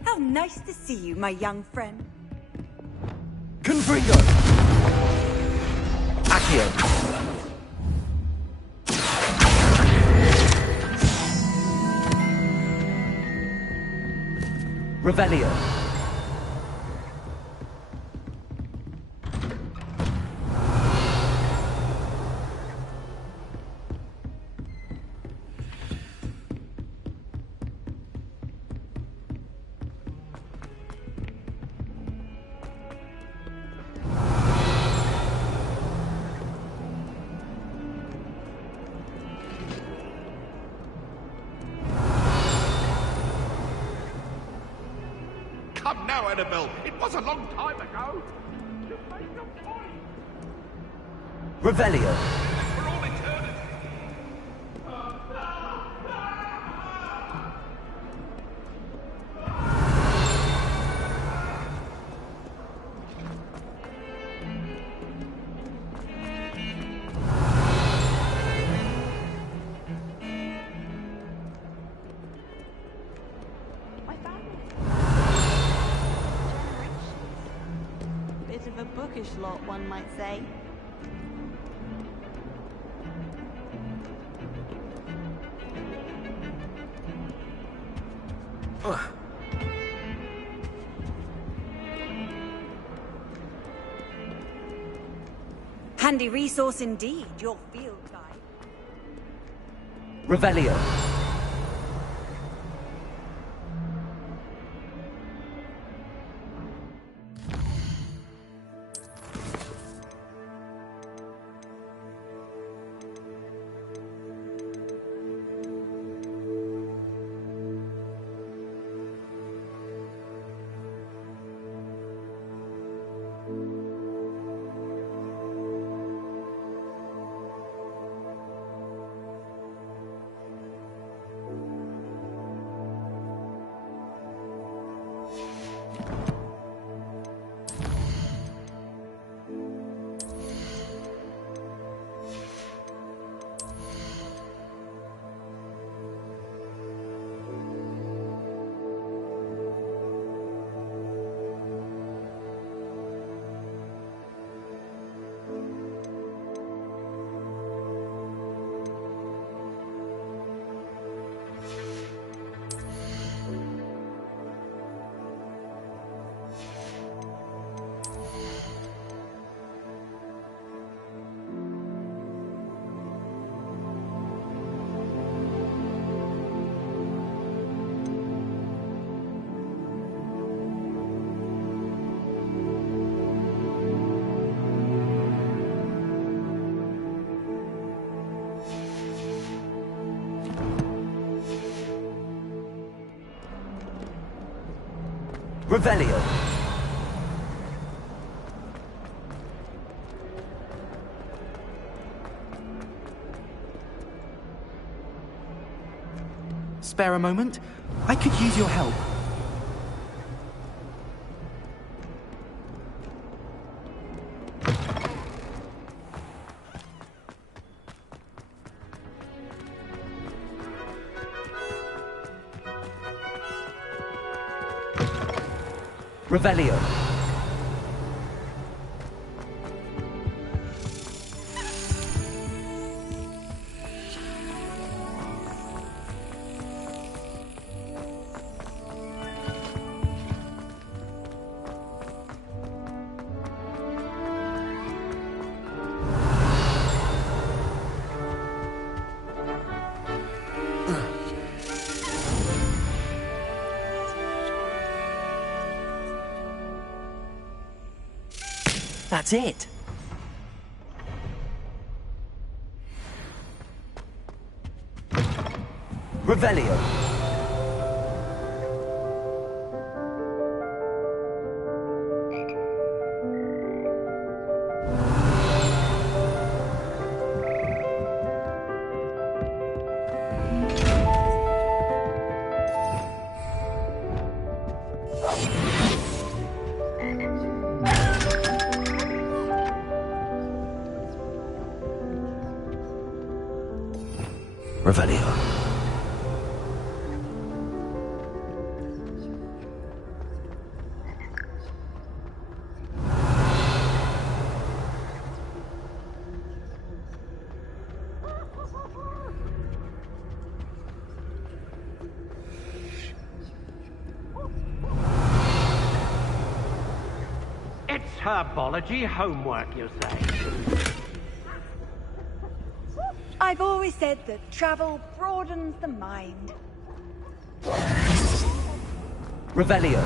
How nice to see you, my young friend. Confringo. Accio. Revelio. Come now, Annabelle. It was a long time ago. Just make your point. Revelio. For all eternity. bookish lot, one might say. Handy resource indeed, your field guide. Revelio. Revelio. Spare a moment? I could use your help. Revelio. That's it. Revelio. Revelio. It's herbology homework, you say? I've always said that travel broadens the mind. Revelio.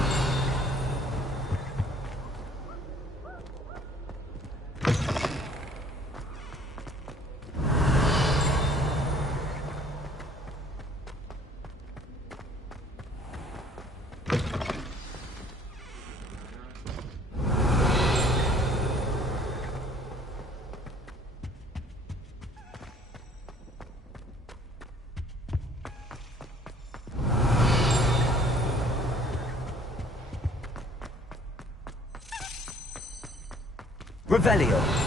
Revelio.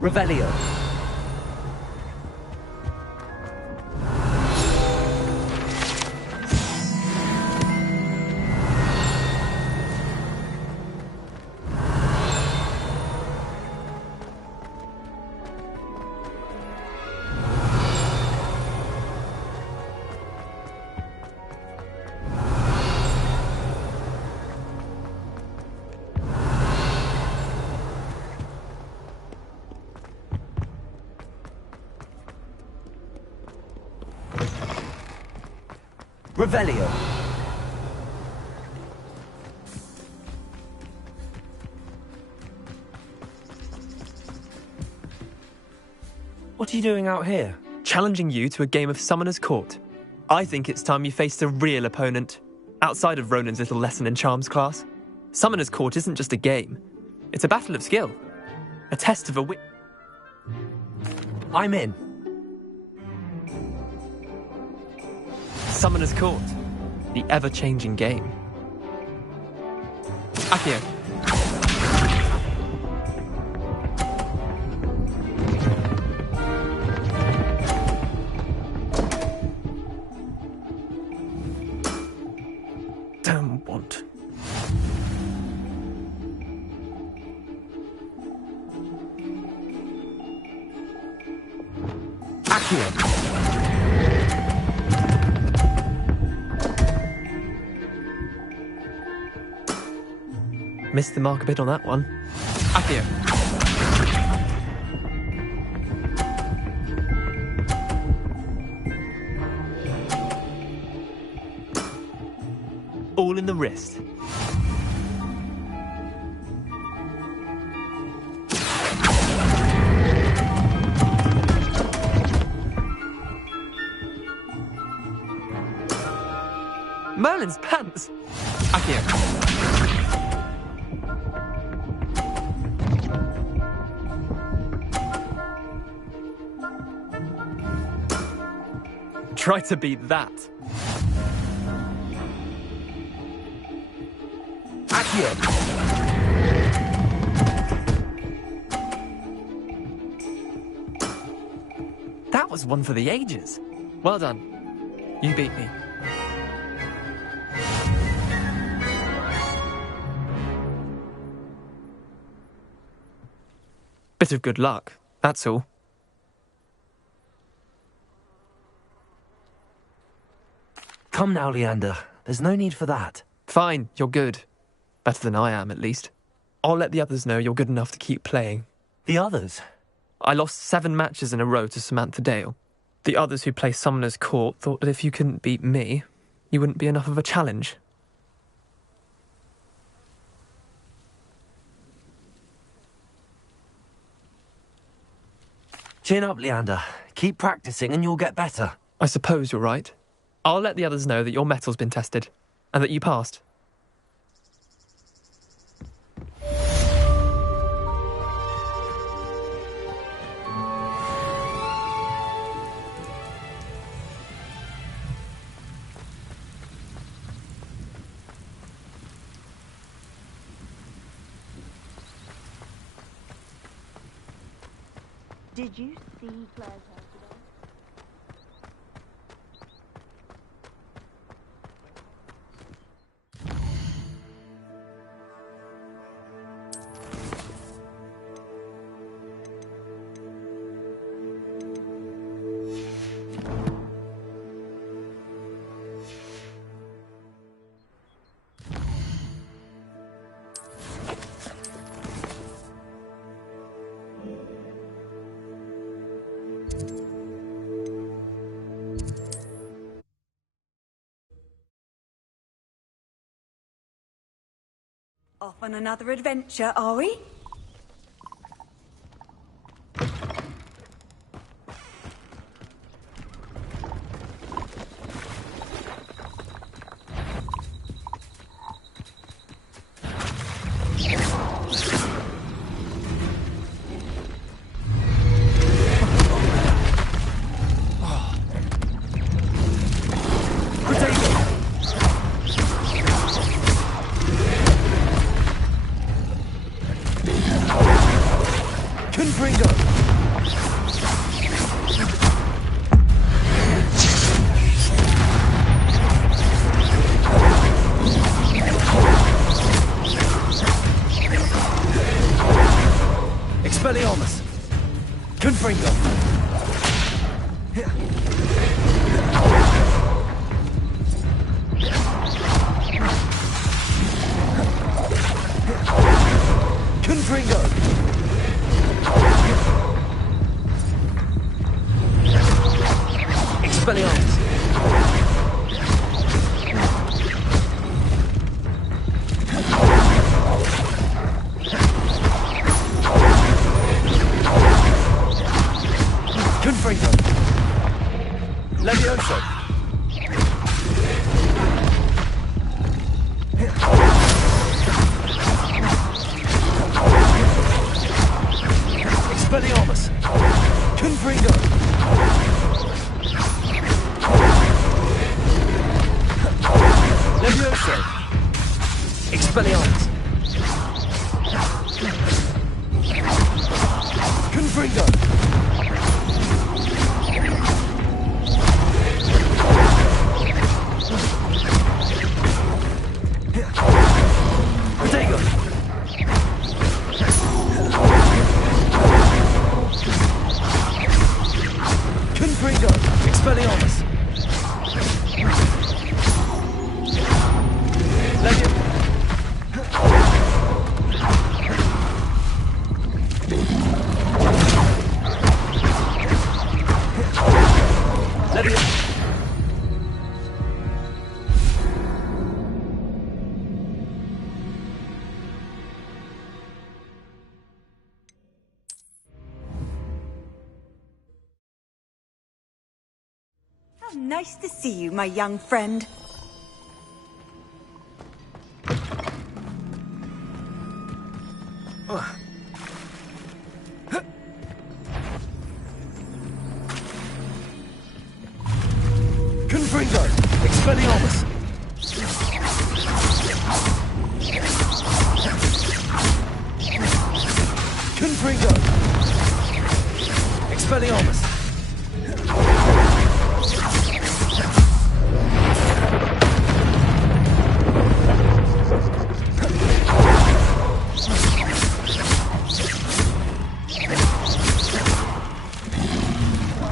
Revelio. Revelio. What are you doing out here? Challenging you to a game of Summoner's Court. I think it's time you faced a real opponent, outside of Ronan's little lesson in charms class. Summoner's Court isn't just a game. It's a battle of skill. A test of a wit. I'm in. Summoner's Court. The ever-changing game. Accio. Damn want. Accio. Missed the mark a bit on that one. Accio. All in the wrist. Merlin's pants. Accio. Try to beat that. Accio. That was one for the ages. Well done. You beat me. Bit of good luck, that's all. Come now, Leander. There's no need for that. Fine, you're good. Better than I am, at least. I'll let the others know you're good enough to keep playing. The others? I lost 7 matches in a row to Samantha Dale. The others who play Summoner's Court thought that if you couldn't beat me, you wouldn't be enough of a challenge. Chin up, Leander. Keep practicing and you'll get better. I suppose you're right. I'll let the others know that your metal's been tested, and that you passed. Did you see Claire's house today? Off on another adventure, are we? Confringo. Confringo. Expelliarmus. Confringo. Levioso. Expelliarmus. Confringo. Levioso. Expelliarmus. Confringo. Protego. Confringo. Expelliarmus. How nice to see you, my young friend. Confringo. Expelliarmus. Confringo. Expelliarmus.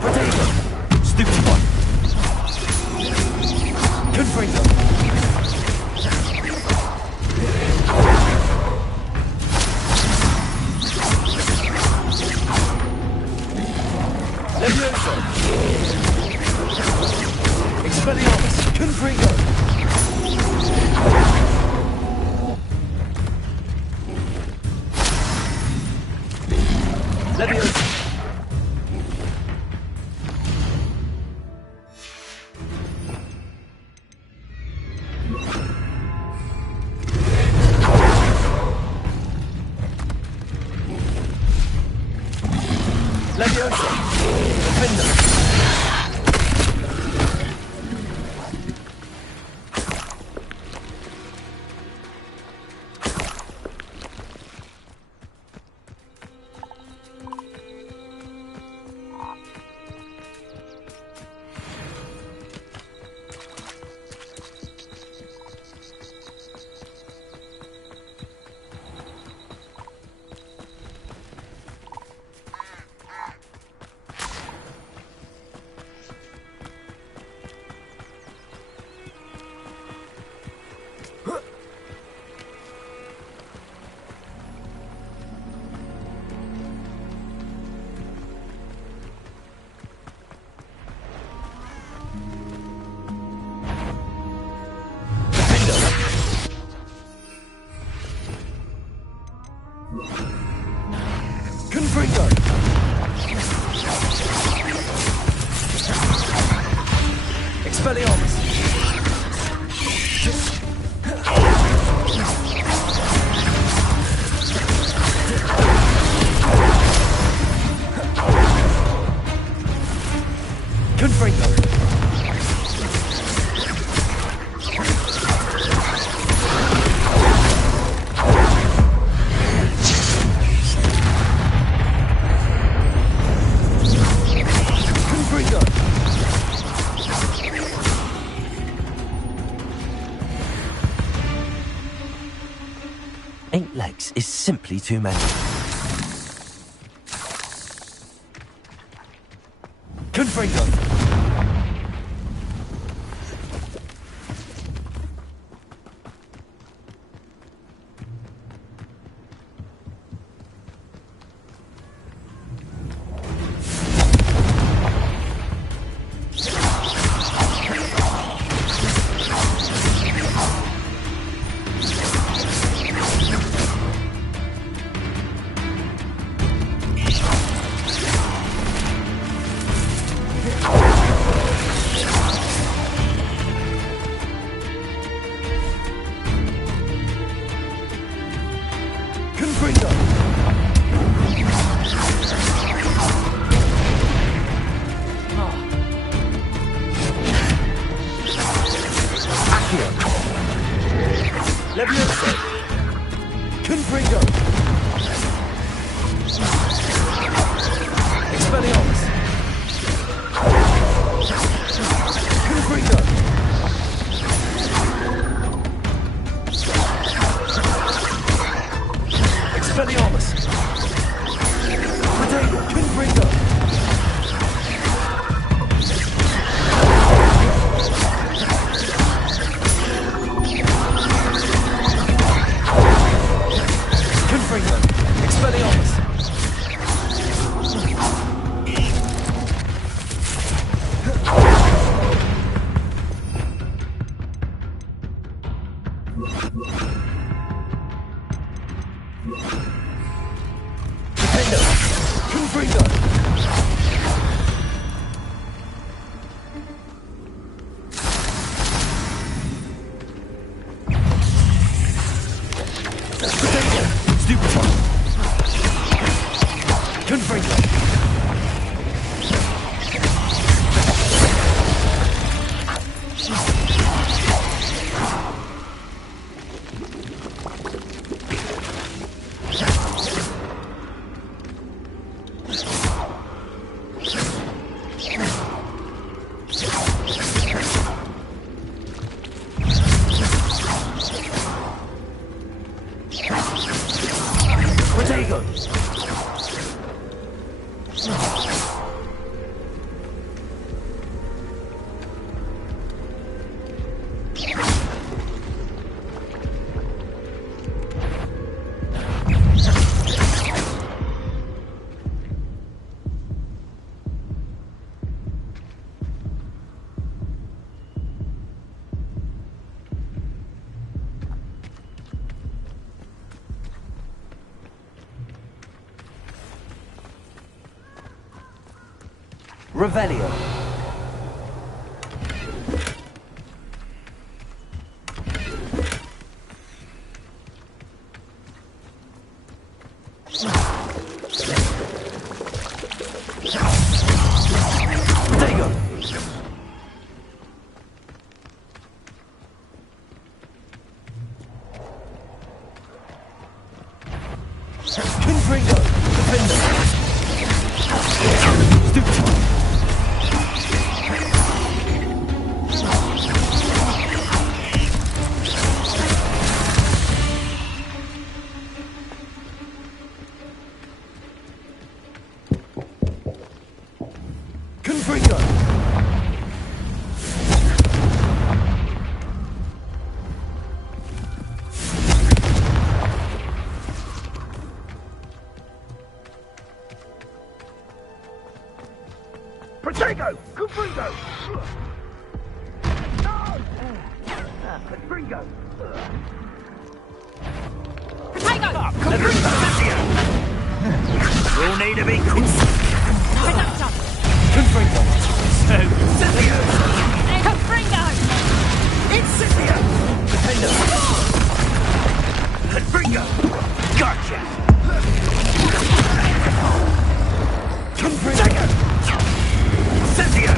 Protego. Stupid one. Confringo. Levioso. Expelliarmus. Confringo. Levioso. Levioso. Defender. Confringo. Expelliarmus. Confringo. Eight legs is simply too many. Confringo! Accio! Leviosa! Confringo! Expelliarmus! Confringo! Expelliarmus! Potato! Confringo! Confringo! Expelliarmus! Potato! Confringo! Potato! Stupefy! Confringo! Potato! Revelio. Potato! Confringo! Defender! Stupefy! Confringo! Protego! Confringo! Confringo! You'll need to be Confringo! Confringo! Incipio! Defender! Confringo! Gotcha! Confringo! Incendio!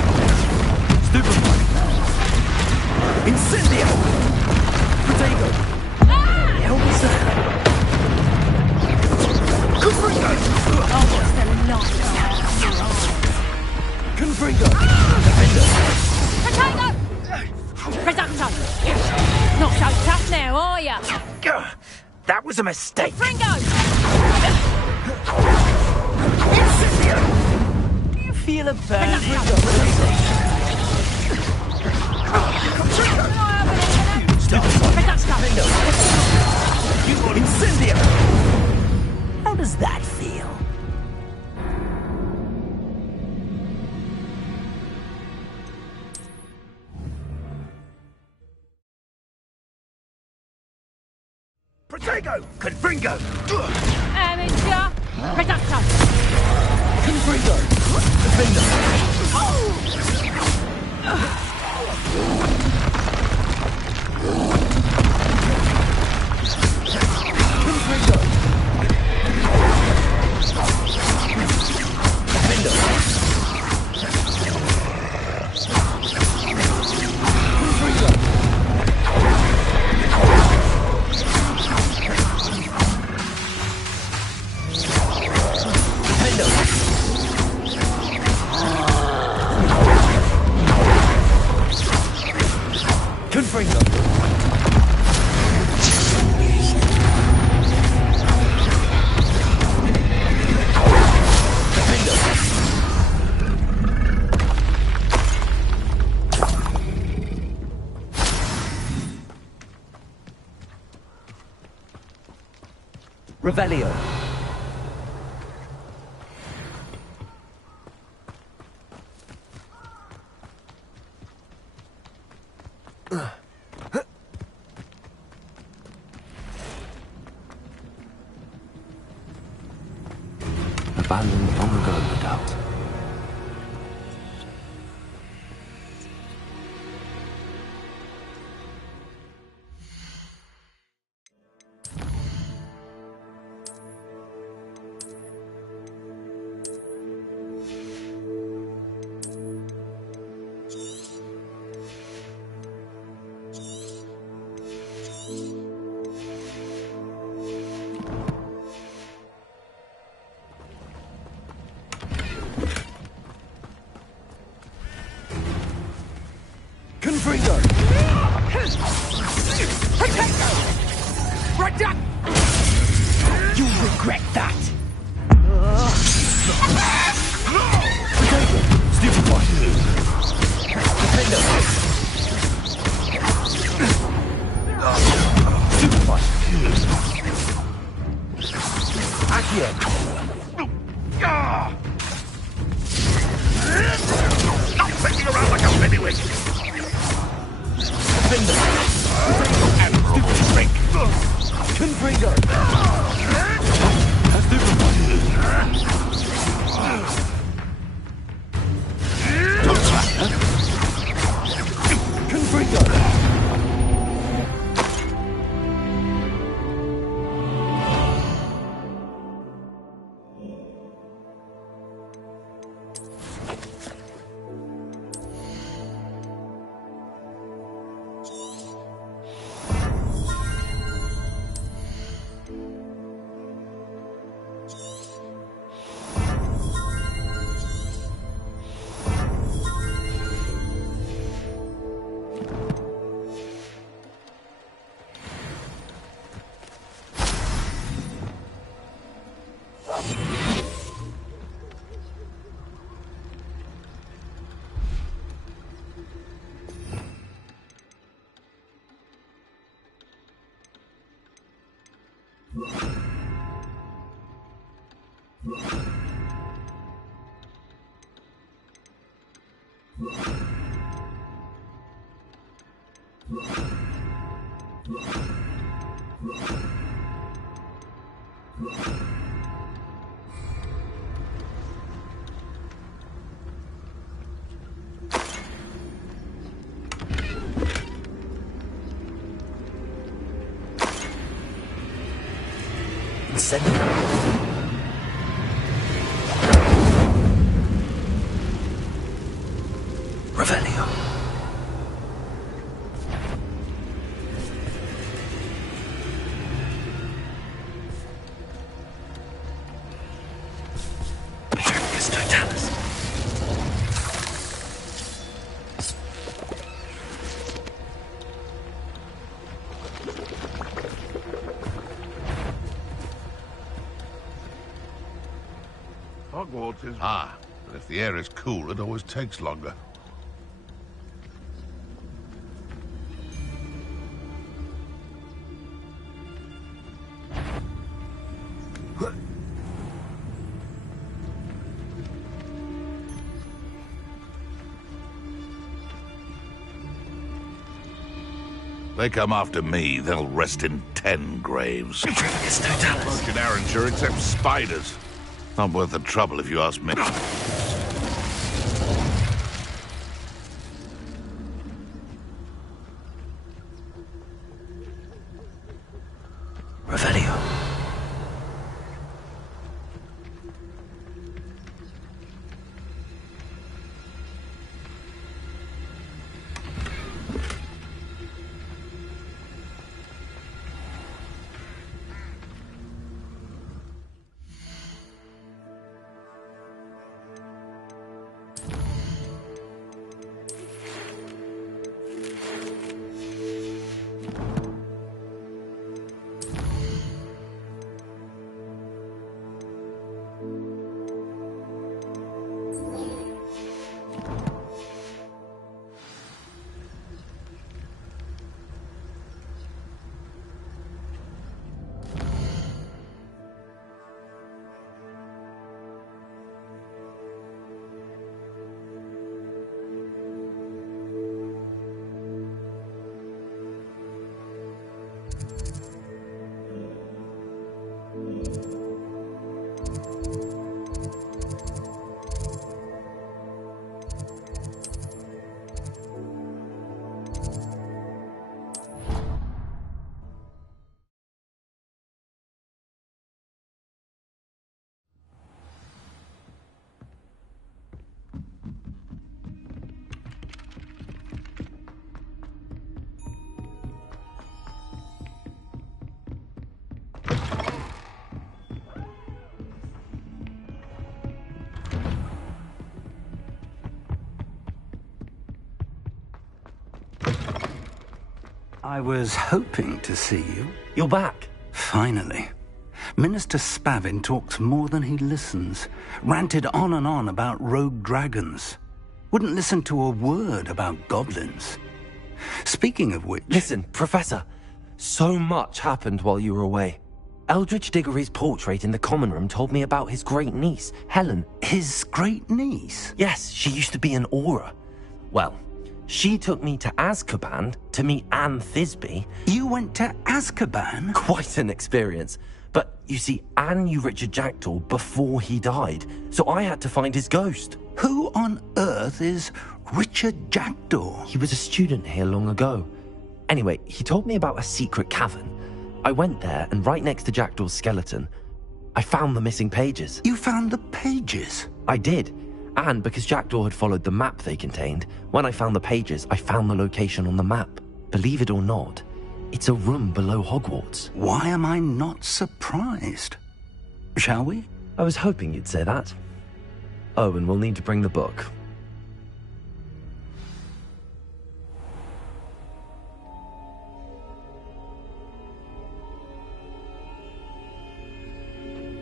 Stupefy! Incendio! Potato! Hell was that? Confringo! Confringo! Defender! Reducto! Not so tough now, are ya? That was a mistake. Fringo! Incendio! Do you feel a burn? Incendio! How does that feel? Protego! Confringo! Amateur! Reducto! Confringo! Defender! Confringo! Revelio. Abandoned long ago, no doubt. Confringo! Potato! Reduct! You'll regret that! Potato! Stupefy! Potato! Stupefy! Accio! Stop thinking around like a pennywig! Confringo! And break! Confringo! Confringo! Revelio. Hogwarts is... Ah, but if the air is cool, it always takes longer. They come after me, they'll rest in 10 graves. Most in Arranshire except spiders. Not worth the trouble if you ask me. Revelio. I was hoping to see you. You're back. Finally. Minister Spavin talks more than he listens. Ranted on and on about rogue dragons. Wouldn't listen to a word about goblins. Speaking of which... Listen, Professor. So much happened while you were away. Eldridge Diggory's portrait in the common room told me about his great niece, Helen. His great niece? Yes, she used to be an Auror. Well, she took me to Azkaban to meet Anne Thisbe. You went to Azkaban? Quite an experience. But, you see, Anne knew Richard Jackdaw before he died, so I had to find his ghost. Who on earth is Richard Jackdaw? He was a student here long ago. Anyway, he told me about a secret cavern. I went there, and right next to Jackdaw's skeleton, I found the missing pages. You found the pages? I did. And because Jackdaw had followed the map they contained, when I found the pages, I found the location on the map. Believe it or not, it's a room below Hogwarts. Why am I not surprised? Shall we? I was hoping you'd say that. Oh, and we'll need to bring the book.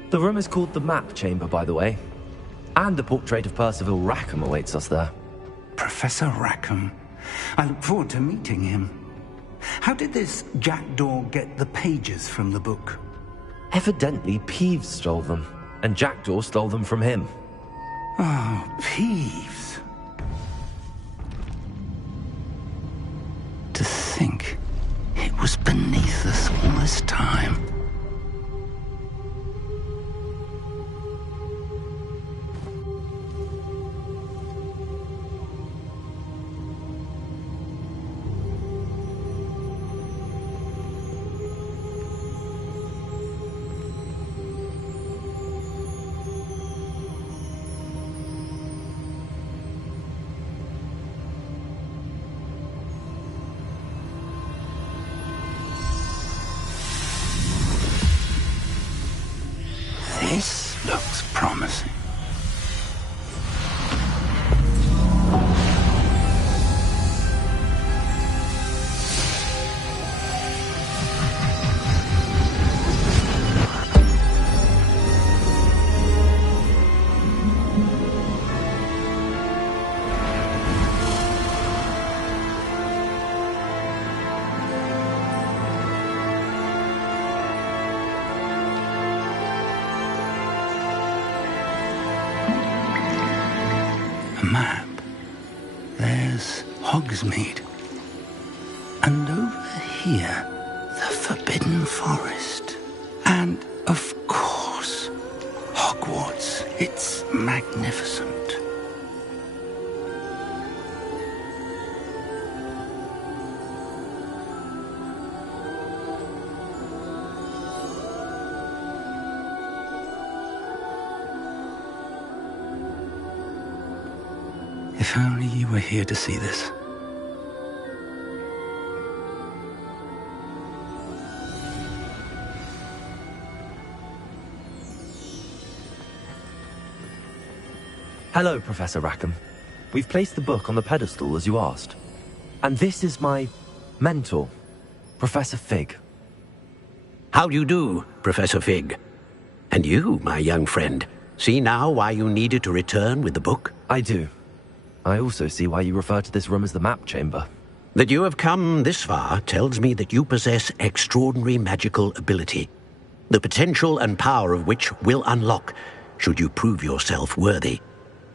The room is called the Map Chamber, by the way. And a portrait of Percival Rackham awaits us there. Professor Rackham. I look forward to meeting him. How did this Jackdaw get the pages from the book? Evidently, Peeves stole them, and Jackdaw stole them from him. Oh, Peeves. To think it was beneath us all this time. This looks promising. Map. There's Hogsmeade. And over here, the Forbidden Forest. And, of course, Hogwarts. It's magnificent. If only you were here to see this. Hello, Professor Rackham. We've placed the book on the pedestal as you asked. And this is my mentor, Professor Fig. How do you do, Professor Fig? And you, my young friend, see now why you needed to return with the book? I do. I also see why you refer to this room as the Map Chamber. That you have come this far tells me that you possess extraordinary magical ability, the potential and power of which will unlock should you prove yourself worthy.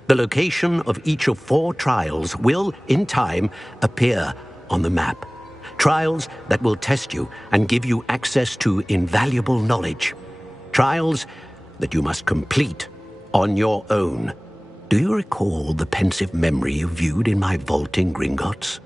The location of each of 4 trials will, in time, appear on the map. Trials that will test you and give you access to invaluable knowledge. Trials that you must complete on your own. Do you recall the pensive memory you viewed in my vaulting Gringotts?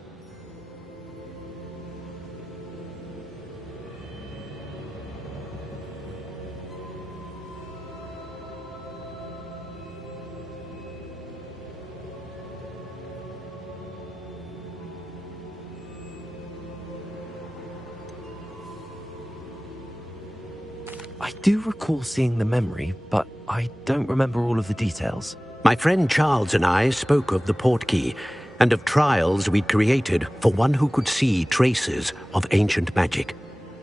I do recall seeing the memory, but I don't remember all of the details. My friend Charles and I spoke of the portkey, and of trials we'd created for one who could see traces of ancient magic.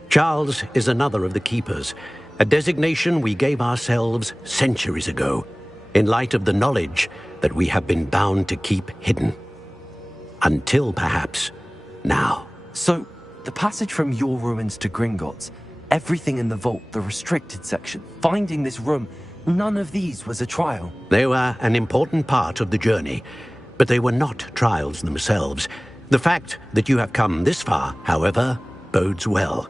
Charles is another of the keepers, a designation we gave ourselves centuries ago, in light of the knowledge that we have been bound to keep hidden. Until perhaps now. So, the passage from your ruins to Gringotts, everything in the vault, the restricted section, finding this room, none of these was a trial. They were an important part of the journey, but they were not trials themselves. The fact that you have come this far, however, bodes well.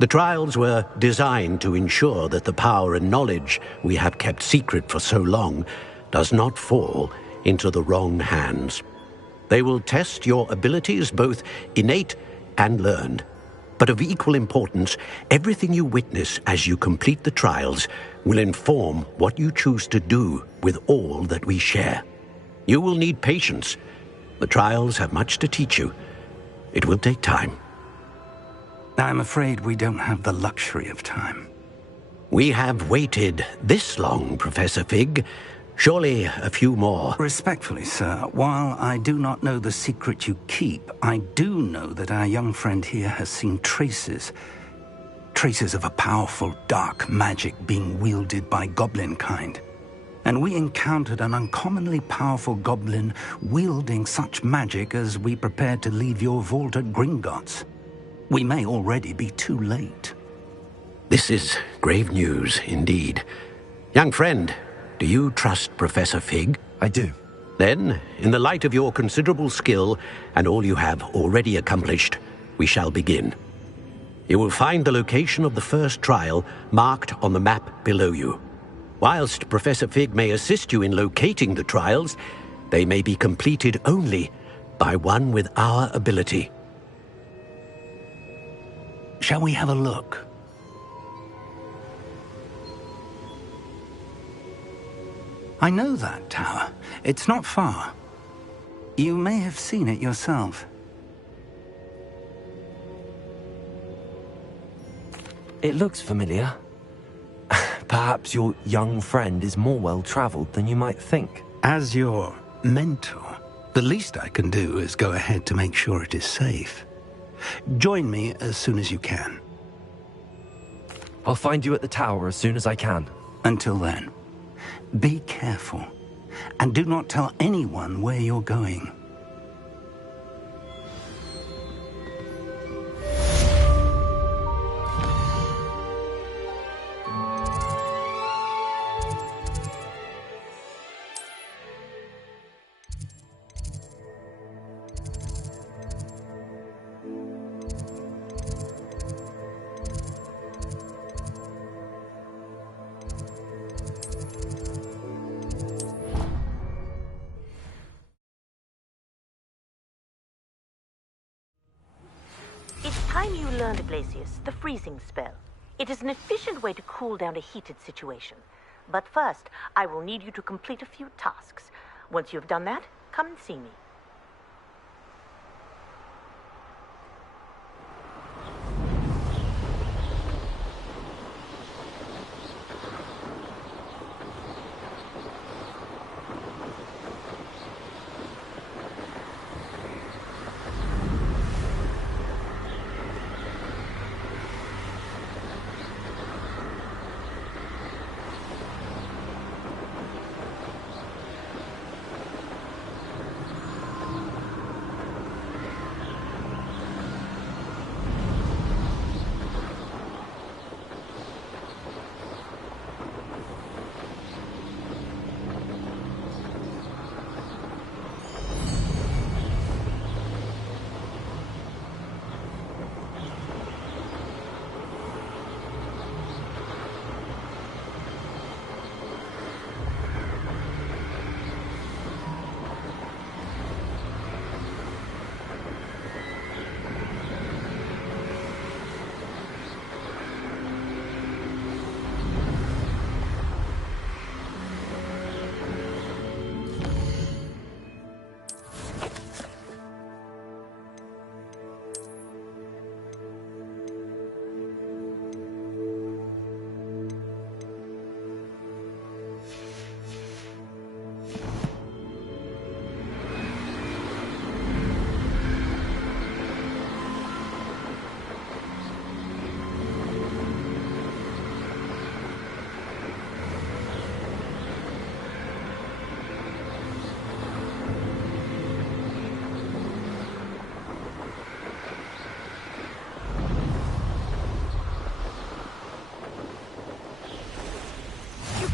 The trials were designed to ensure that the power and knowledge we have kept secret for so long does not fall into the wrong hands. They will test your abilities, both innate and learned. But of equal importance, everything you witness as you complete the trials will inform what you choose to do with all that we share. You will need patience. The trials have much to teach you. It will take time. I'm afraid we don't have the luxury of time. We have waited this long, Professor Fig. Surely a few more. Respectfully, sir, while I do not know the secret you keep, I do know that our young friend here has seen traces of a powerful dark magic being wielded by goblin kind. And we encountered an uncommonly powerful goblin wielding such magic as we prepared to leave your vault at Gringotts. We may already be too late. This is grave news indeed. Young friend, do you trust Professor Fig? I do. Then, in the light of your considerable skill and all you have already accomplished, we shall begin. You will find the location of the first trial marked on the map below you. Whilst Professor Fig may assist you in locating the trials, they may be completed only by one with our ability. Shall we have a look? I know that tower. It's not far. You may have seen it yourself. It looks familiar. Perhaps your young friend is more well-traveled than you might think. As your mentor, the least I can do is go ahead to make sure it is safe. Join me as soon as you can. I'll find you at the tower as soon as I can. Until then, be careful, and do not tell anyone where you're going. It's time you learned, Glacius, the freezing spell. It is an efficient way to cool down a heated situation. But first, I will need you to complete a few tasks. Once you've done that, come and see me.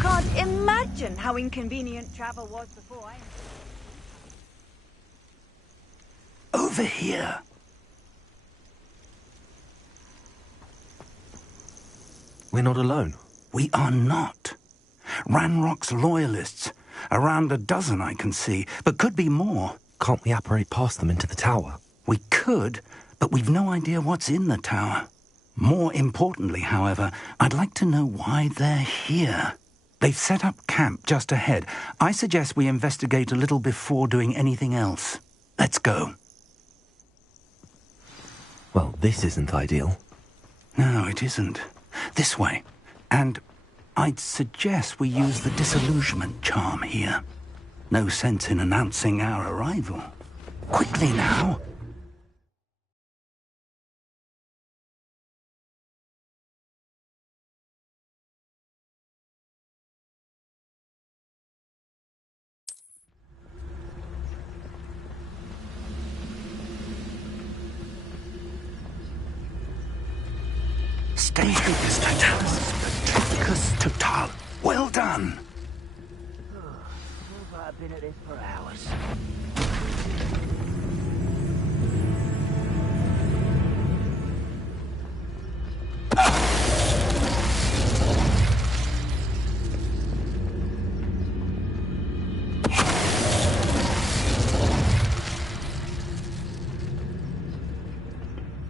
can't imagine how inconvenient travel was before I... Over here. We're not alone. We are not. Ranrock's loyalists. Around a dozen I can see, but could be more. Can't we apparate past them into the tower? We could, but we've no idea what's in the tower. More importantly, however, I'd like to know why they're here. They've set up camp just ahead. I suggest we investigate a little before doing anything else. Let's go. Well, this isn't ideal. No, it isn't. This way. And I'd suggest we use the disillusionment charm here. No sense in announcing our arrival. Quickly now. Stay focused, Total. Well done. I've been at this for hours.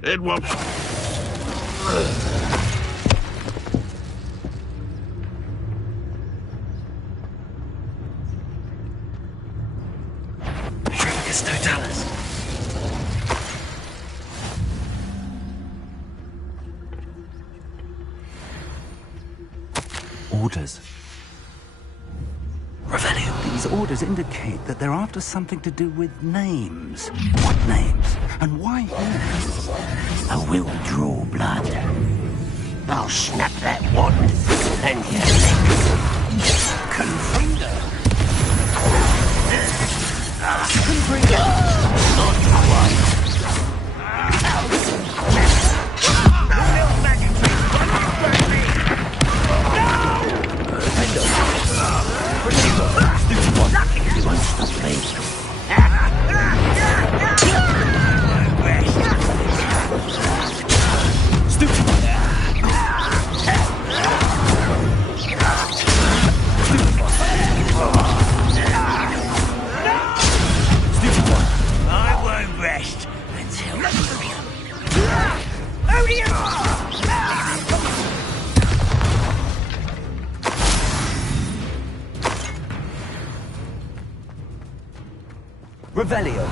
It won't. Totalis. Orders. Revelio. These orders indicate that they're after something to do with names. What names? And why here? I will draw blood. I'll snap that wand and your legs. Confringo. Confringo. Not quite. You won't stop me. Revelio.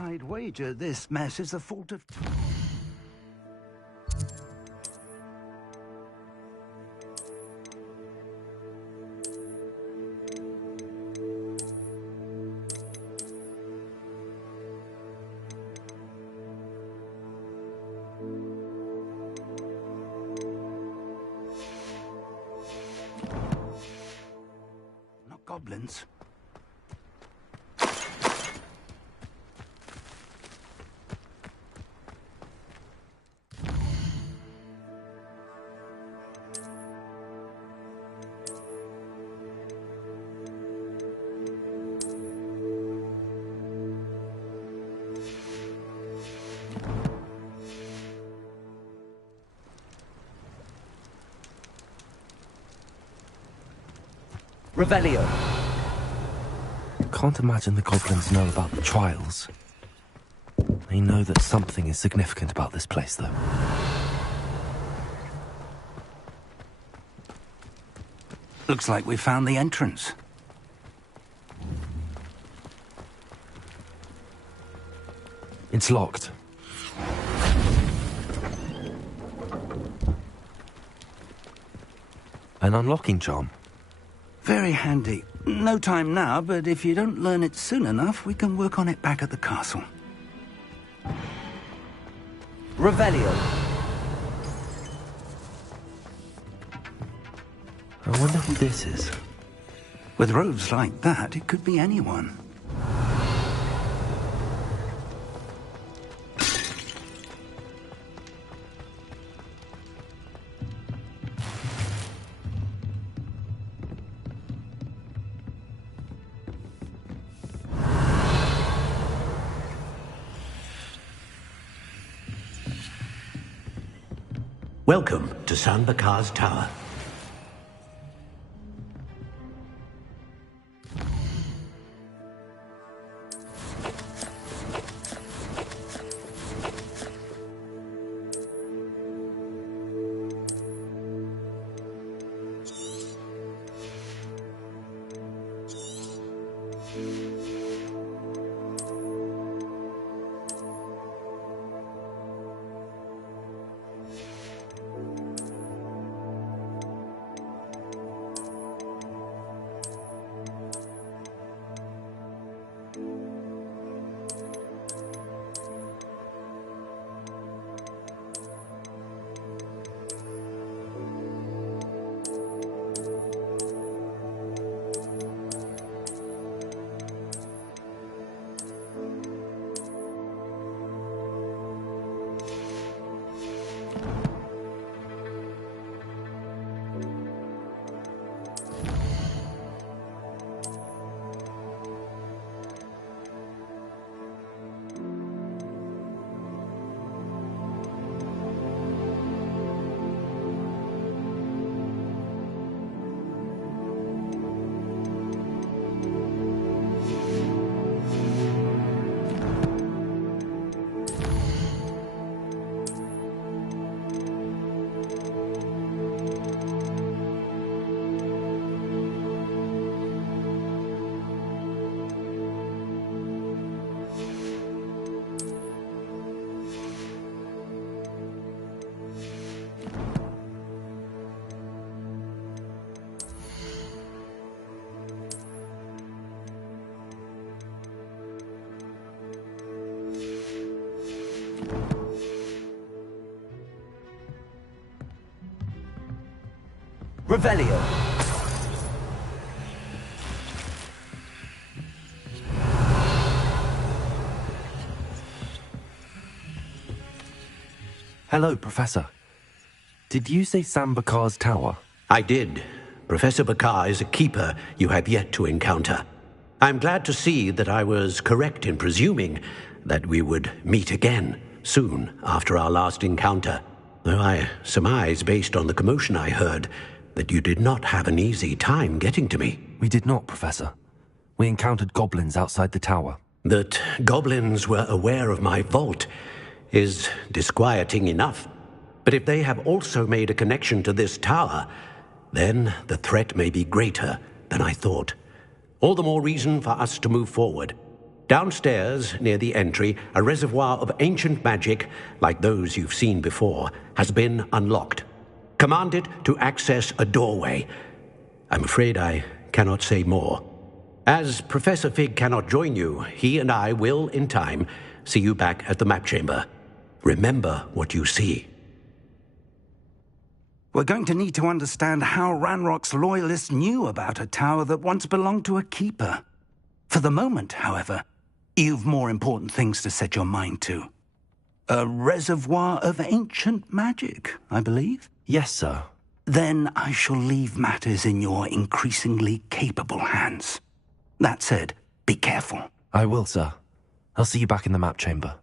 I'd wager this mess is the fault of... Not goblins. Revelio. Can't imagine the goblins know about the trials. They know that something is significant about this place, though. Looks like we found the entrance. It's locked. An unlocking charm. Very handy. No time now, but if you don't learn it soon enough, we can work on it back at the castle. Revelio. I wonder who this is. With robes like that, it could be anyone. Welcome to San Bakar's Tower. Revelio. Hello, Professor. Did you say San Bakar's Tower? I did. Professor Bakar is a keeper you have yet to encounter. I'm glad to see that I was correct in presuming that we would meet again soon after our last encounter, though I surmise, based on the commotion I heard, that you did not have an easy time getting to me. We did not, Professor. We encountered goblins outside the tower. That goblins were aware of my vault is disquieting enough. But if they have also made a connection to this tower, then the threat may be greater than I thought. All the more reason for us to move forward. Downstairs, near the entry, a reservoir of ancient magic, like those you've seen before, has been unlocked. Command it to access a doorway. I'm afraid I cannot say more. As Professor Fig cannot join you, he and I will, in time, see you back at the map chamber. Remember what you see. We're going to need to understand how Ranrock's loyalists knew about a tower that once belonged to a keeper. For the moment, however, you've more important things to set your mind to. A reservoir of ancient magic, I believe? Yes, sir. Then I shall leave matters in your increasingly capable hands. That said, be careful. I will, sir. I'll see you back in the map chamber.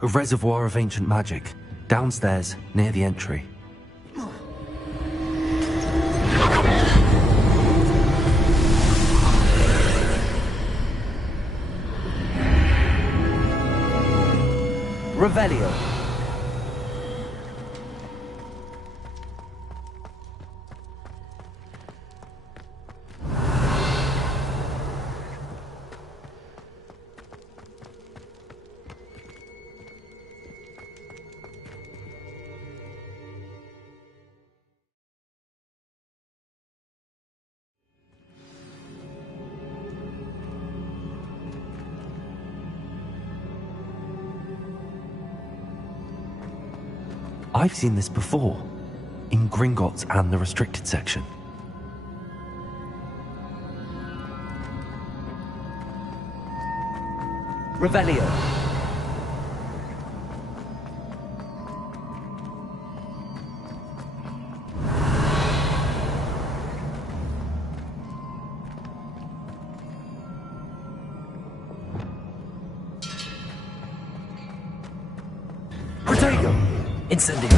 A reservoir of ancient magic. Downstairs, near the entry. Revelio. I've seen this before, in Gringotts and the restricted section. Revelio. Protego! Incendio!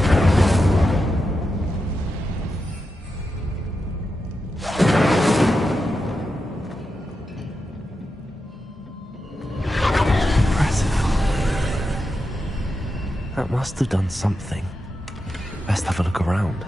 That must have done something. Best have a look around.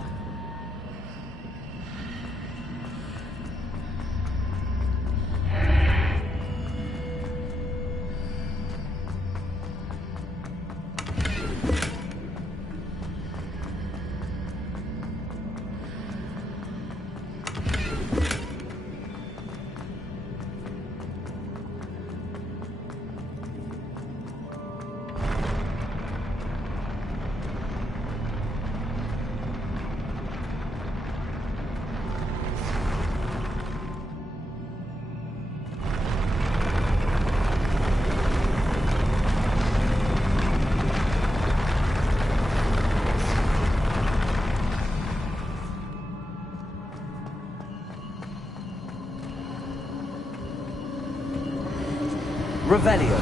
Revelio.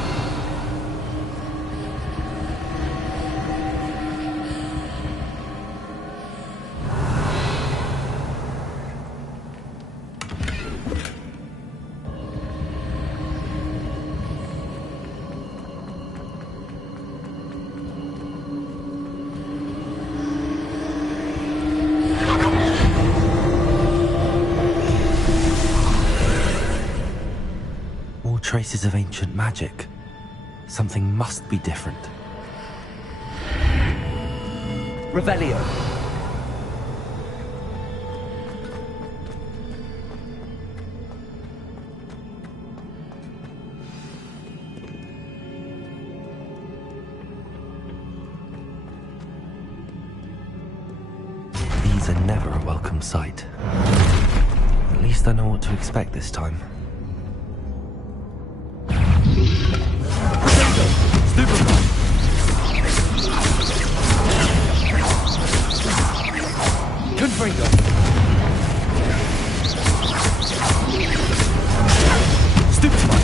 Traces of ancient magic. Something must be different. Revelio. These are never a welcome sight. At least I know what to expect this time. Confringo. Stupefy.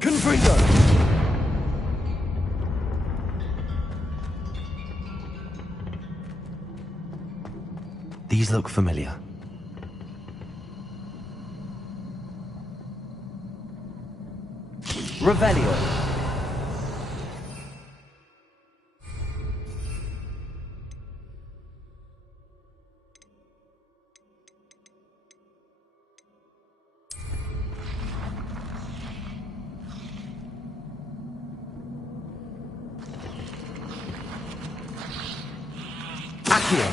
Confringo. These look familiar. Revelio. Accio!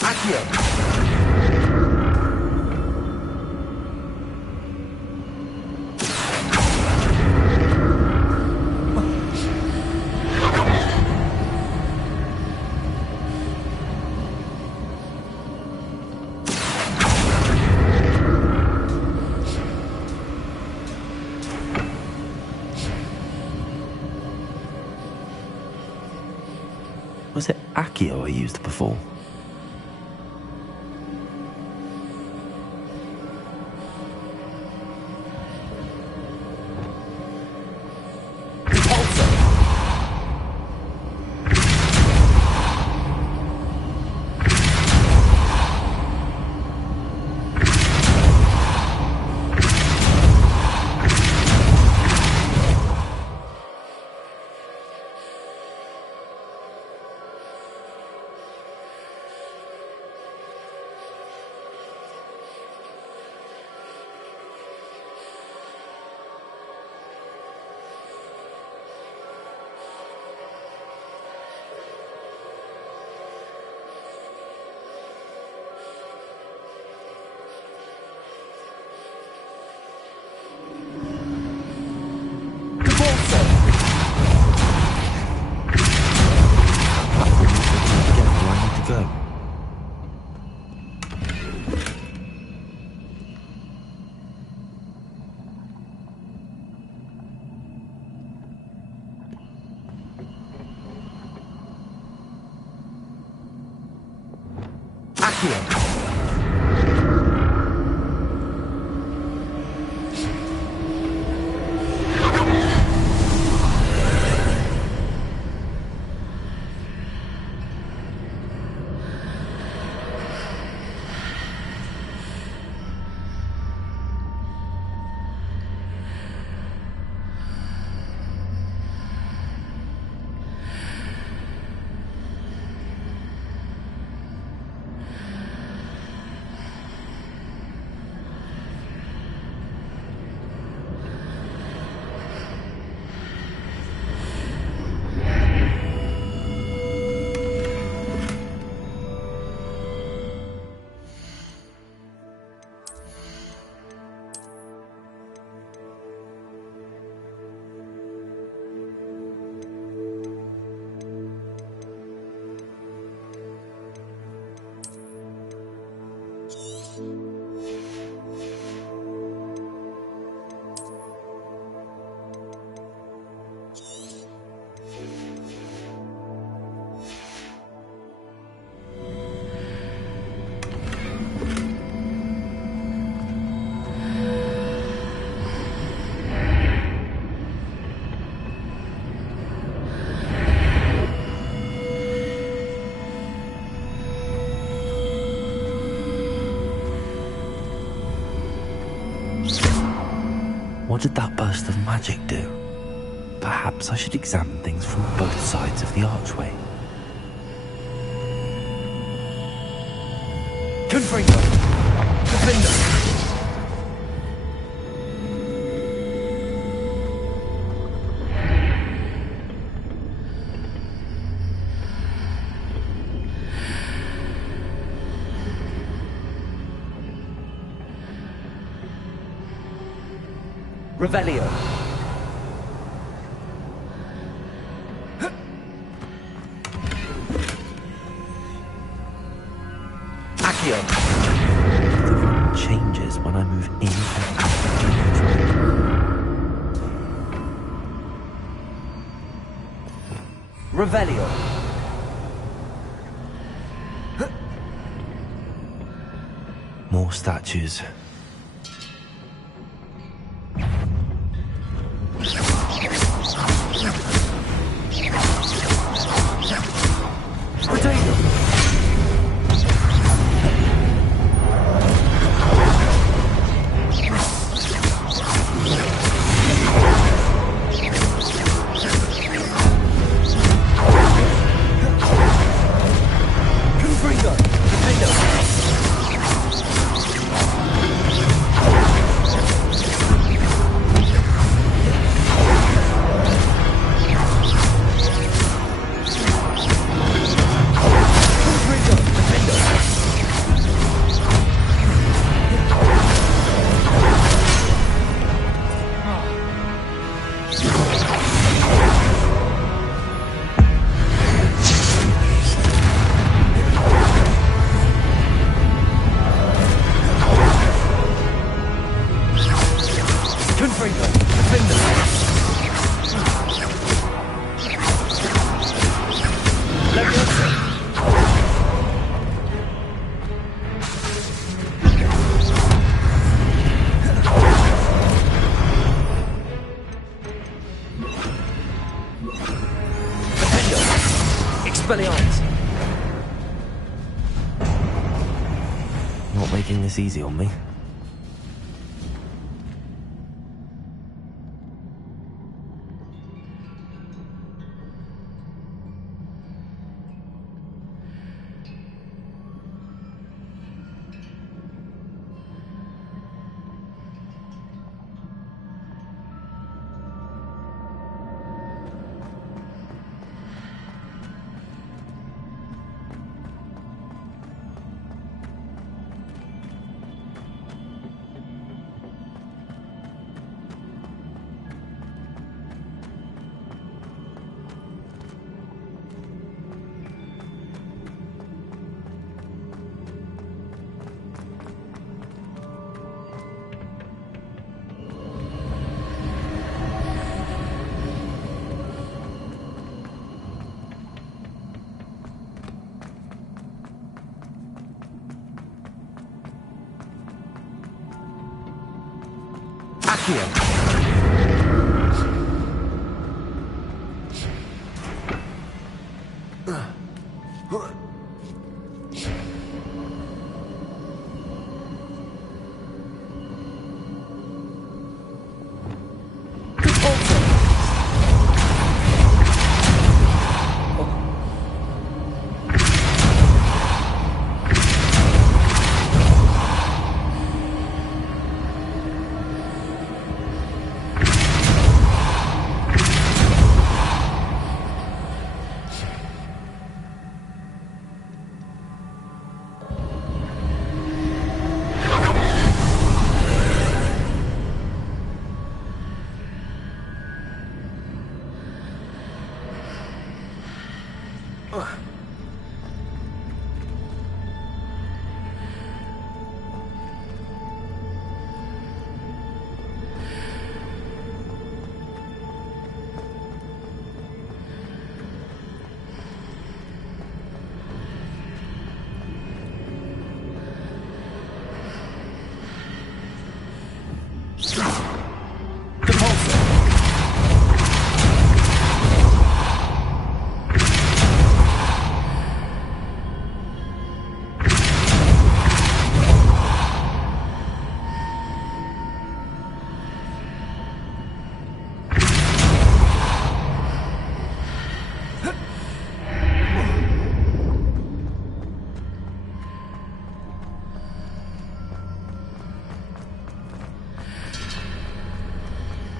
Accio! Was it Accio I used before? What did that burst of magic do? Perhaps I should examine things from both sides of the archway. Confringo! Defender! Revelio. Accio. The room changes when I move in and out of the archway. Revelio. More statues. not making this easy on me.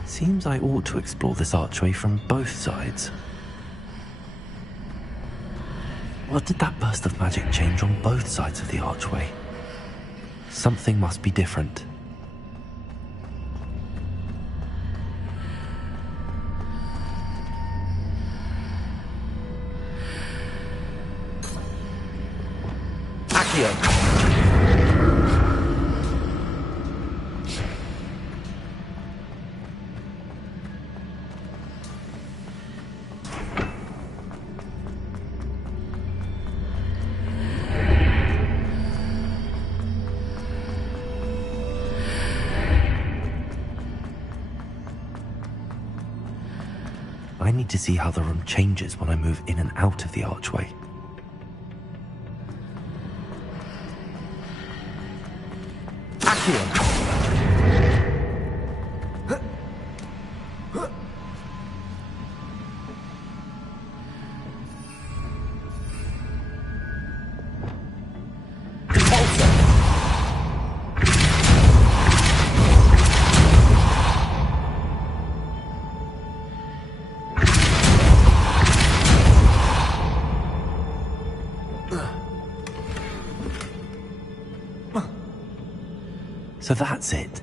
Seems I ought to explore this archway from both sides. What did that burst of magic change on both sides of the archway? Something must be different. Accio! I need to see how the room changes when I move in and out of the archway. Accio! So that's it.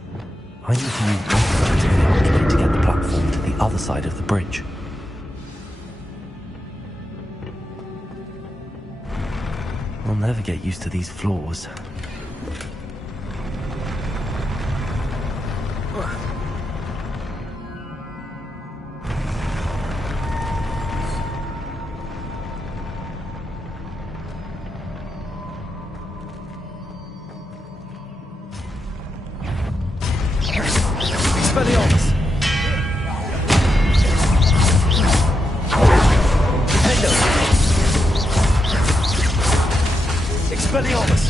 I need to use both sides of the archway to get the platform to the other side of the bridge. I'll never get used to these floors. Expelliarmus!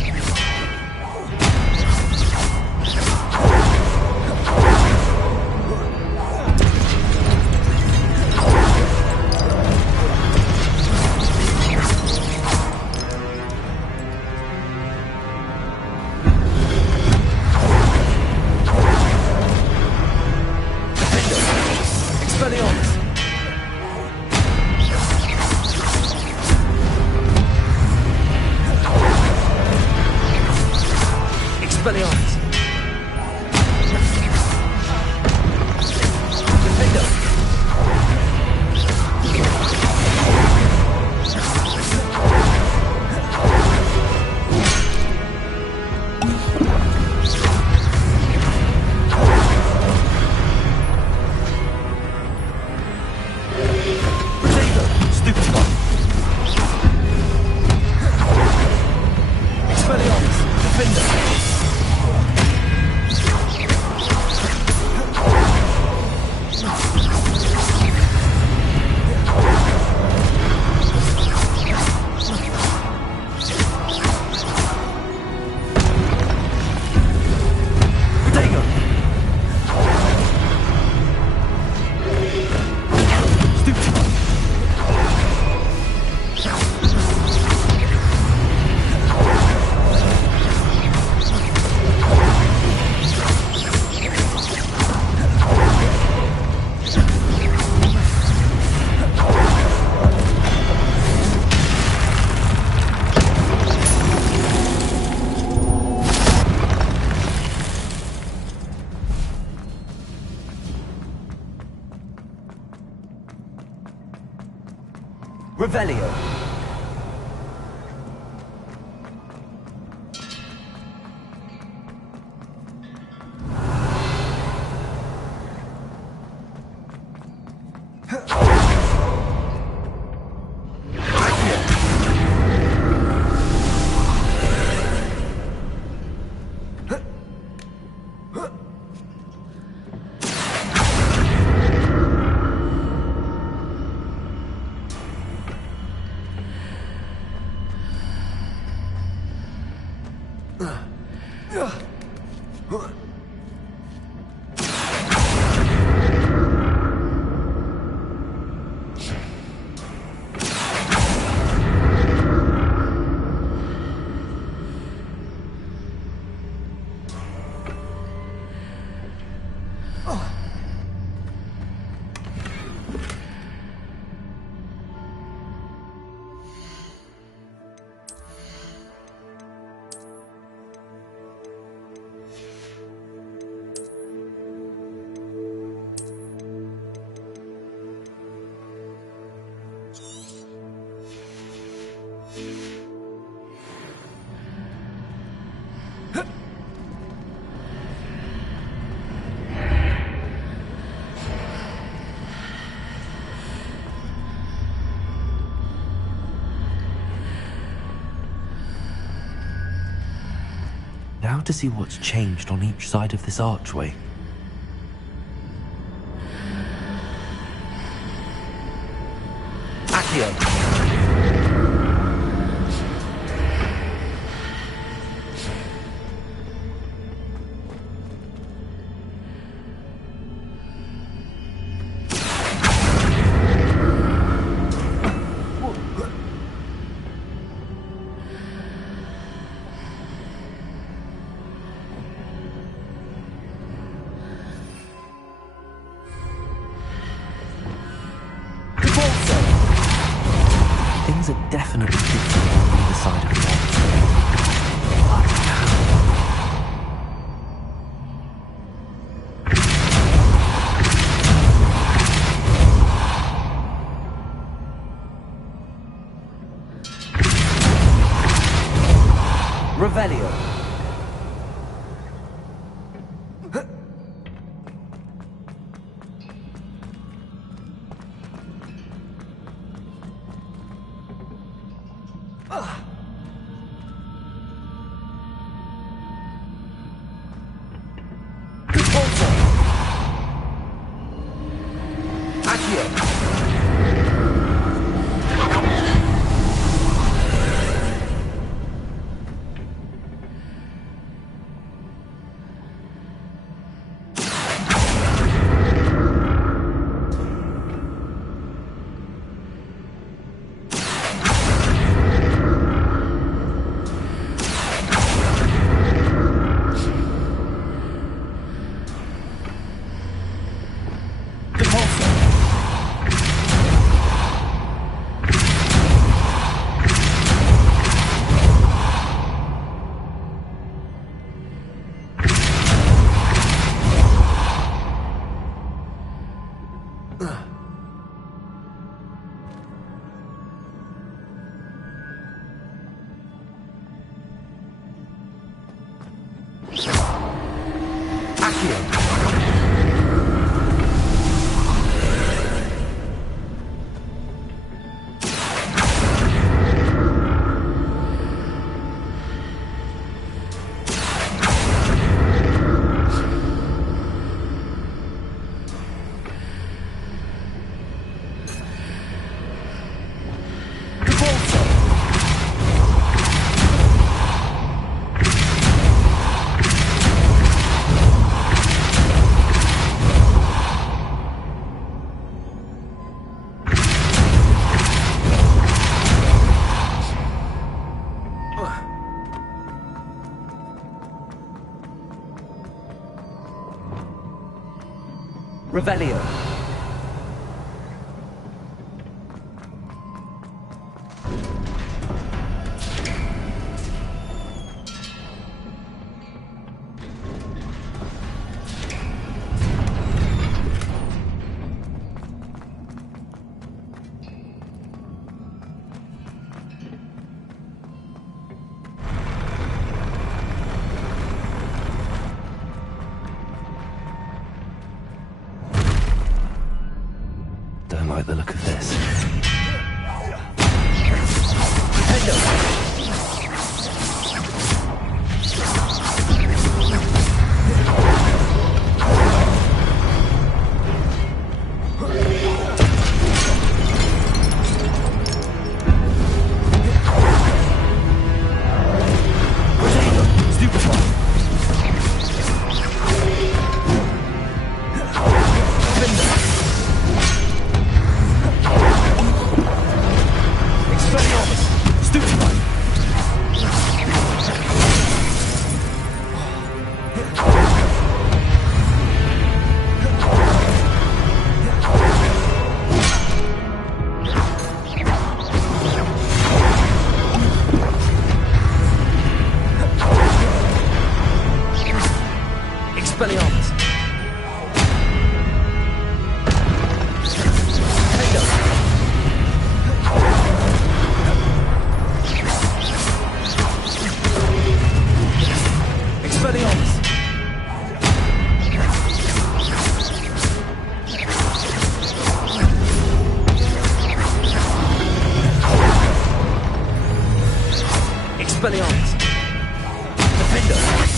Revelio. Now to see what's changed on each side of this archway. Accio. Things are definitely different on either side of the Revelio. Revelio. Expelliarmus! Defender!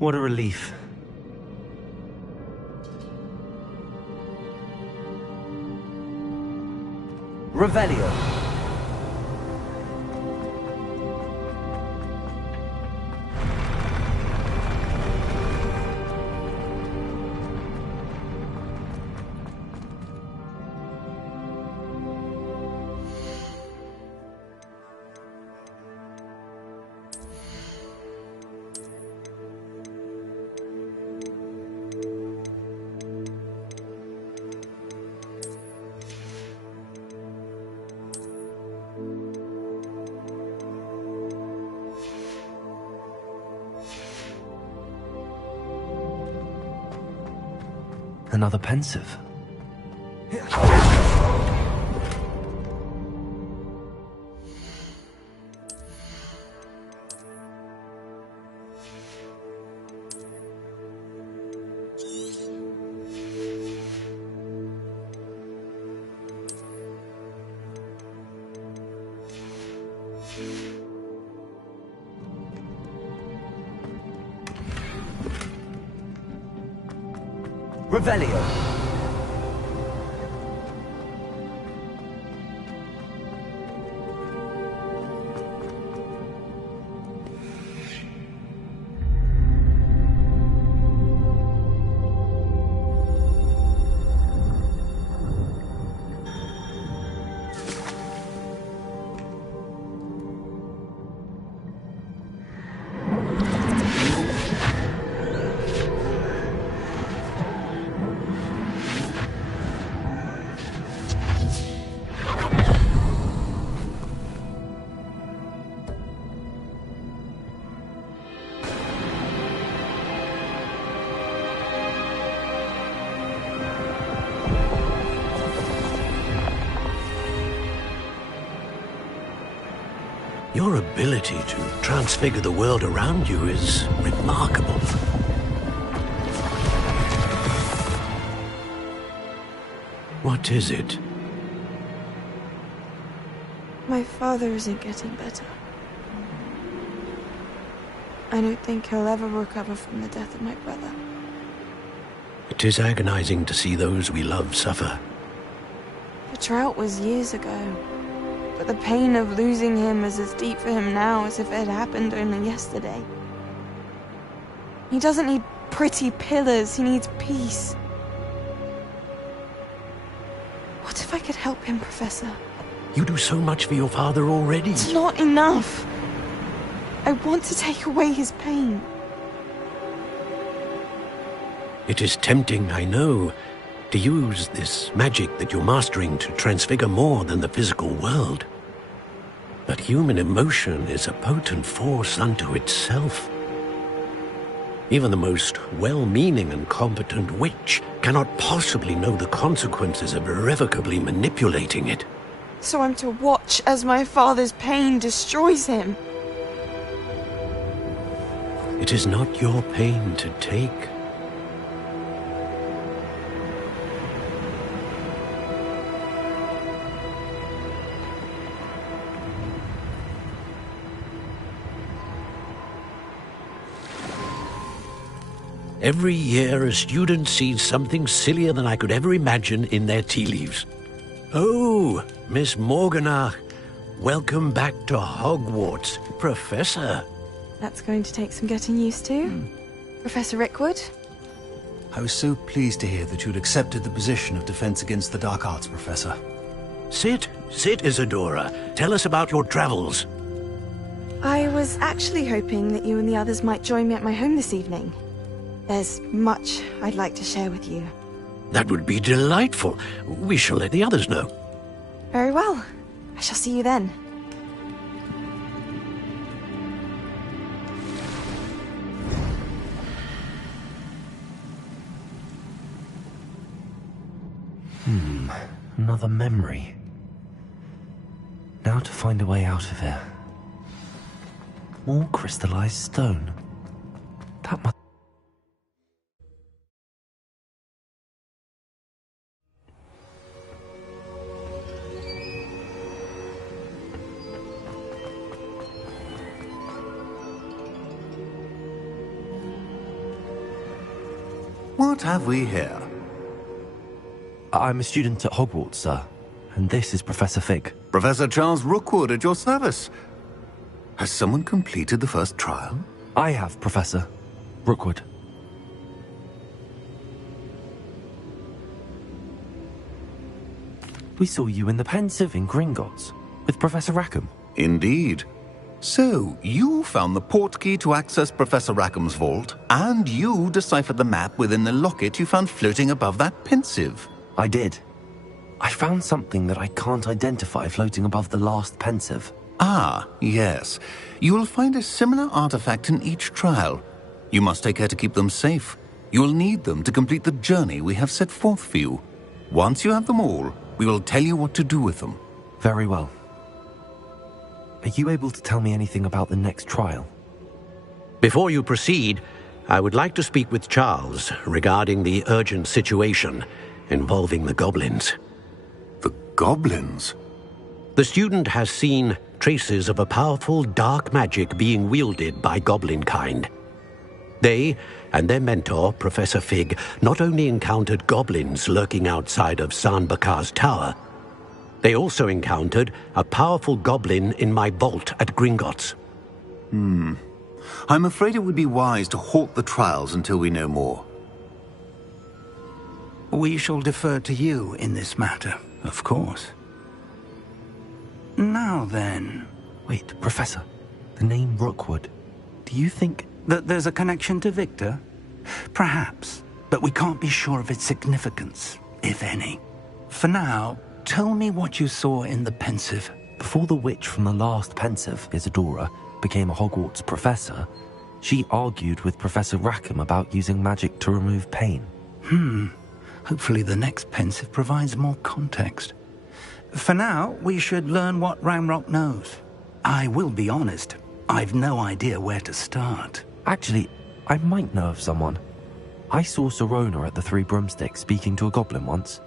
What a relief. Revelio. Another pensive. Revelio. Your ability to transfigure the world around you is remarkable. What is it? My father isn't getting better. I don't think he'll ever recover from the death of my brother. It is agonizing to see those we love suffer. The drought was years ago, but the pain of losing him is as deep for him now as if it had happened only yesterday. He doesn't need pretty pillars, he needs peace. What if I could help him, Professor? You do so much for your father already. It's not enough. I want to take away his pain. It is tempting, I know, to use this magic that you're mastering to transfigure more than the physical world. But human emotion is a potent force unto itself. Even the most well-meaning and competent witch cannot possibly know the consequences of irrevocably manipulating it. So I'm to watch as my father's pain destroys him. It is not your pain to take. Every year, a student sees something sillier than I could ever imagine in their tea leaves. Oh, Miss Morganach, welcome back to Hogwarts, Professor. That's going to take some getting used to. Professor Rickwood? I was so pleased to hear that you'd accepted the position of Defense Against the Dark Arts, Professor. Sit, Isadora. Tell us about your travels. I was actually hoping that you and the others might join me at my home this evening. There's much I'd like to share with you. That would be delightful. We shall let the others know. Very well. I shall see you then. Another memory. Now to find a way out of here. More crystallized stone. That must... What have we here? I'm a student at Hogwarts, sir. And this is Professor Fig. Professor Charles Rookwood at your service. Has someone completed the first trial? I have, Professor Rookwood. We saw you in the Pensive in Gringotts with Professor Rackham. Indeed. So, you found the portkey to access Professor Rackham's vault, and you deciphered the map within the locket you found floating above that Pensive. I did. I found something that I can't identify floating above the last Pensive. Ah, yes. You will find a similar artifact in each trial. You must take care to keep them safe. You will need them to complete the journey we have set forth for you. Once you have them all, we will tell you what to do with them. Very well. Are you able to tell me anything about the next trial? Before you proceed, I would like to speak with Charles regarding the urgent situation involving the goblins. The goblins? The student has seen traces of a powerful dark magic being wielded by goblin kind. They and their mentor, Professor Fig, not only encountered goblins lurking outside of San Bakar's tower, they also encountered a powerful goblin in my vault at Gringotts. I'm afraid it would be wise to halt the trials until we know more. We shall defer to you in this matter, of course. Now then... Wait, Professor. The name Rookwood. Do you think... that there's a connection to Victor? Perhaps, but we can't be sure of its significance, if any. For now, tell me what you saw in the Pensive. Before the witch from the last Pensive, Isadora, became a Hogwarts professor, she argued with Professor Rackham about using magic to remove pain. Hopefully the next Pensive provides more context. For now, we should learn what Ramrock knows. I will be honest, I've no idea where to start. Actually, I might know of someone. I saw Serona at the Three Broomsticks speaking to a goblin once.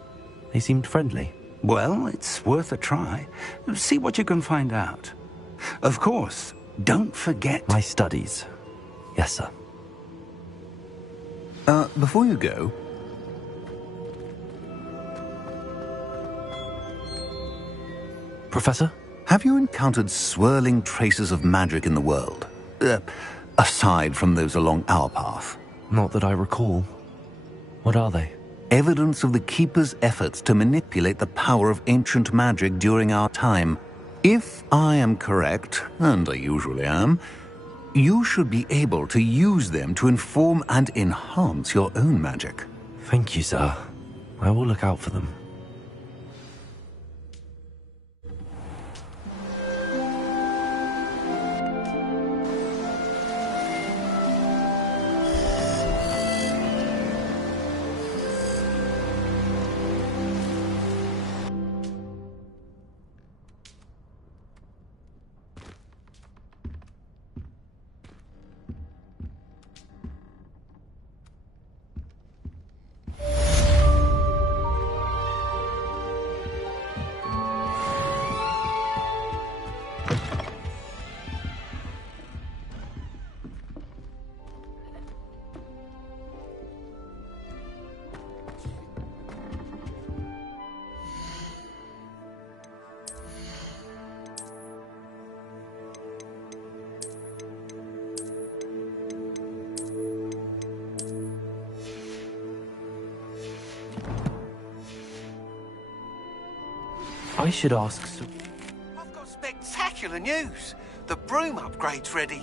They seemed friendly. Well, it's worth a try. See what you can find out. Of course, don't forget... My studies. Yes, sir. Before you go... Professor? Have you encountered swirling traces of magic in the world? Aside from those along our path? Not that I recall. What are they? Evidence of the Keeper's efforts to manipulate the power of ancient magic during our time. If I am correct, and I usually am, you should be able to use them to inform and enhance your own magic. Thank you, sir. I will look out for them. I should ask... I've got spectacular news. The broom upgrade's ready.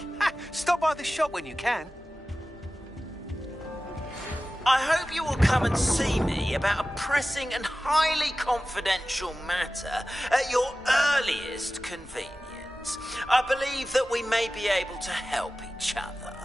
Stop by the shop when you can. I hope you will come and see me about a pressing and highly confidential matter at your earliest convenience. I believe that we may be able to help each other.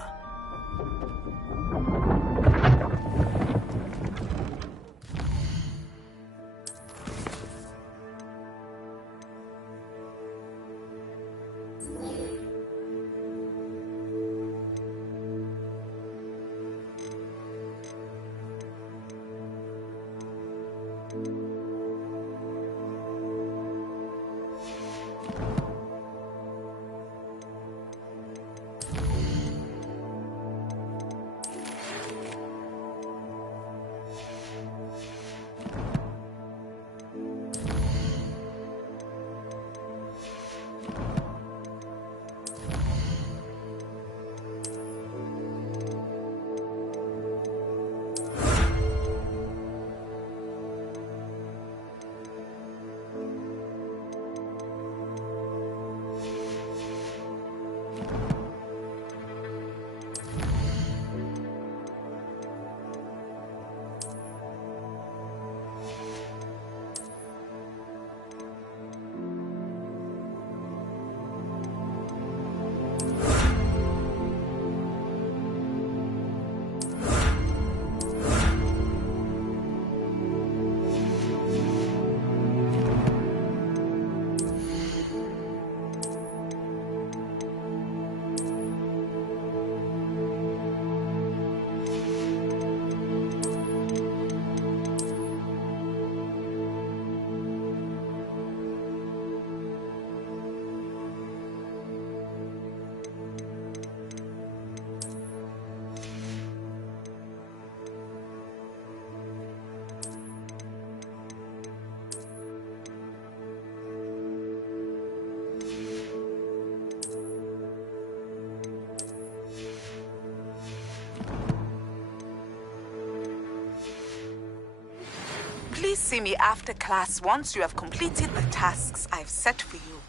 Please see me after class once you have completed the tasks I've set for you.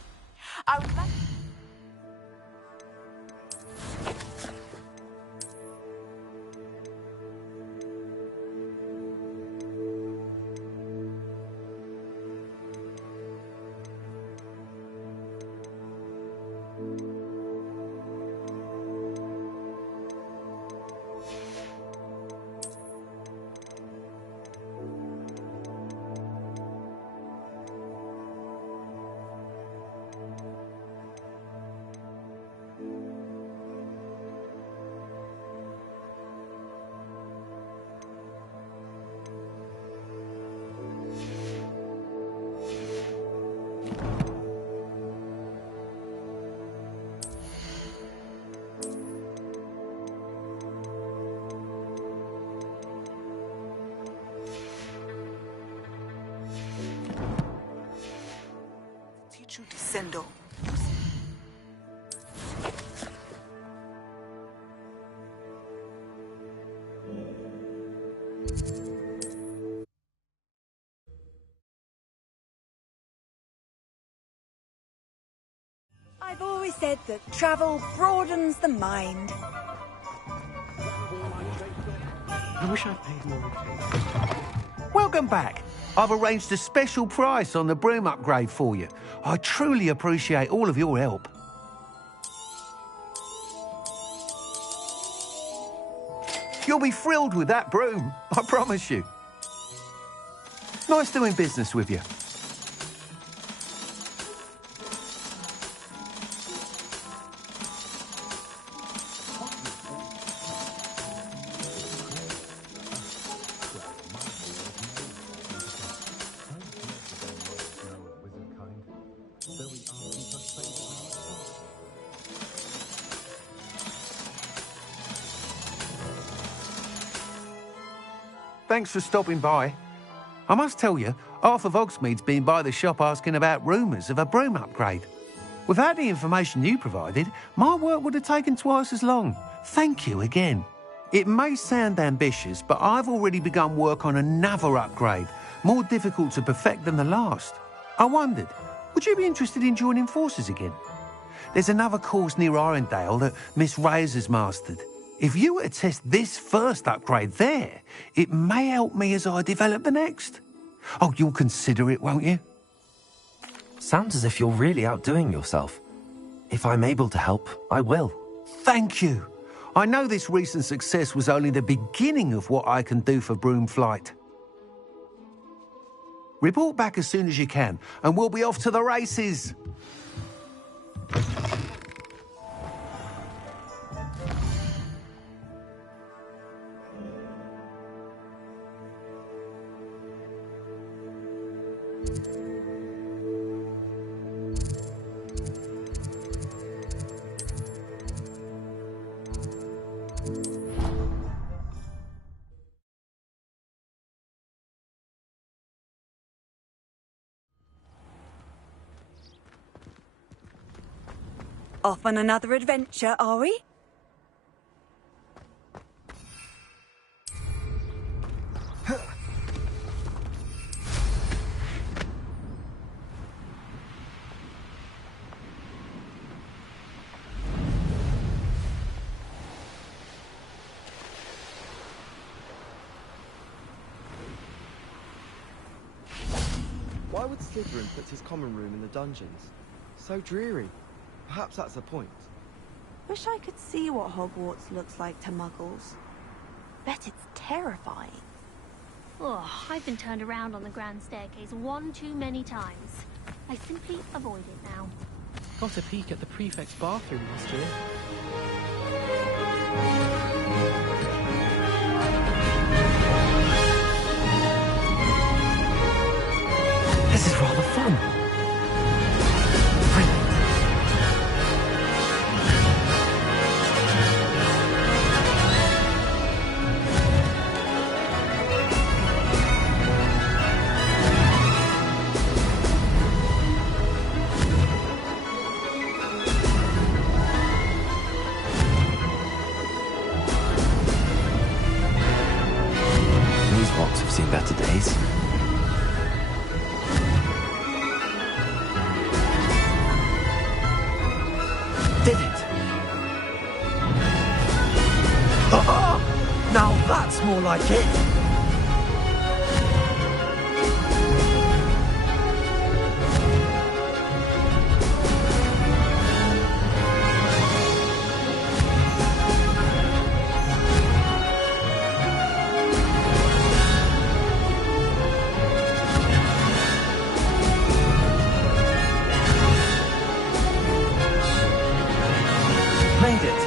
I would like... Sindor. I've always said that travel broadens the mind. I wish I'd paid more attention. Welcome back. I've arranged a special price on the broom upgrade for you. I truly appreciate all of your help. You'll be thrilled with that broom, I promise you. Nice doing business with you. Thanks for stopping by. I must tell you, Arthur Vogsmeade's been by the shop asking about rumours of a broom upgrade. Without the information you provided, my work would have taken twice as long. Thank you again. It may sound ambitious, but I've already begun work on another upgrade, more difficult to perfect than the last. I wondered, would you be interested in joining forces again? There's another course near Arendelle that Miss Reyes has mastered. If you were to test this first upgrade there, it may help me as I develop the next. Oh, you'll consider it, won't you? Sounds as if you're really outdoing yourself. If I'm able to help, I will. Thank you. I know this recent success was only the beginning of what I can do for broom flight. Report back as soon as you can, and we'll be off to the races. Off on another adventure, are we? Why would Slytherin put his common room in the dungeons? So dreary. Perhaps that's the point. Wish I could see what Hogwarts looks like to muggles. Bet it's terrifying. Oh, I've been turned around on the grand staircase one too many times. I simply avoid it now. Got a peek at the prefect's bathroom last year. This is rather fun. These rocks have seen better days. Did it? Now that's more like it. Made it.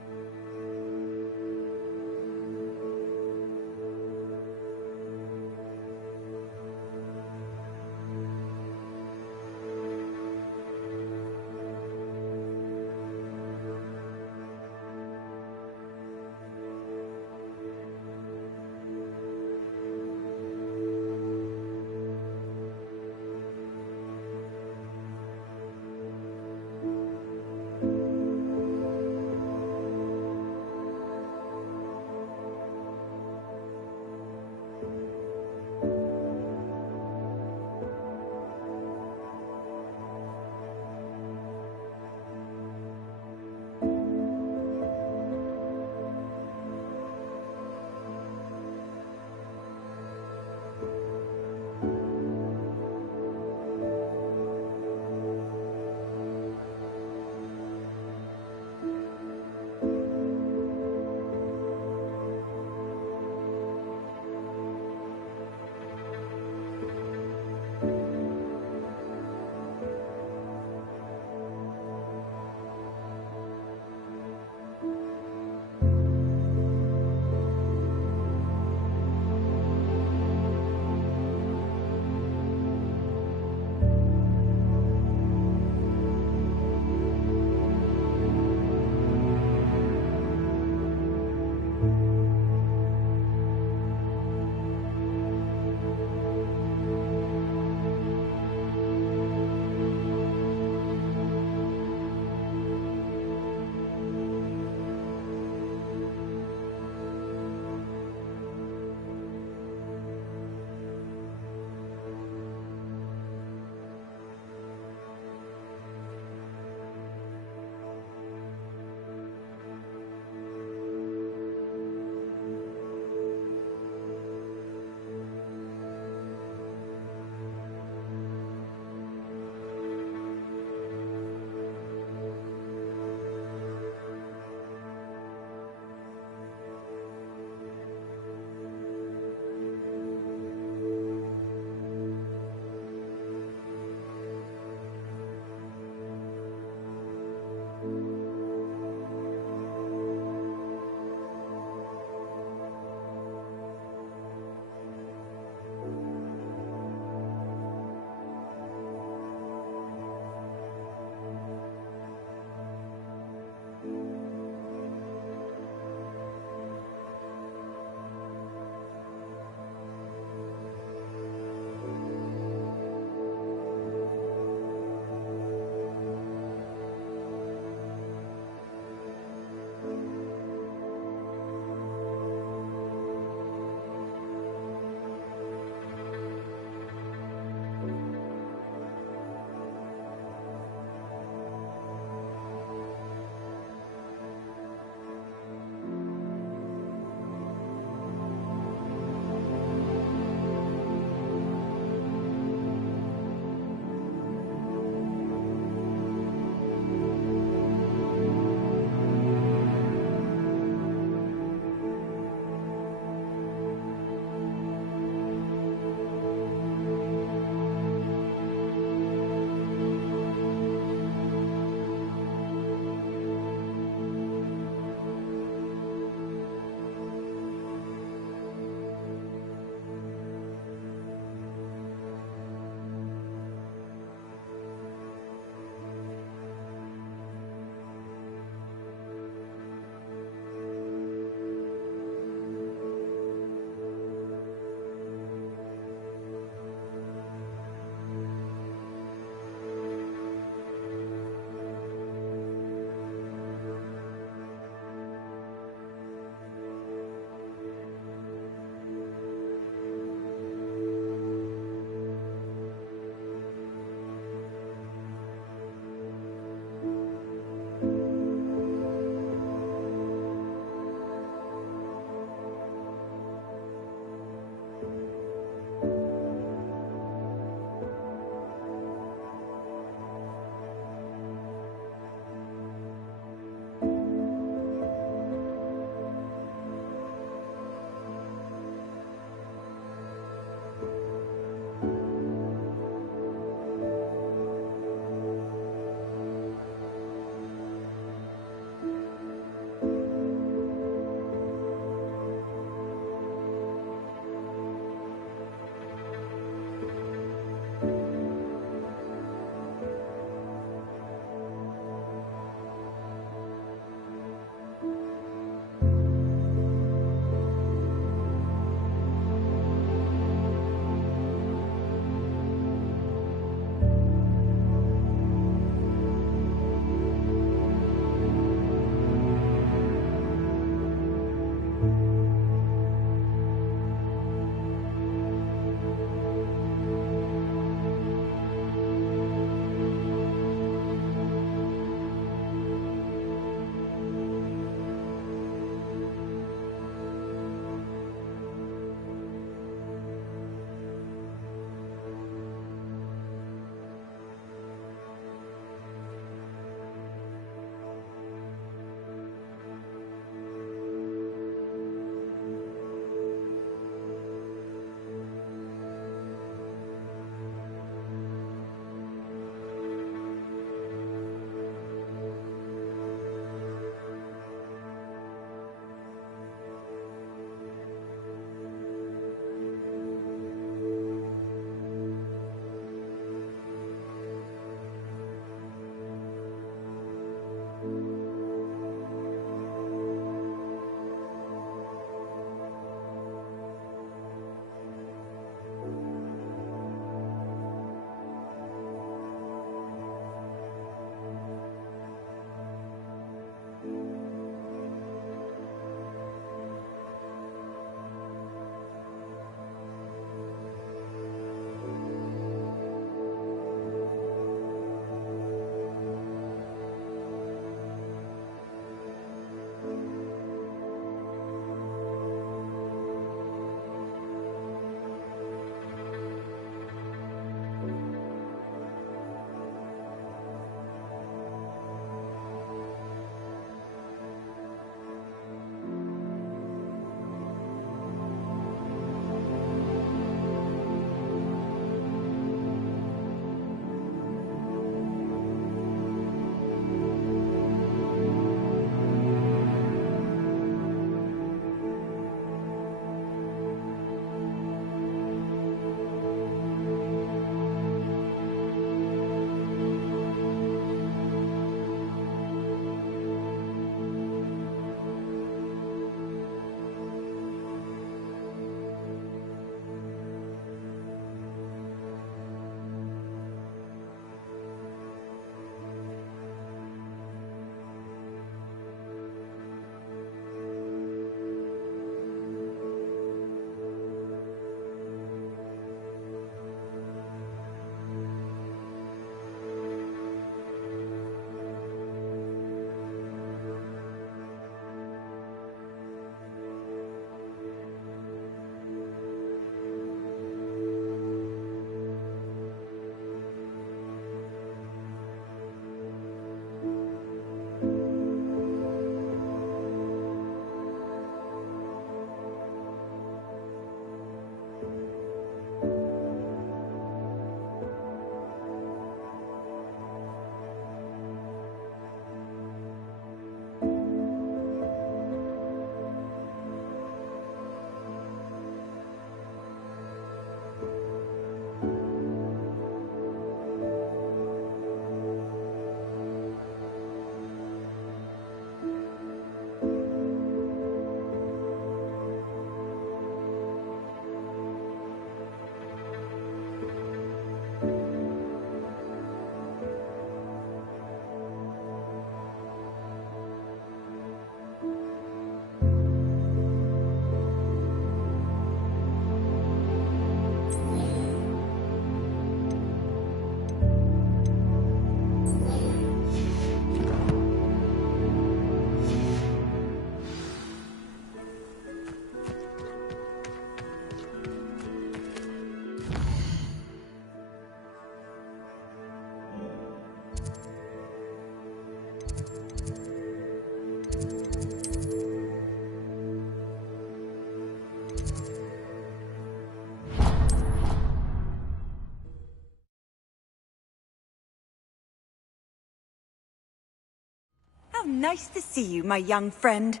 Nice to see you, my young friend.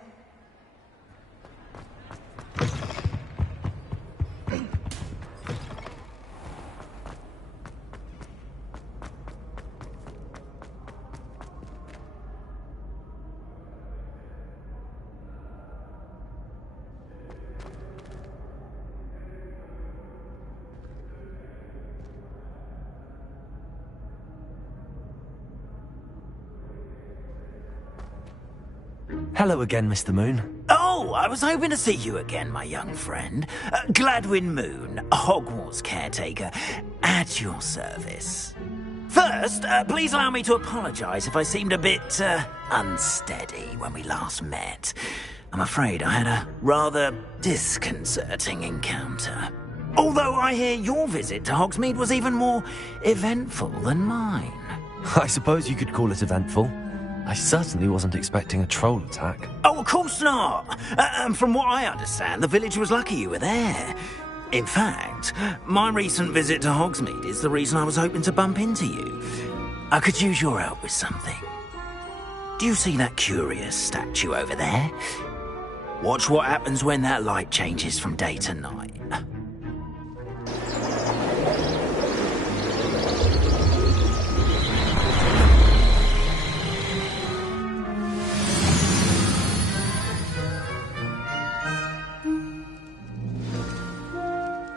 Hello again, Mr. Moon. Oh, I was hoping to see you again, my young friend. Gladwin Moon, Hogwarts caretaker, at your service. First, please allow me to apologise if I seemed a bit unsteady when we last met. I'm afraid I had a rather disconcerting encounter. Although I hear your visit to Hogsmeade was even more eventful than mine. I suppose you could call it eventful. I certainly wasn't expecting a troll attack. Oh, of course not. From what I understand, the village was lucky you were there. In fact, my recent visit to Hogsmeade is the reason I was hoping to bump into you. I could use your help with something. Do you see that curious statue over there? Watch what happens when that light changes from day to night.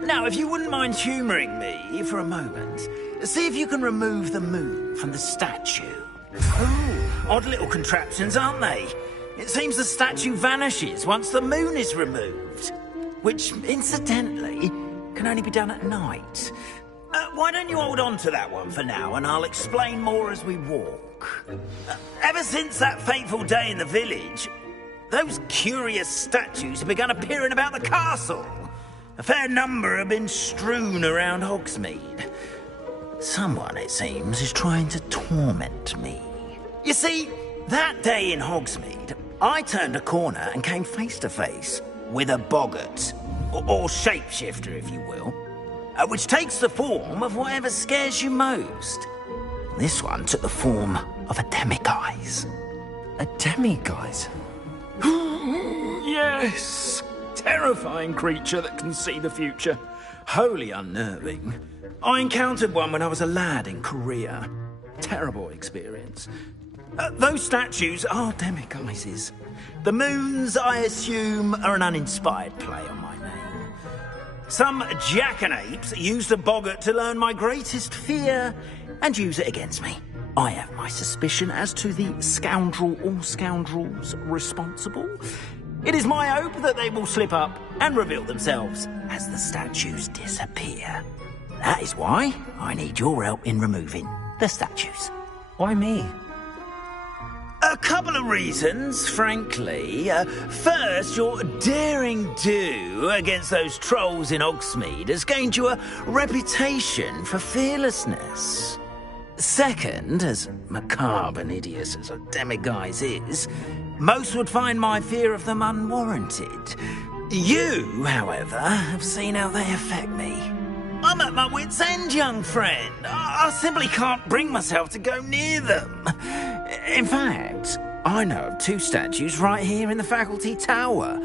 Now, if you wouldn't mind humouring me for a moment, see if you can remove the moon from the statue. Ooh, odd little contraptions, aren't they? It seems the statue vanishes once the moon is removed, which, incidentally, can only be done at night. Why don't you hold on to that one for now, and I'll explain more as we walk. Ever since that fateful day in the village, those curious statues have begun appearing about the castle. A fair number have been strewn around Hogsmeade. Someone, it seems, is trying to torment me. You see, that day in Hogsmeade, I turned a corner and came face to face with a boggart, or shapeshifter, if you will, which takes the form of whatever scares you most. This one took the form of a demiguise. A demiguise? Yes! Terrifying creature that can see the future. Wholly unnerving. I encountered one when I was a lad in Korea. Terrible experience. Those statues are demiguises. The moons, I assume, are an uninspired play on my name. Some jackanapes used a boggart to learn my greatest fear and use it against me. I have my suspicion as to the scoundrel or scoundrels responsible. It is my hope that they will slip up and reveal themselves as the statues disappear. That is why I need your help in removing the statues. Why me? A couple of reasons, frankly. First, your daring do against those trolls in Hogsmeade has gained you a reputation for fearlessness. Second, as macabre and hideous as a demiguise is, most would find my fear of them unwarranted. You, however, have seen how they affect me. I'm at my wit's end, young friend. I simply can't bring myself to go near them. In fact, I know of two statues right here in the faculty tower.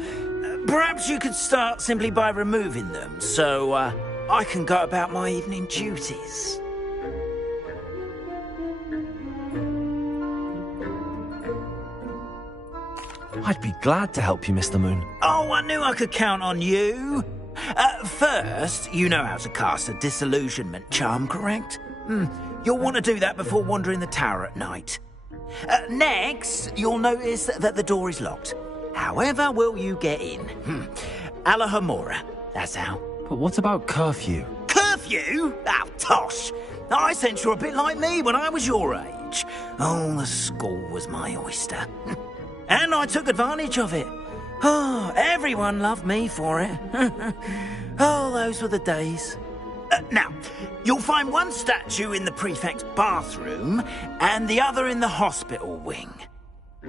Perhaps you could start simply by removing them, so I can go about my evening duties. I'd be glad to help you, Mr. Moon. Oh, I knew I could count on you. First, you know how to cast a disillusionment charm, correct? You'll want to do that before wandering the tower at night. Next, you'll notice that the door is locked. However will you get in? Alahomora, that's how. But what about curfew? Curfew? Oh, tosh. I sense you're a bit like me when I was your age. Oh, the school was my oyster. And I took advantage of it. Oh, everyone loved me for it. Oh, those were the days. Now, you'll find one statue in the prefect's bathroom and the other in the hospital wing.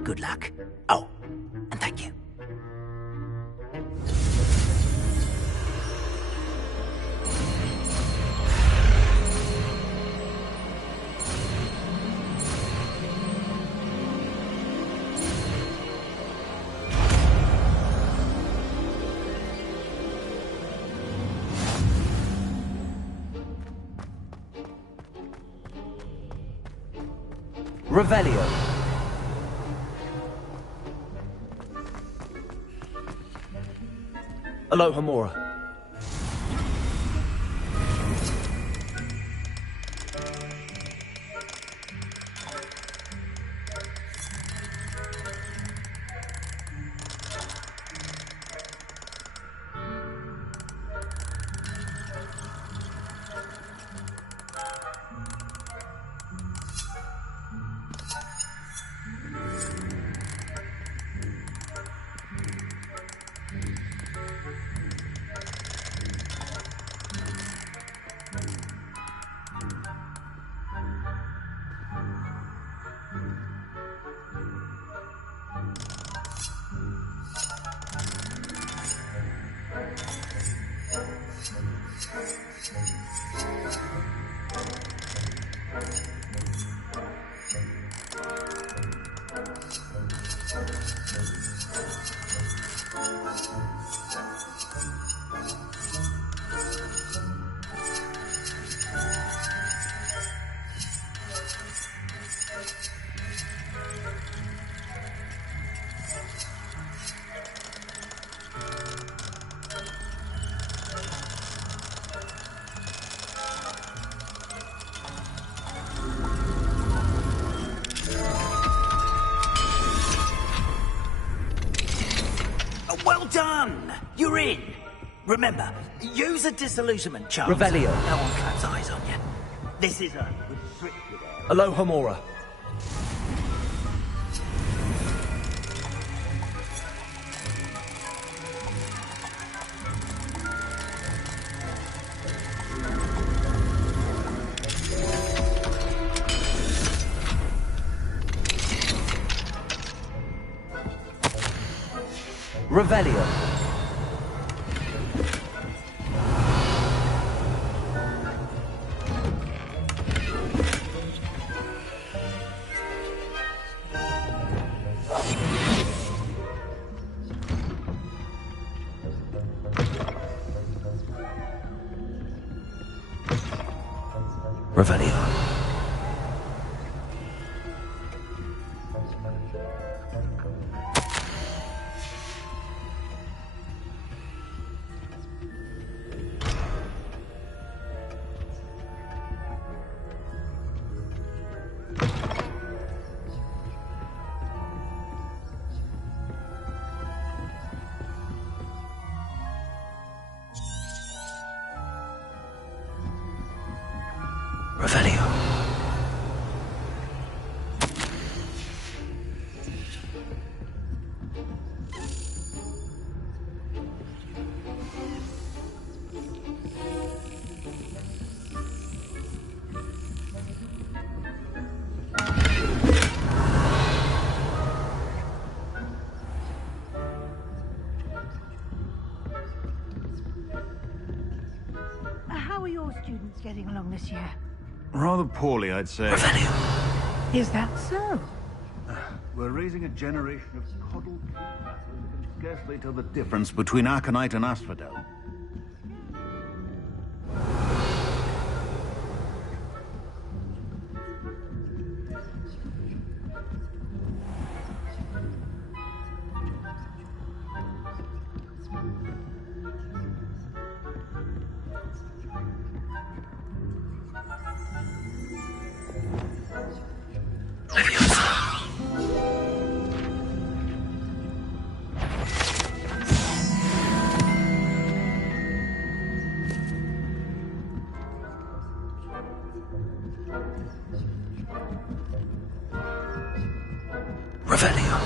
Good luck. Oh, and thank you. Revelio. Alohomora. Well done! You're in. Remember, use a disillusionment charm. Revelio. No one claps eyes on you. This is a restricted area. Alohomora. Revelio. Revelio. Revelio. How are your students getting along this year? Rather poorly, I'd say. Is that so? We're raising a generation of coddled creatures who can scarcely tell the difference between Aconite and Asphodel. Revelio.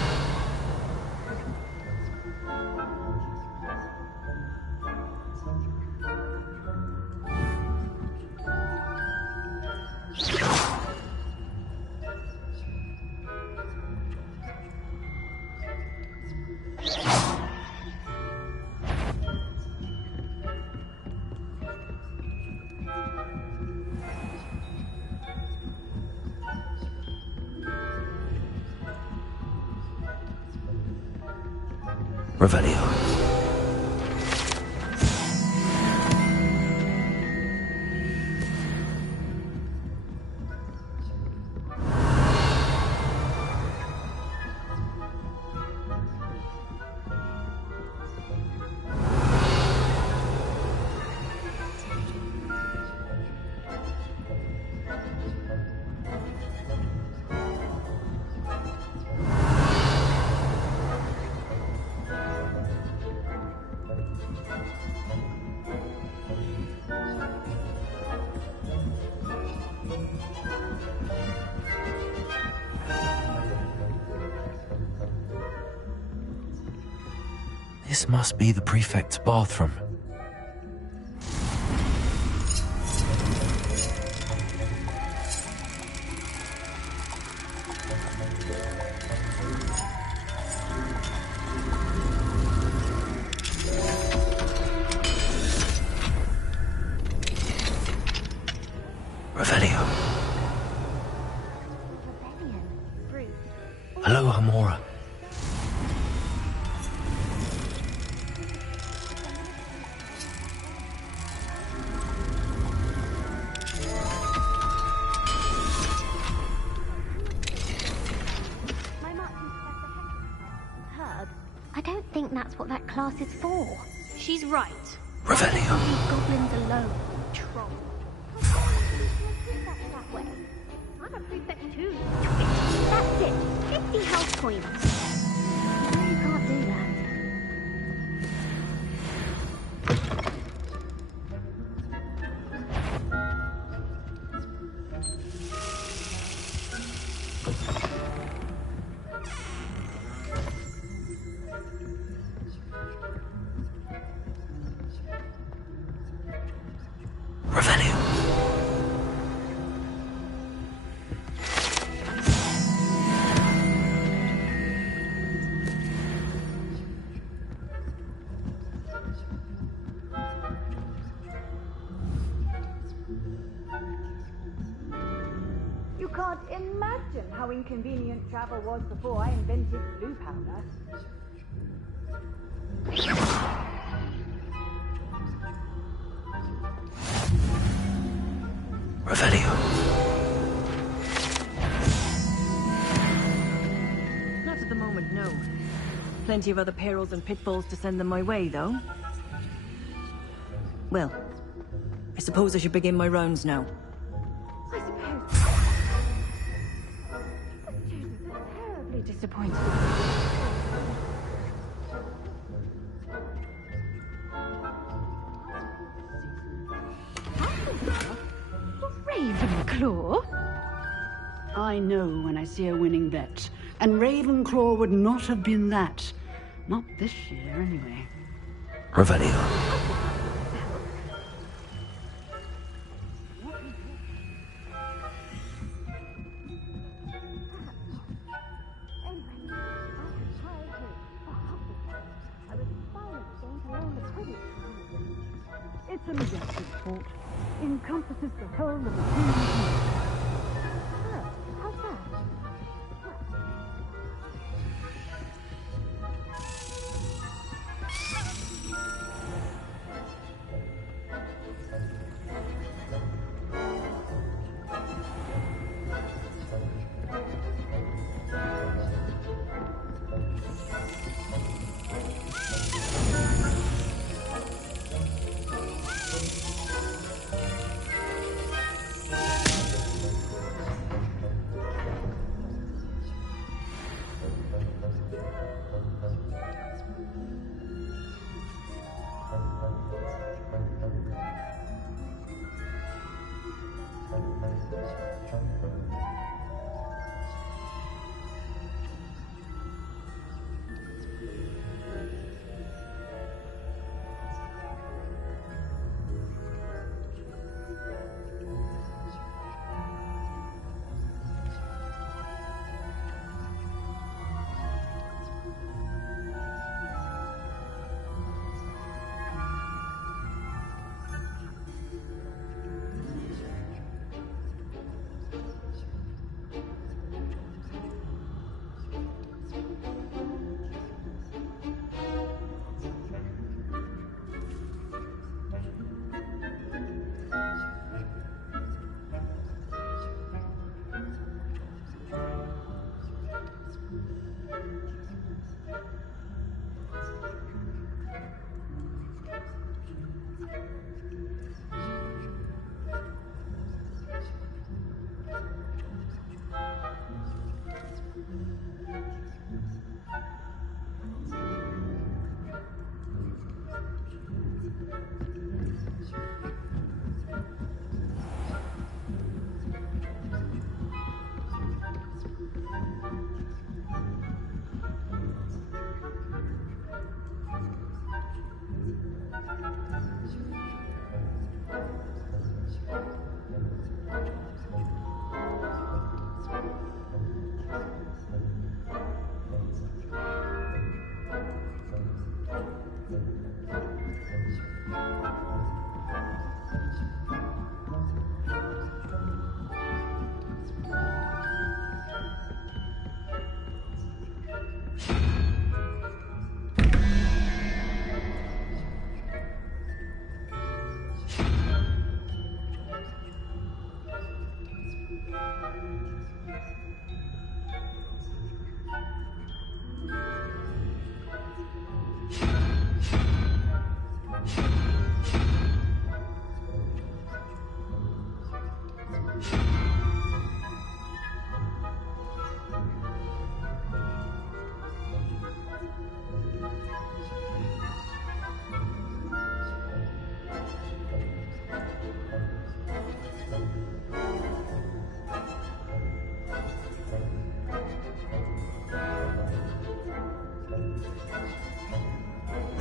Revelio. This must be the prefect's bathroom. Revelio. Hello, Amora. I don't think that's what that class is for. She's right. Revelio. Leave goblins alone, troll. That way. I'm a prefect too. That's it. 50 health points. No, you can't do that. Revelio. You can't imagine how inconvenient travel was before I invented blue powder. Revelio. Not at the moment, no. Plenty of other perils and pitfalls to send them my way, though. Well, I suppose I should begin my rounds now. I suppose. The students are terribly disappointed. Ravenclaw? I know when I see a winning bet. And Ravenclaw would not have been that. Not this year, anyway. Revelio. It's a majestic fort. Encompasses the whole of the kingdom. Oh, how's that?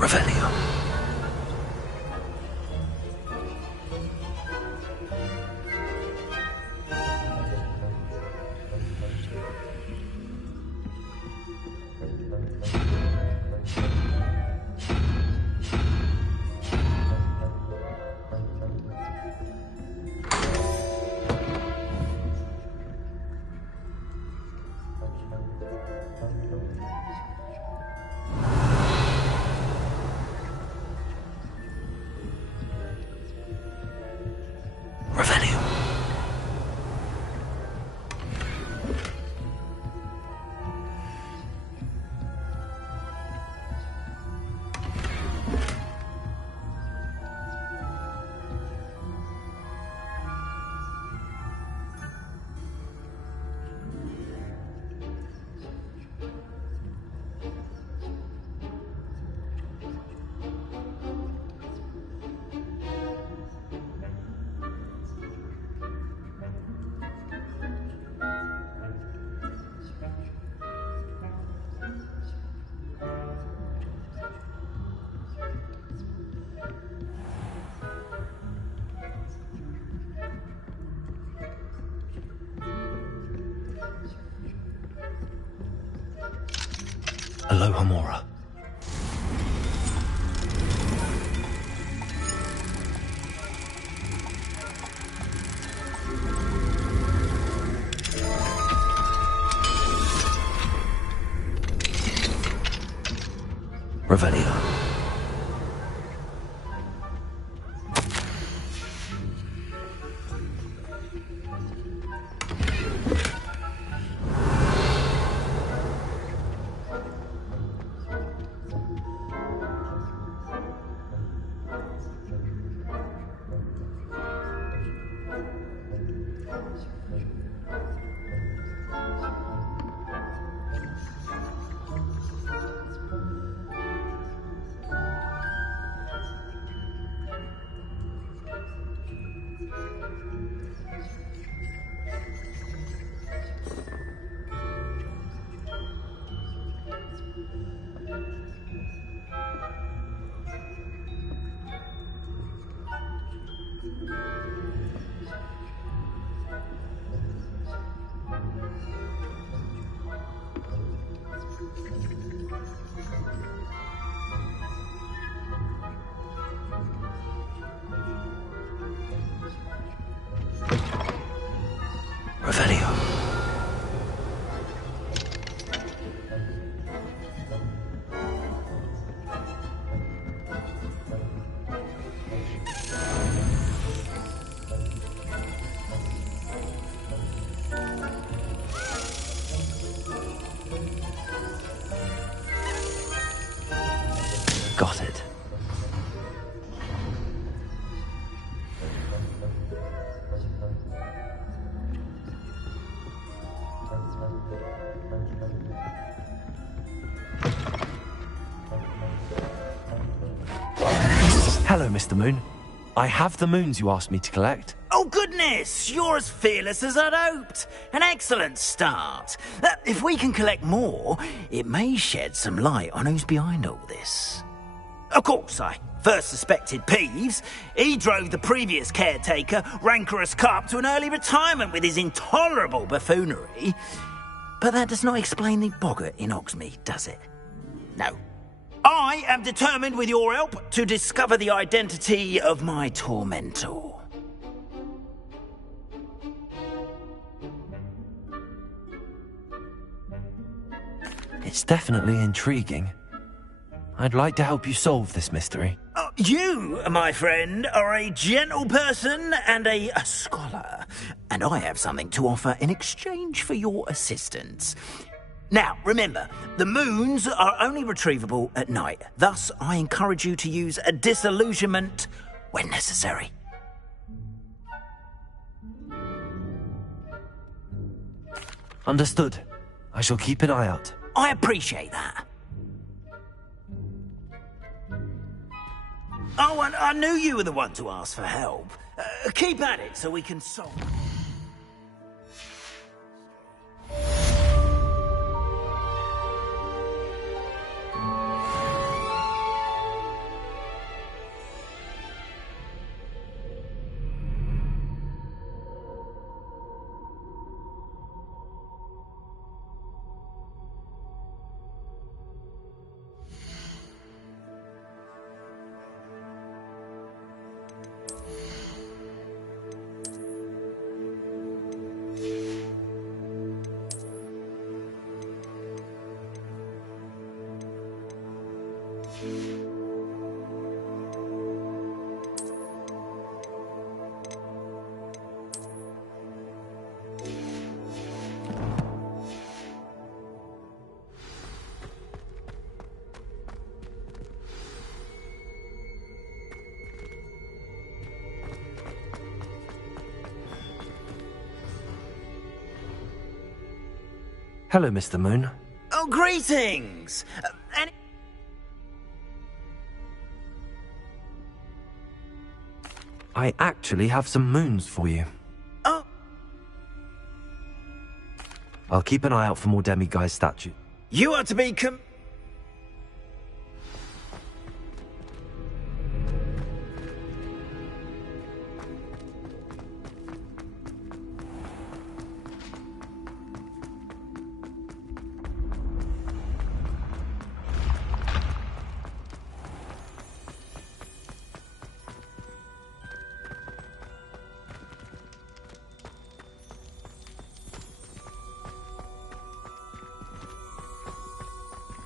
Revelio. Aloha Mora. Revelio. Revelio. Got it. Hello, Mr. Moon. I have the moons you asked me to collect. Oh, goodness! You're as fearless as I'd hoped. An excellent start. If we can collect more, it may shed some light on who's behind all this. Of course, I first suspected Peeves. He drove the previous caretaker, Rancorous Carp, to an early retirement with his intolerable buffoonery. But that does not explain the boggart in Hogsmeade, does it? No. I am determined, with your help, to discover the identity of my tormentor. It's definitely intriguing. I'd like to help you solve this mystery. You, my friend, are a gentle person and a scholar, and I have something to offer in exchange for your assistance. Now, remember, the moons are only retrievable at night. Thus, I encourage you to use a disillusionment when necessary. Understood. I shall keep an eye out. I appreciate that. Oh, and I knew you were the one to ask for help. Keep at it so we can solve it. Hello, Mr. Moon. Oh, greetings! I actually have some moons for you. Oh. I'll keep an eye out for more demiguise statues. You are to be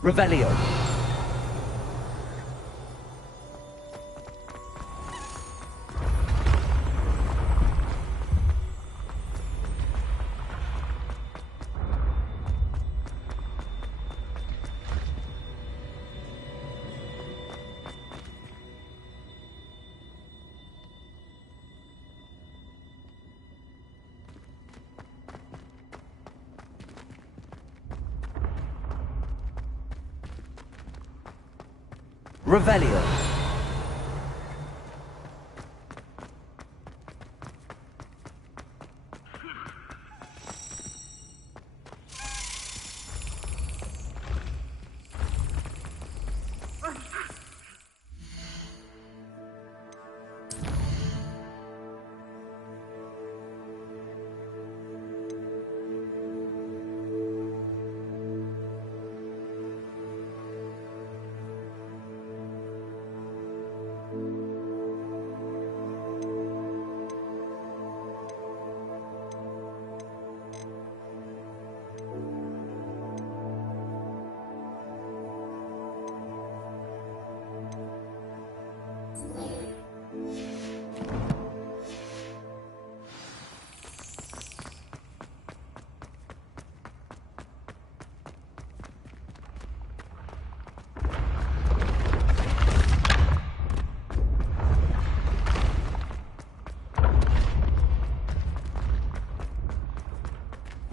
Revelio. Revelio.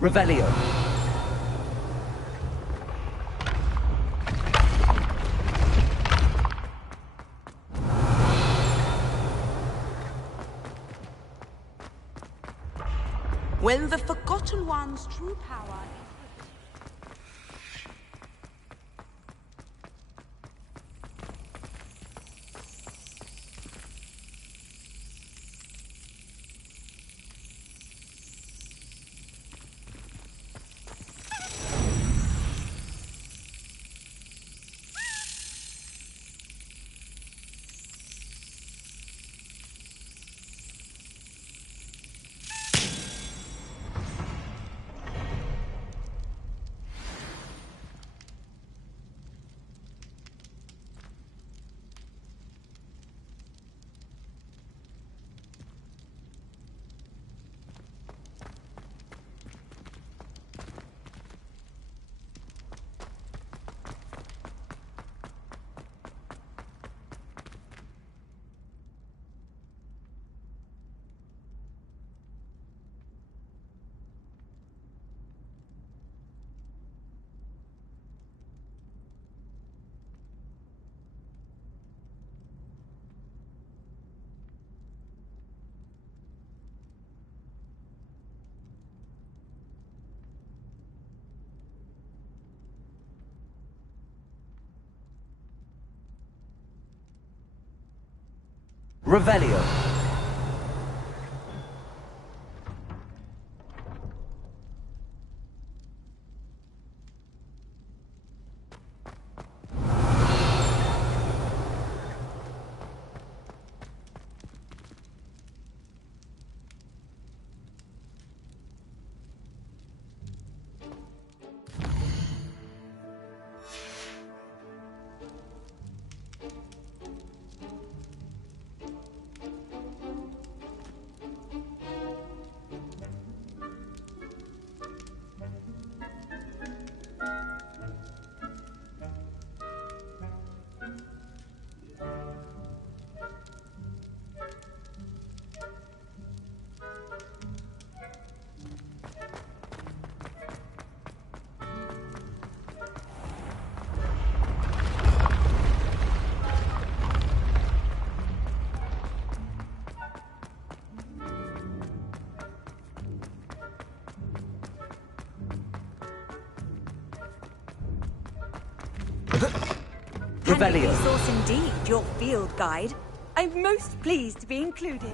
Revelio. When the Forgotten One's true power Revelio. A resource indeed, your field guide. I'm most pleased to be included.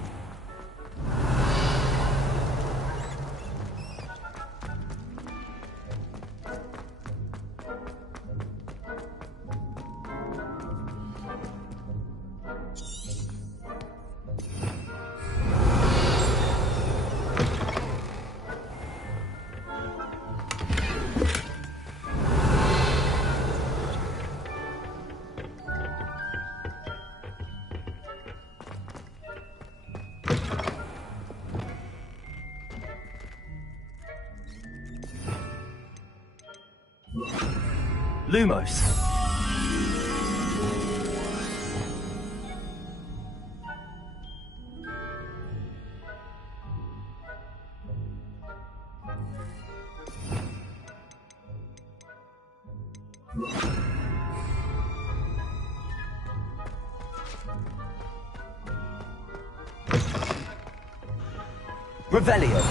Lumos. Revelio.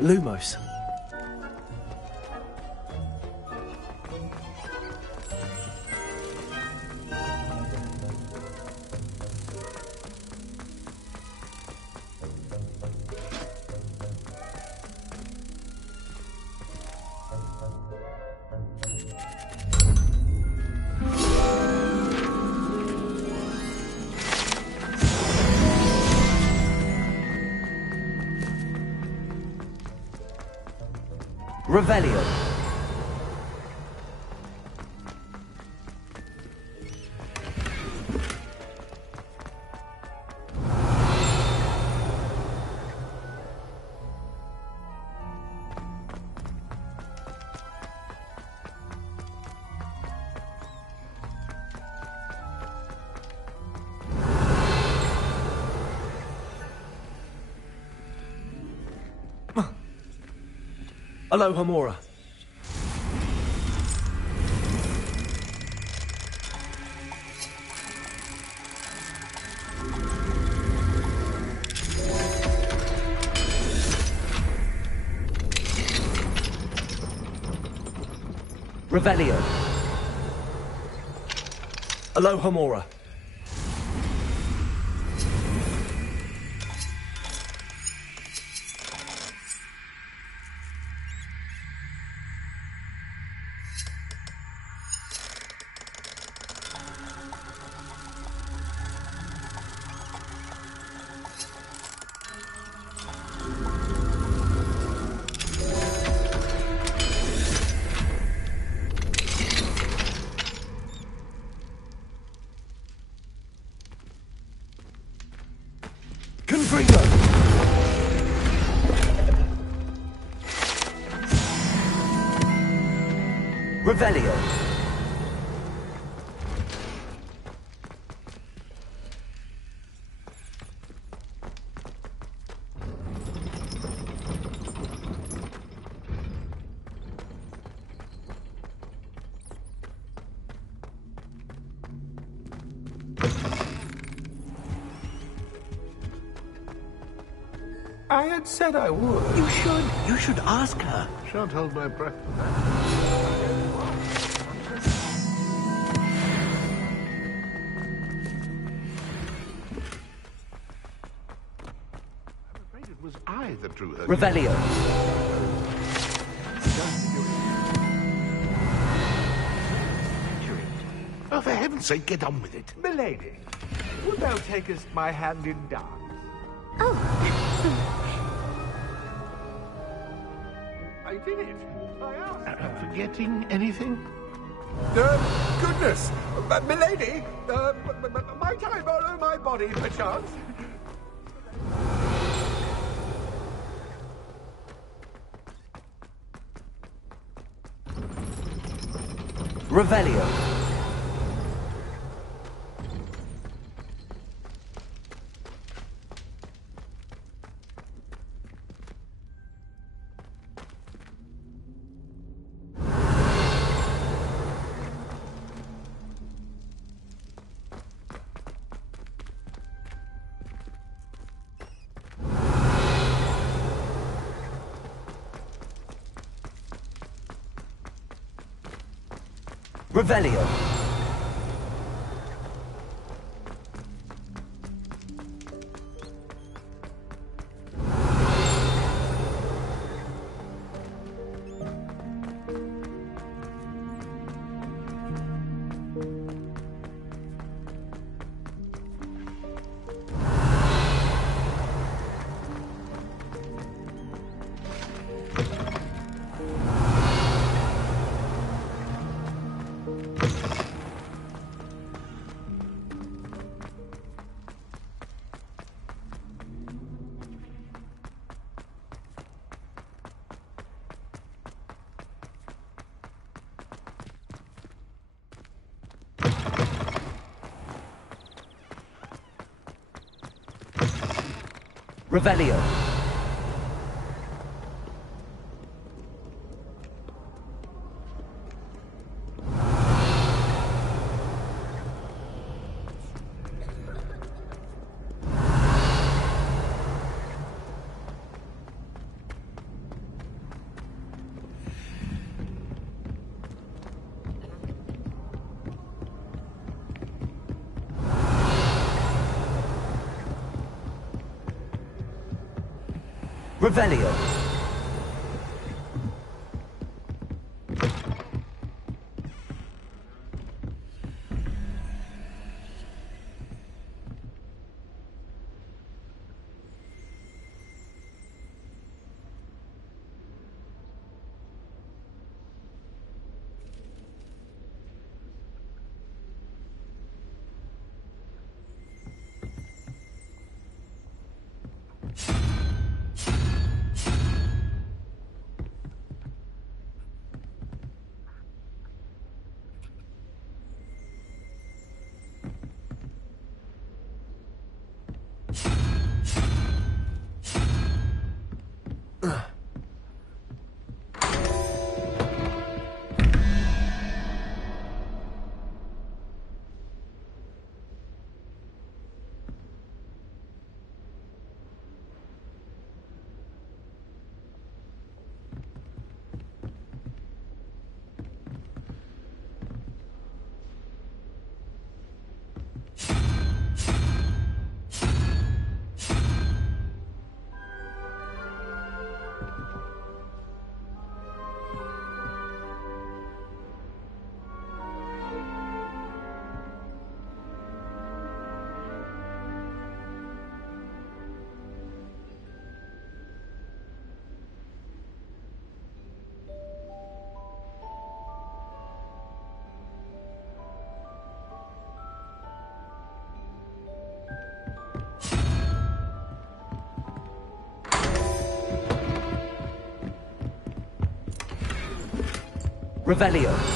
Lumos. Revelio. Aloha Mora. Revelio. Aloha Mora. Revelio. I had said I would. You should ask her. Shan't hold my breath. I'm afraid it was I that drew her. Revelio. Oh, for heaven's sake, get on with it. Milady, wilt thou takest my hand in dance? I did it. I asked. Forgetting anything? Goodness! Milady, might I borrow my body, perchance? Revelio. Revelio. Revelio. Revelio. Revelio.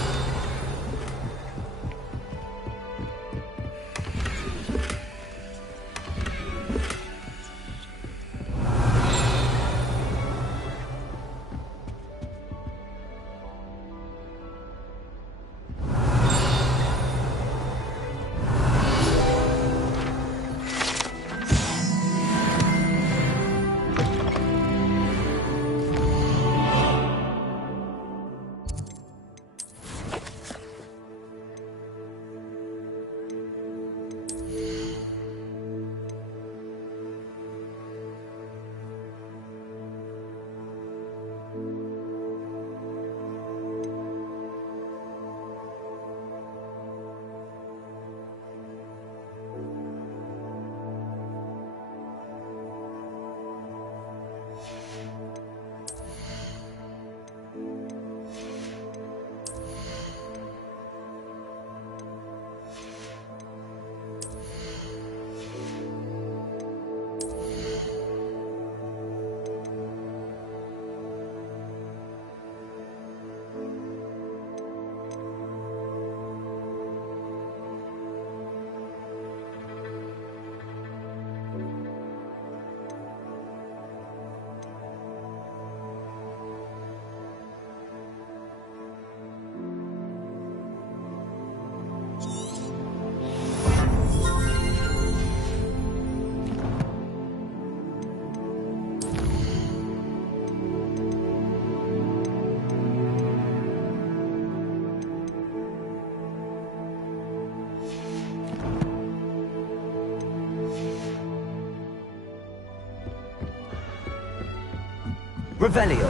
Revelio.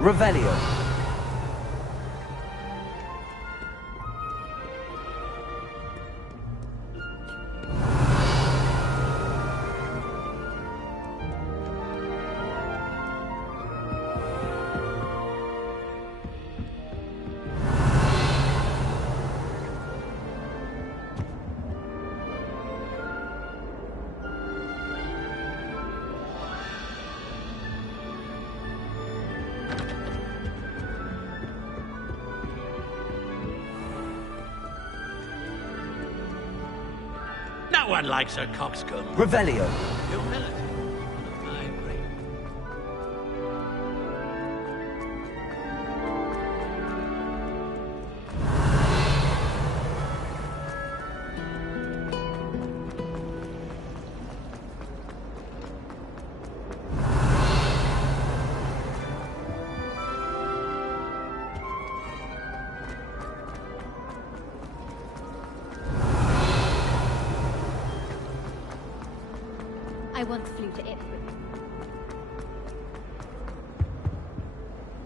Revelio. No one likes a coxcomb. Revelio. Humility. I agree. I once flew to Ipswich.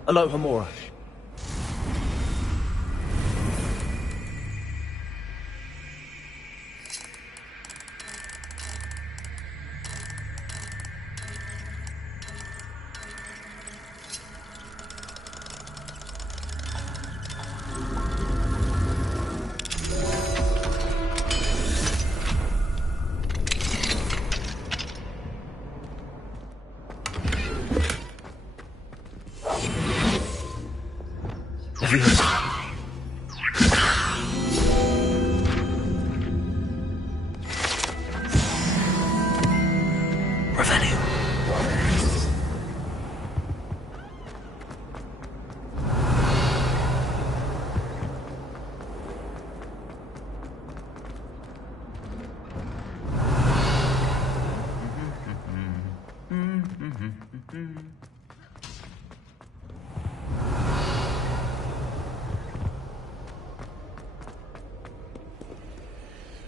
Alohomora.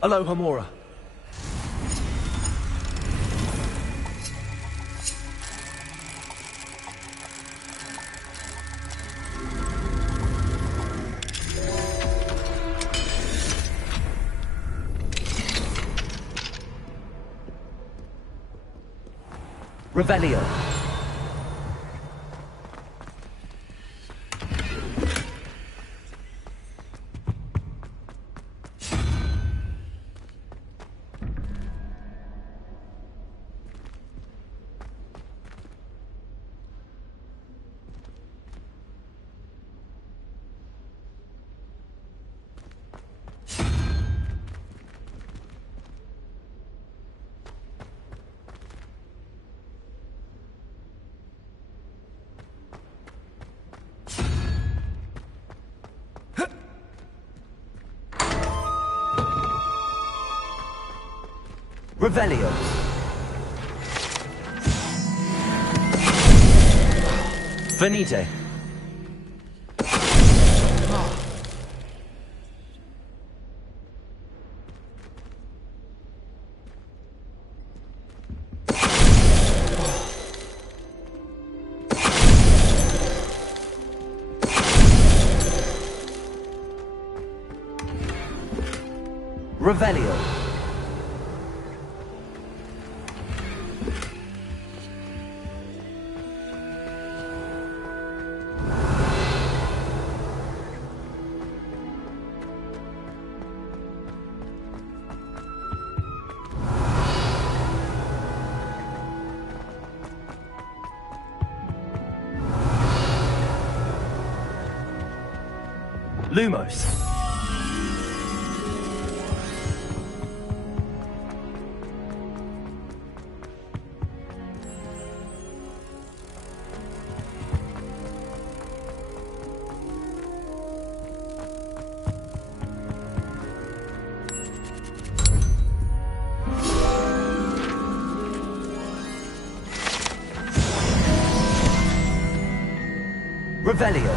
Alohomora. Revelio. Revelio. Venite. Revelio. Lumos. Revelio.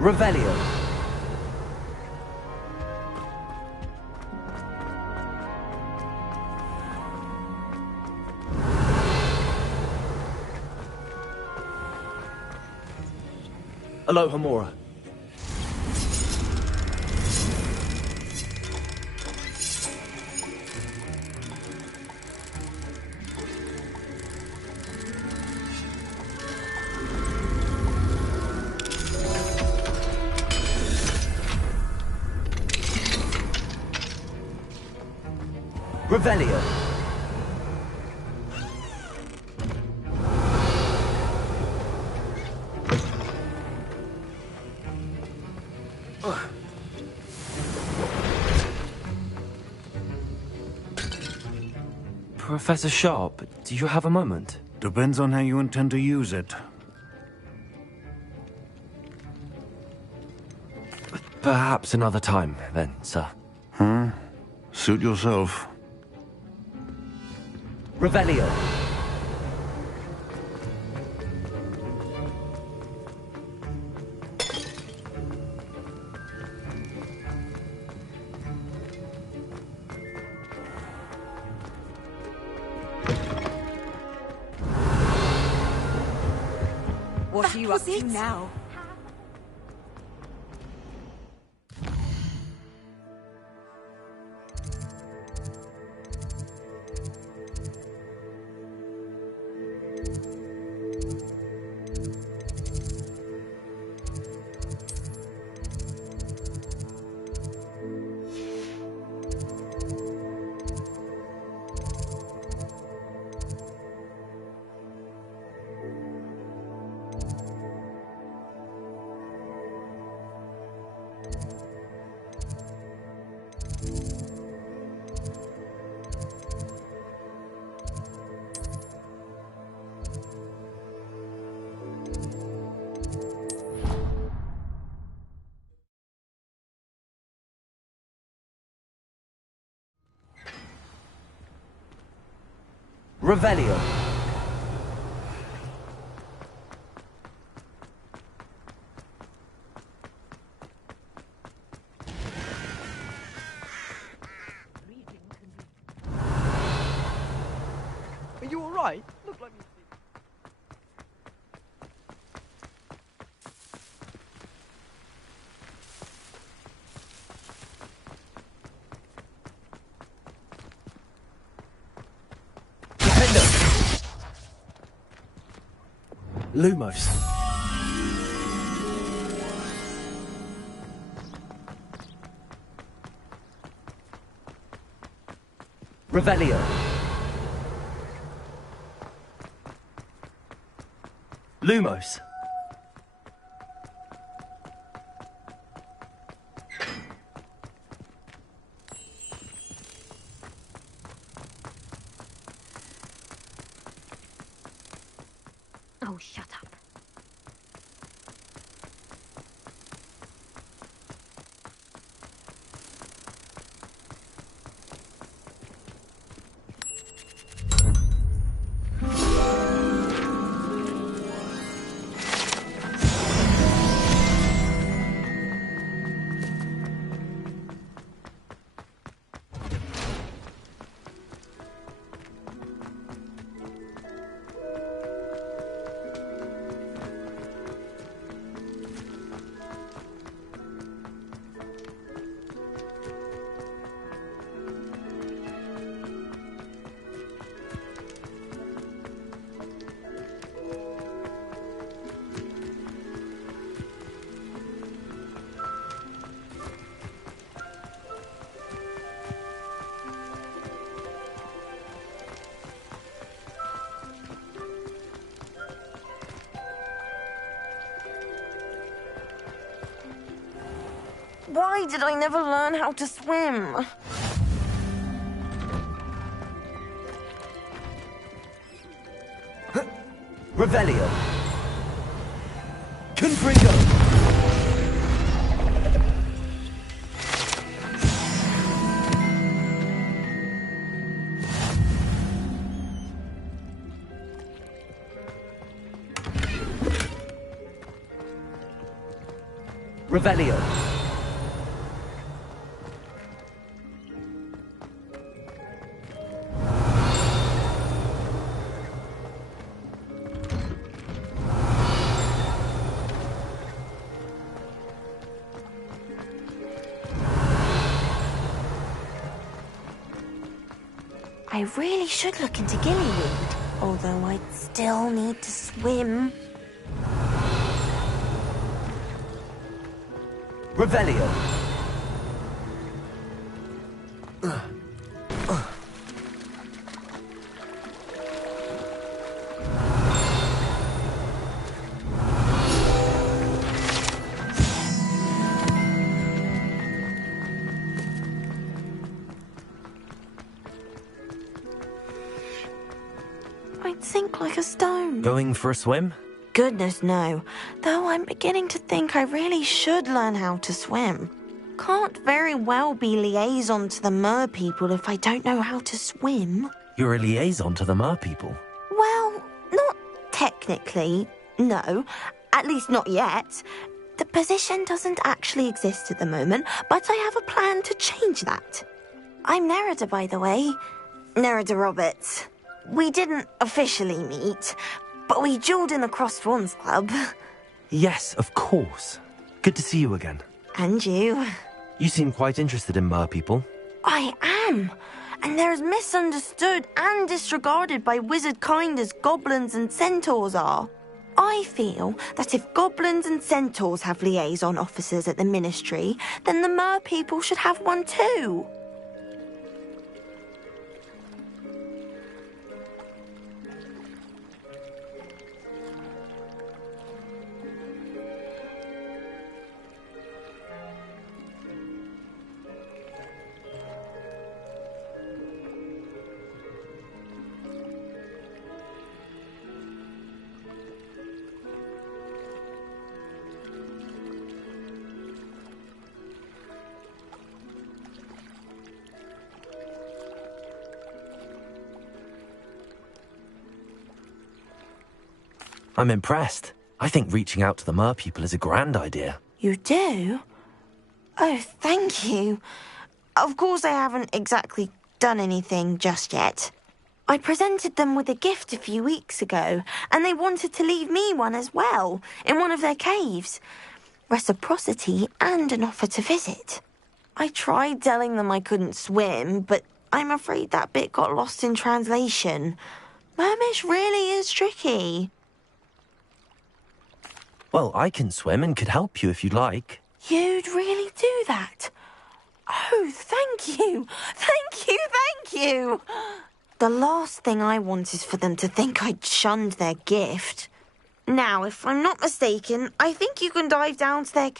Revelio. Aloha Mora. Revelio. Professor Sharp, do you have a moment? Depends on how you intend to use it. Perhaps another time, then, sir. Suit yourself. Revelio. What are you up to now? Revelio. Are you alright? Look like me. Lumos. Revelio. Lumos. Oh, shut up. Why did I never learn how to swim? Revelio. Confringo. Revelio. I really should look into gillyweed, although I'd still need to swim. Revelio. I'd sink like a stone. Going for a swim? Goodness, no. Though I'm beginning to think I really should learn how to swim. Can't very well be liaison to the mer people if I don't know how to swim. You're a liaison to the mer people. Well, not technically, no. At least not yet. The position doesn't actually exist at the moment, but I have a plan to change that. I'm Nerida, by the way. Nerida Roberts. We didn't officially meet, but we duelled in the Cross Swans Club. Yes, of course. Good to see you again. And you. You seem quite interested in mer people. I am. And they're as misunderstood and disregarded by wizard kind as goblins and centaurs are. I feel that if goblins and centaurs have liaison officers at the ministry, then the mer people should have one too. I'm impressed. I think reaching out to the mer people is a grand idea. You do? Oh, thank you. Of course I haven't exactly done anything just yet. I presented them with a gift a few weeks ago, and they wanted to leave me one as well, in one of their caves. Reciprocity and an offer to visit. I tried telling them I couldn't swim, but I'm afraid that bit got lost in translation. Mermish really is tricky. Well, I can swim and could help you if you'd like. You'd really do that? Oh, thank you! Thank you, thank you! The last thing I want is for them to think I'd shunned their gift. Now, if I'm not mistaken, I think you can dive down to their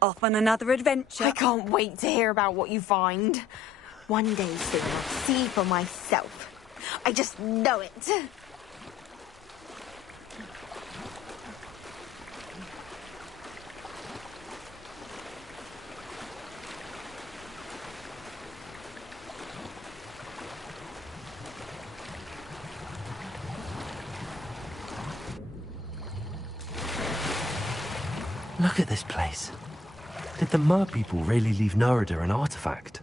Off on another adventure. I can't wait to hear about what you find. One day soon I'll see for myself. I just know it. Look at this place. Did the mer people really leave Nerida an artifact?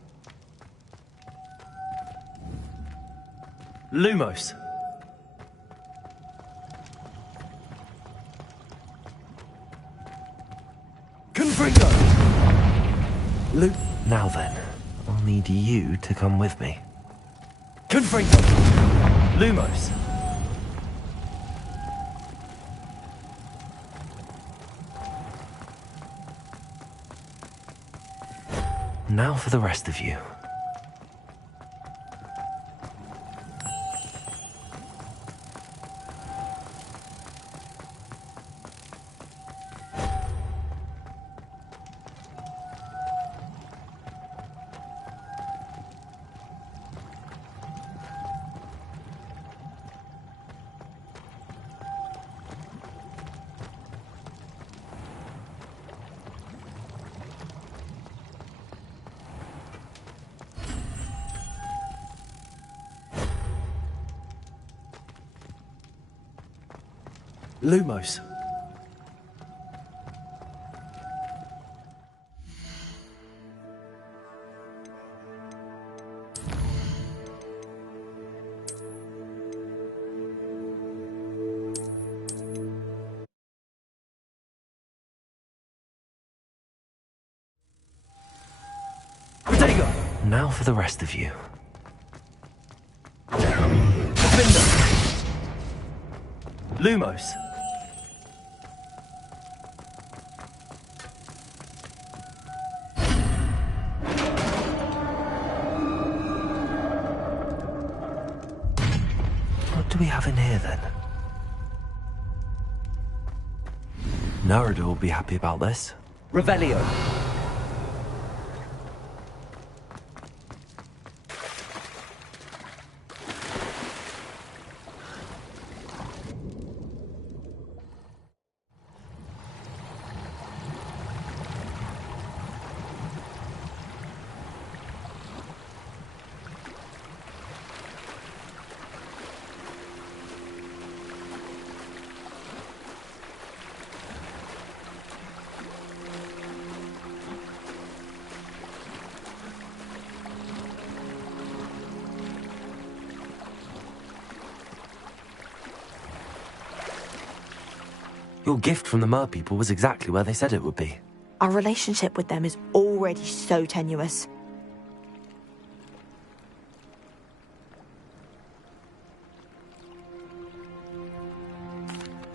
Lumos! Confringo! Now then, I'll need you to come with me. Confringo! Lumos! Now for the rest of you. Lumos. Now for the rest of you. Lumos. What do we have in here then? Narada will be happy about this. Revelio. Your gift from the Mer people was exactly where they said it would be. Our relationship with them is already so tenuous.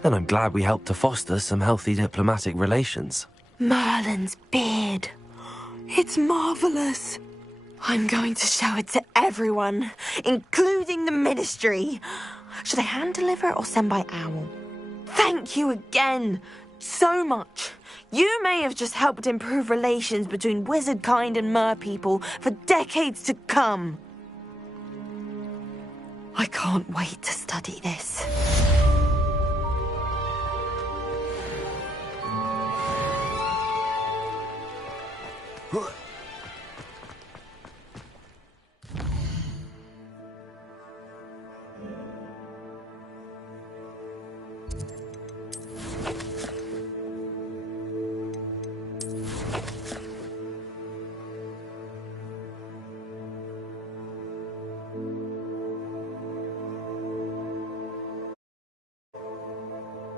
Then I'm glad we helped to foster some healthy diplomatic relations. Merlin's beard. It's marvelous. I'm going to show it to everyone, including the Ministry. Should I hand deliver it or send by owl? Thank you again, so much. You may have just helped improve relations between wizard kind and mer people for decades to come. I can't wait to study this.